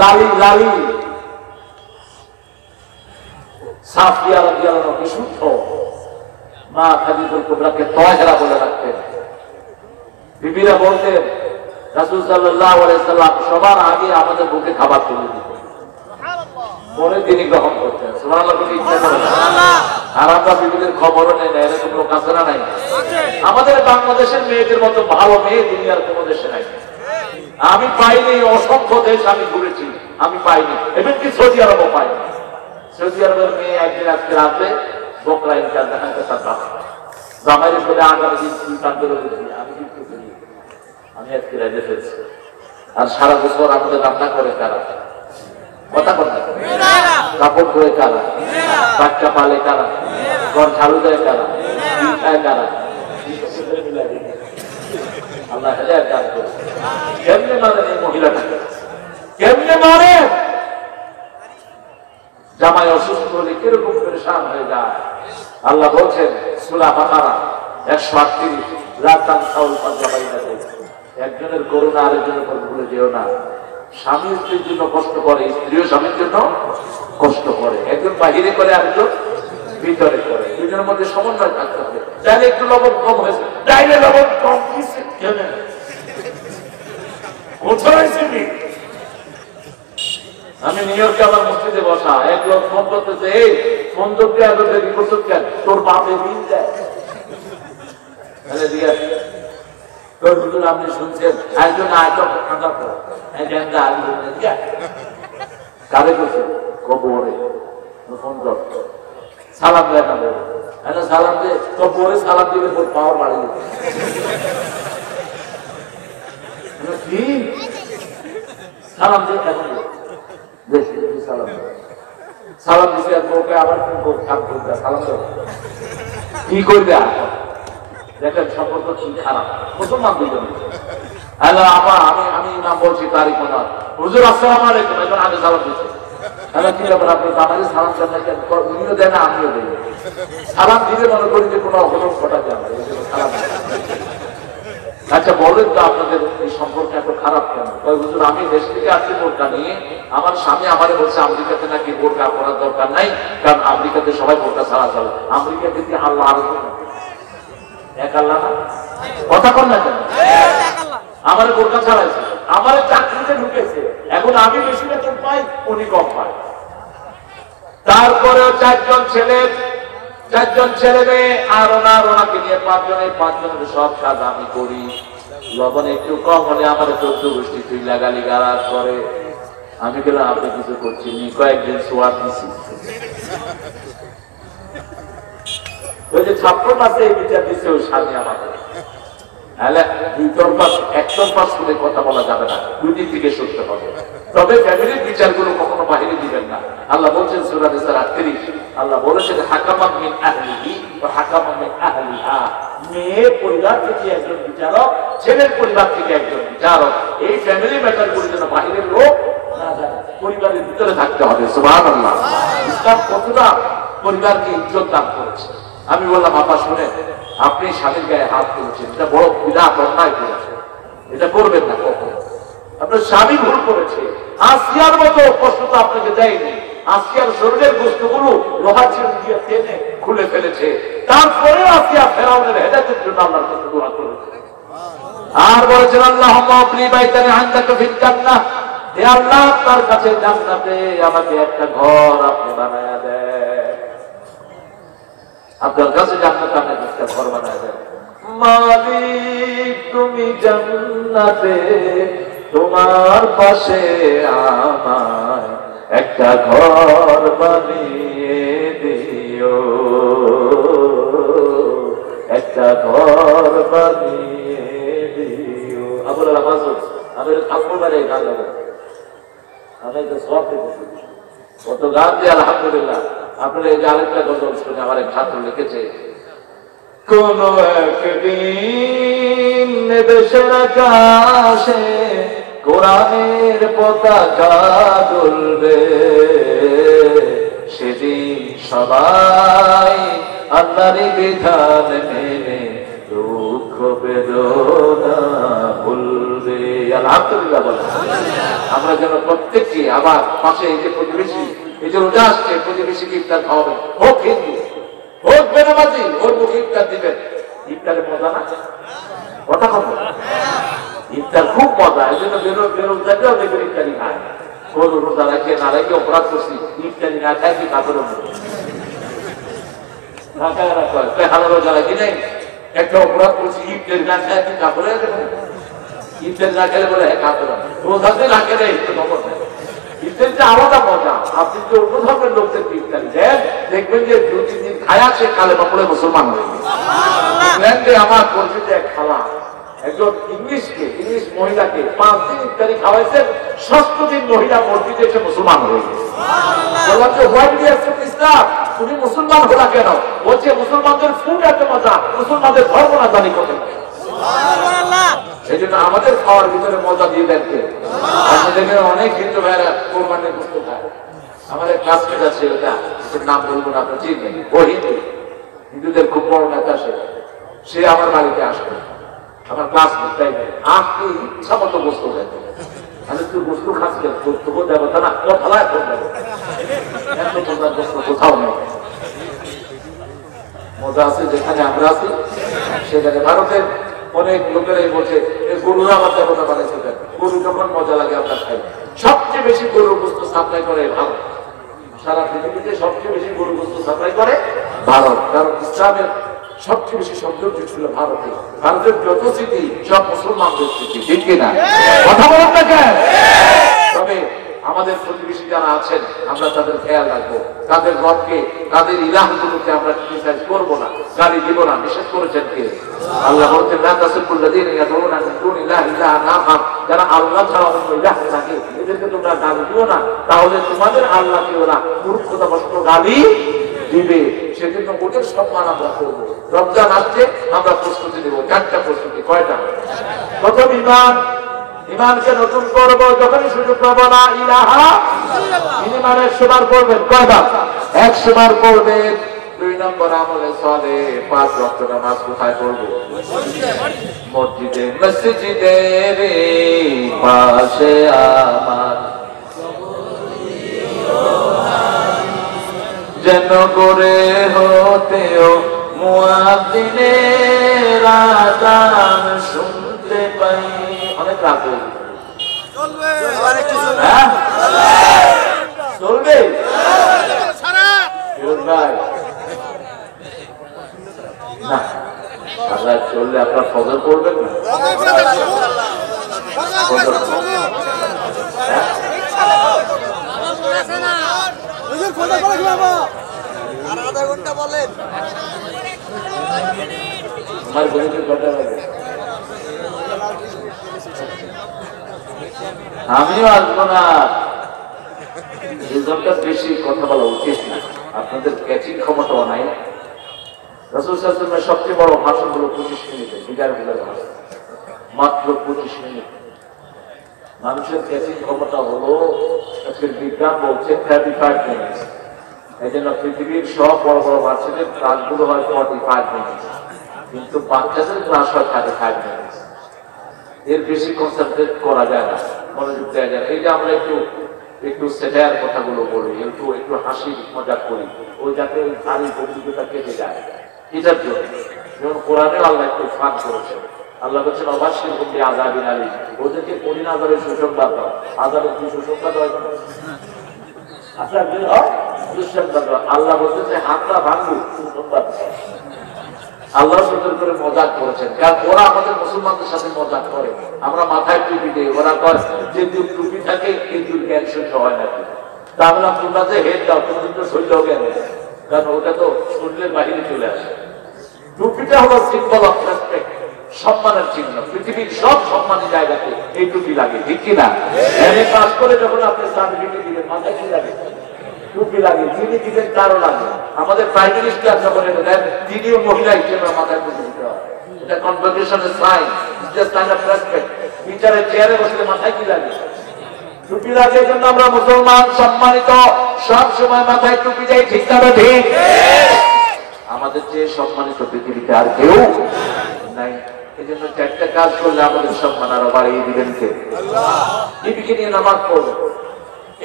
লালি লালি। সাফিয়া রাদিয়াল্লাহু আনহা বিশুদ্ধ, মা খাদিজাতুল কুবরাকে তাহেরা বলে রাখতেন। বিবিরা বলতেন রাসূল সাল্লাল্লাহু আলাইহি সাল্লাম সবার আগে আমাদের বুকে খাবার তুলে দিতেন, পরে তিনি গ্রহণ করতেন। সুবহানাল্লাহ বলে ইচ্ছা করে না। আর আমরা বিবিদের খবরও নেই না, এরকম লোক আছে না? নাই। আমাদের বাংলাদেশের মেয়েদের মতো ভালো মেয়ে দুনিয়ার কোন দেশে নাই। আমি পাইনি, অসংখ্য দেশ আমি ঘুরেছি, আমি পাইনি, এমনকি সৌদি আরবও পাইনি। সৌদি আরবের মেয়ে একদিন আজকে রাতে বকরা ইনকার দেখাতে থাকতাম, জামাইরে করে আগামী দিন সুলতান করে দিচ্ছি, আমি কিন্তু করি, আমি আজকে রাইতে ফেলছি। আর সারা বছর আমাদের রান্না করে কারা? কথা বলে কাপড় ধোয়ে কারা? বাচ্চা পালে কারা? ঘর ঝাড়ু দেয় কারা? খায় কারা? আল্লাহ হেদায়েত দান করে। কেমনে মারেন এই মহিলাটাকে? কেমনে মারেন? জামাই অসুস্থ হলে কিরকম পরেশান হয়ে যায়। আল্লাহ বলছেন সূরা বাকারা 138, লা তানসাউল ফাজলা বাইনাকুম, একজনের করুণা আরেকজনের উপর ভুলে যেও না। স্বামী স্ত্রীর জন্য কষ্ট করে, স্ত্রীও স্বামীর জন্য কষ্ট করে, একজন বাহিরে করে আরেকজন ভিতরে করে, দুজনের মধ্যে সমন্বয় থাকতে হবে। তাহলে একটু লবণ কম হয়েছে, তাইলে লবণ কম কিসে কেন? কোথায় ছিলি? আমি নিউ ইয়র্কে আমার মসজিদে বসা, এক লোক ফোন করতেছে, এই ফোন করতে এত দেরি করছো কেন? তোর বাপে বিল দেয়। তাহলে দিয়ে তোর হুজুর আপনি শুনছেন একজন আয়তন কারে করছে কবরে ফোন কর, সালাম দেয় না, সালাম দিয়ে তো পরে সালাম দিলে পাওয়ার বাড়ি কি সালাম দিয়ে এখন সালাম সালাম দিছে বউকে আবার কাম করতে সালাম দাও কি করবে দেখেন সম্পর্ক কি খারাপ মুসলমান দুজন হ্যালো আপা আমি নাম বলছি তারিখ না হুজুর আসসালামু আলাইকুম এখন আগে সালাম দিচ্ছে হ্যালো কি ব্যাপার আপনি আমাদের সালাম জানাই উনিও দেয় না আমিও দেই সালাম দিলে মনে করি যে কোনো অঘটন ঘটা যাবে সালাম আচ্ছা বলেন তো আপনাদের এই সম্পর্ক এত খারাপ কেন হুজুর আমি দেশ থেকে আসছি বোরকা নিয়ে আমার স্বামী আমারে বলছে আমেরিকাতে নাকি বোরকা পরার দরকার নাই কারণ আমেরিকাতে সবাই বোরকা ছাড়া চলে আমেরিকাতে কি আল্লাহ আরো এক আল্লাহ না কথা কন না কেন আমার বোরকা ছাড়াইছে আমার চাকরিতে ঢুকেছে এখন আমি বেশি বেতন পাই উনি কম পায় তারপরেও চারজন ছেলে মেয়ে আর ওনাকে নিয়ে পাঁচজনের সব কাজ আমি করি লবণ একটু কম হলে আমার 14 গোষ্ঠী তুই লাগালি গালাজ করে আমি গেলাম আপনি কিছু করছেন কয়েকদিন সোয়াদ দিছি ওই যে ছাপ্পর মাসে এই বিচার দিচ্ছে ওই স্বামী আমাকে একতরফা শুনে কথা বলা যাবে না দুই দিক থেকে শুনতে হবে তবে ফ্যামিলির বিচারগুলো কখনো বাহিরে দিবেন না আল্লাহ বলছেন সূরা নিসার 38 আল্লাহ বলেছেন হাকামান মিন আহলিহি ওয়া হাকামান মিন আহলিহা মেয়ে পরিবার থেকে একজন বিচারক ছেলের পরিবার থেকে একজন বিচারক এই ফ্যামিলি ম্যাটারগুলো যেন বাহিরের লোক না জানে পরিবারের ভিতরে থাকতে হবে সুবহানাল্লাহ ইসলাম কতটা পরিবারকে ইজ্জত দান করেছে আমি বললাম আপা শুনে আপনি স্বামীর গায়ে হাত তুলছেন এটা বড় বিরাট অন্যায় করেছে এটা করবেন না কখনো আপনার স্বামী ভুল করেছে আসিয়ার মতো কষ্ট তো আপনাকে দেয়নি আসিয়ার শরীরের বস্তুগুলো লোহার ছিঁড়ে দিয়ে টেনে খুলে ফেলেছে তারপরে আসিয়া ফেরাউনের হেদায়েতের জন্য আল্লাহর কাছে দোয়া করেছে আর বলেছেন আল্লাহুম্মা আবলি বাইতানি আনদাকা ফিল জান্নাহ হে আল্লাহ আপনার কাছে জান্নাতে আমাকে একটা ঘর আপনি বানায়া দেন আপনার কাছে জান্নাতে আমাকে একটা ঘর বানায়া দেন মালিক তুমি জান্নাতে তোমার পাশে আমায় একটা ঘর বানিয়ে দিও একটা ঘর বানিয়ে দিও আবুল হাসান আমি ঠাকুর বাড়ি গান লাগাই আমি তো সব দেখেছি কত গান দিয়ে আলহামদুলিল্লাহ আপনার এই যে আরেকটা গজল শুনে আমার এক ছাত্র লিখেছে কোন একদিন দেশের আকাশে কোরআনের পতাকা দুলবে সেদিন সবাই আল্লাহর বিধান মেনে দুঃখ বেদনা ভুলবে আলহামদুলিল্লাহ বলে আমরা যেন প্রত্যেককে আবার পাশে এই যে প্রতিবেশী এই যে রোজা আসছে প্রতিবেশীকে ইফতার খাওয়াবেন হোক হিন্দু হোক বেনামাজি ওর মুখে ইফতার দিবেন ইফতারের মজা না কথা কথা ইফতার খুব মজা এই জন্য বেরোজগারও দেখবেন ইফতারি খায় গরু রোজা রাখিয়ে না রাখিয়ে অপরাধ করছি ইফতারি না খায় কি কাপড় হাজার রোজা রাখি নাই একটা অপরাধ করছি ইফতারি না খায় কি কাপড়ে ইফতারি না খেলে বলে হ্যাঁ কাপড় রোজাতে না খেলে একটু খবর নেই ইফতারিটা আলাদা মজা আপনি যে অন্য ধর্মের লোকদের ইফতারি দেন দেখবেন যে 2-3 দিন খায়া সে কালেমা পড়ে মুসলমান হয়ে গেছে আমার পরিচিত এক খালা একজন ইংলিশ মহিলাকে 5 দিন ইফতারি খাওয়াইছে 6th দিন মহিলা মসজিদে এসে মুসলমান হয়ে গেছে বললাম যে হোয়াট ডু অ্যাকসেপ্ট ইসলাম তুমি মুসলমান হলা কেন বলছে মুসলমানদের ফুড এত মজা মুসলমানদের ধর্ম না জানি কত সেই জন্য আমাদের খাওয়ার ভিতরে মজা দিয়ে দেখতে দেখেন অনেক হিন্দু ভাইরা কোরবানির গোশত খায় আমার এক ক্লাসমেট আছে ওটা নাম বলবো না আপনার ঠিক নেই ও হিন্দুদের খুব বড় নেতা সে আমার বাড়িতে আসবে আমার ক্লাসমেট তাই আসতে ইচ্ছা মতো গোশত খেতে আমি তুই গোশত খাচ্ছি গোশত দেবতা না কথালায় ফোন দেবো এত মজার গোশত কোথাও নেই মজা আছে যেখানে আমরা আছি সেখানে ভারতের অনেক লোকেরাই বলছে গরুরা আমার দেবতা বানাইছে গরু যখন মজা লাগে আমরা খাই সবচেয়ে বেশি গরুর গোশত সাপ্লাই করে ভারত সারা পৃথিবীতে সবচেয়ে বেশি গরুর গোশত সাপ্লাই করে ভারত কারণ ইসলামের সবচেয়ে বেশি সৌন্দর্য ছিল ভারতে ভারতের যত স্মৃতি সব মুসলমানদের স্মৃতি ঠিক কিনা কথা বলেন না কেন তবে আমাদের প্রতিবেশী যারা আছেন আমরা তাদের খেয়াল রাখবো, তাদের রবকে, তাদের ইলাহগুলোকে আমরা ক্রিটিসাইজ করবো না, গালি দিব না। নিষেধ করেছেন কে? আল্লাহ বলছেন লা তাসুবুল্লাযীনা ইয়াদউনা মিন দুনিল্লাহি ইলাহান আখার, যারা আল্লাহ ছাড়া অন্য ইলাহ থাকে এদেরকে তোমরা গালি দিও না, তাহলে তোমাদের আল্লাহকে ওরা মূর্খতাবশত গালি দিবে। সেজন্য ওদের সম্মান আমরা করবো। রমজান আসছে, আমরা প্রস্তুতি নেব। 4টা প্রস্তুতি। কয়টা? প্রথম ঈমান, ঈমানকে নতুন করবো। যখনই সুযোগ পাবো লা ইলাহা ইল্লাল্লাহ 100 বার পড়বেন। কয়বার? 100 বার পড়বেন। 2 নম্বর আমলে সালেহ, 5 ওয়াক্ত নামাজ কোথায় পড়বো? মসজিদে। মসজিদের পাশে আমার যেন করে হতেও মুয়াজ্জিনের আযান শুনতে পাই। অনেক রাত হয়ে চলবে, চলবে না। সারা চললে আপনার ফজর পড়বেন না? আমিও আসবো না, বেশি কথা বলা উচিত না, আপনাদের ক্যাচিং ক্ষমতাও নাই। রাসূল সাল্লাল্লাহু আলাইহি ওয়াসাল্লামের সবচেয়ে বড় ভাষণ হলো 25 মিনিটে, বিদায় ভাষণ, মাত্র 25 মিনিট। মানুষের ক্যাচিং ক্ষমতা হলো, আজকের বিজ্ঞান বলছে 35 মিনিট। এই জন্য পৃথিবীর সব বড় বড় ভাষণের ক্লাসগুলো হয় 45 মিনিট, কিন্তু বাচ্চাদের ক্লাস হয় 35 মিনিট। এর বেশি কনসেন্ট্রেট করা যায় না, মনোযোগ দেওয়া যায় না। এই যে আমরা একটু সেটার কথাগুলো বলি, একটু হাসি মজাক করি, ওই যাতে ওই ভারী গভীরতা কেটে যায়। এটার জন্য যেমন কোরআনে আল্লাহ একটু ফান করেছেন। আল্লাহ বলছেন অবাশির হুম বিআযাবিন আলীম, ওদেরকে কঠিন আযাবের সুসংবাদ দাও। আযাবের কি সুসংবাদ হয়? আচ্ছা, সুসংবাদ দাও। আল্লাহ বলছেন যে হাতটা ভাঙবো, সুসংবাদ দাও। আল্লাহ সুন্দর করে মজাক করেছেন, কারণ ওরা আমাদের মুসলমানদের সাথে মজাক করে। আমরা মাথায় টুপি দিই, ওরা কয় যে টুপি থাকে কিন্তু জ্ঞান সহ্য হয় না। তা বললাম তোমরা যে হেড দাও, তোমাদের তো সহ্য জ্ঞান, কারণ ওটা তো শরীরের বাহিরে চলে আসে। টুপিটা হলো সিম্বল অফ রেসপেক্ট, সম্মানের চিহ্ন। পৃথিবীর সব সম্মানী জায়গাতে এই টুপি লাগে, ঠিক কিনা? এমএ পাস করে যখন আপনি সার্টিফিকেট দিবেন, মাথায় কি লাগে? টুপি লাগে। যিনি দিবেন তারও লাগে। আমাদের প্রাইম মিনিস্টার যখন দেন, তিনিও মহিলা হিসেবে মাথায় টুপি দিতে হয়। এটা কনভোকেশনের সাইন, সাইন অফ রেসপেক্ট। বিচারের চেয়ারে বসলে মাথায় কি লাগে? টুপি লাগে। এই জন্য আমরা মুসলমান সম্মানিত, সব সময় মাথায় টুপি যাই, ঠিক না? ঠিক। আমাদের যে সম্মানিত পৃথিবীতে আর কেউ নাই। এই জন্য 4টা কাজ করলে আমাদের সম্মান আরো বাড়িয়ে দিবেন কে? বিবিকে নিয়ে নামাজ পড়বে।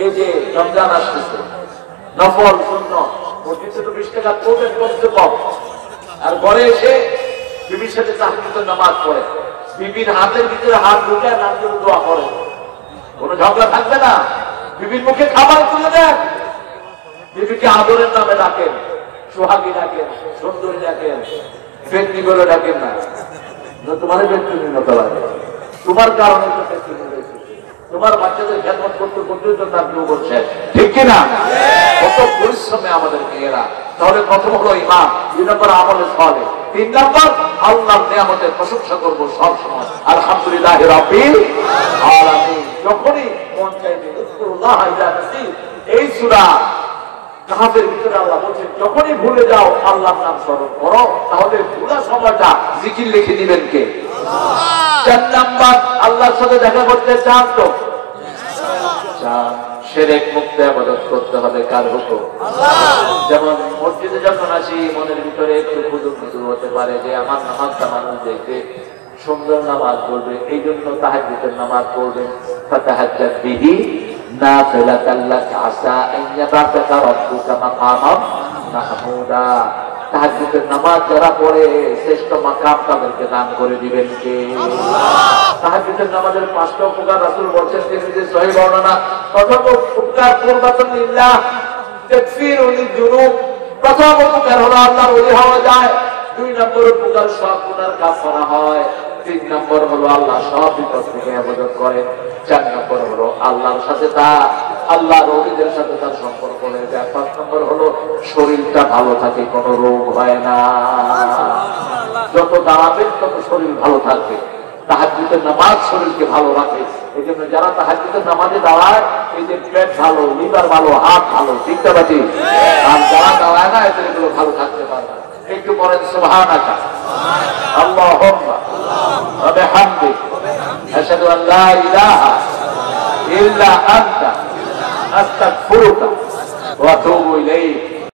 এই যে রমজান আসতেছে, নফল সুন্নাত মসজিদে তো 20 টাকা পড়বেন কমসে কম। আর ঘরে এসে বিবির সাথে তাহাজ্জুদের নামাজ পড়ে, বিবির হাতের ভিতরে হাত ঢুকে নাম করে দোয়া করে। কোনো ঝগড়া থাকবে না। বিবির মুখে খাবার তুলে দেন, বিবিকে আদরের নামে ডাকেন, সোহাগী ডাকেন, সুন্দরী ডাকেন, ব্যক্তি বলে ডাকেন না। তোমার ব্যক্তিহীনতা লাগে, তোমার কারণে তো ব্যক্তিহীন হয়েছে। তোমার বাচ্চাদের খেদমত করতে করতে তো তার কেউ বলছে, ঠিক কিনা? কত পরিশ্রমে আমাদের মেয়েরা। তাহলে প্রথম হলো ঈমান, 2 নম্বর আমলে সালেহ, 3 নম্বর আল্লাহর নিয়ামতের প্রশংসা করবো সব সময়, আলহামদুলিল্লাহি রাব্বিল আলামিন। যখনই মন চাইবে উযকুরুল্লাহ ইযা নাসিত, এই সূরা কাহাফের ভিতরে আল্লাহ বলছেন যখনই ভুলে যাও আল্লাহর নাম স্মরণ করো, তাহলে পুরো সময়টা জিকির লিখে দিবেন কে? আল্লাহ। 4 নাম্বার আল্লাহর সাথে দেখা করতে চান তো চান, শিরক মুক্ত ইবাদত করতে হবে। কার হুকুম? আল্লাহ। যেমন মসজিদে যখন আসি মনের ভিতরে একটু খুদুর হতে পারে যে আমার নামাজটা মানুষ দেখবে, সুন্দর নামাজ পড়বে, এই জন্য তাহাজ্জুদের নামাজ পড়বেন। ফাতাহাজ্জাত বিহি নাফিলাতাল লাক আসা আন ইয়াবাতাকা রাব্বুকা মাকামান মাহমুদা। তাহাজ্জুদের নামাজ যারা পড়ে শ্রেষ্ঠ মাকাম তাদেরকে দান করে দিবেন কে? আল্লাহ। তাহাজ্জুদের নামাজের 5টা উপকার রাসূল বলেছেন, তিরমিজি সহিহ বর্ণনা। প্রথম উপকার কুরবাতুন লিল্লাহ, তাকফিরুল লিযুনুব। প্রথম উপকার হলো আল্লাহর ওলি হওয়া যায়। 2 নম্বর উপকার সব গুনার কাফারা হয়। 3 নম্বর হলো আল্লাহ সব বিপদ থেকে হেফাজত করেন। 4 নম্বর হলো আল্লাহর সাথে তার আল্লাহর ওলিদের সাথে তার সম্পর্ক হয়ে যায়। 5 নম্বর হলো শরীরটা ভালো থাকে, কোনো রোগ হয় না। যত দাঁড়াবেন তত শরীর ভালো থাকবে। তাহাজ্জুদের নামাজ শরীরকে ভালো রাখে। এই জন্য যারা তাহাজ্জুদের নামাজে দাঁড়ায়, এই যে পেট ভালো, লিভার ভালো, হাত ভালো, ঠিক না বাকি? আর যারা দাঁড়ায় না, এদের এগুলো ভালো থাকতে পারে। একটু পরে সুবহানাকা আল্লাহুম্মা ওয়া বিহামদিক আশহাদু আন লা ইলাহা ইল্লা আনতা আস্তাগফিরুকা ওয়া আতুবু ইলাইক।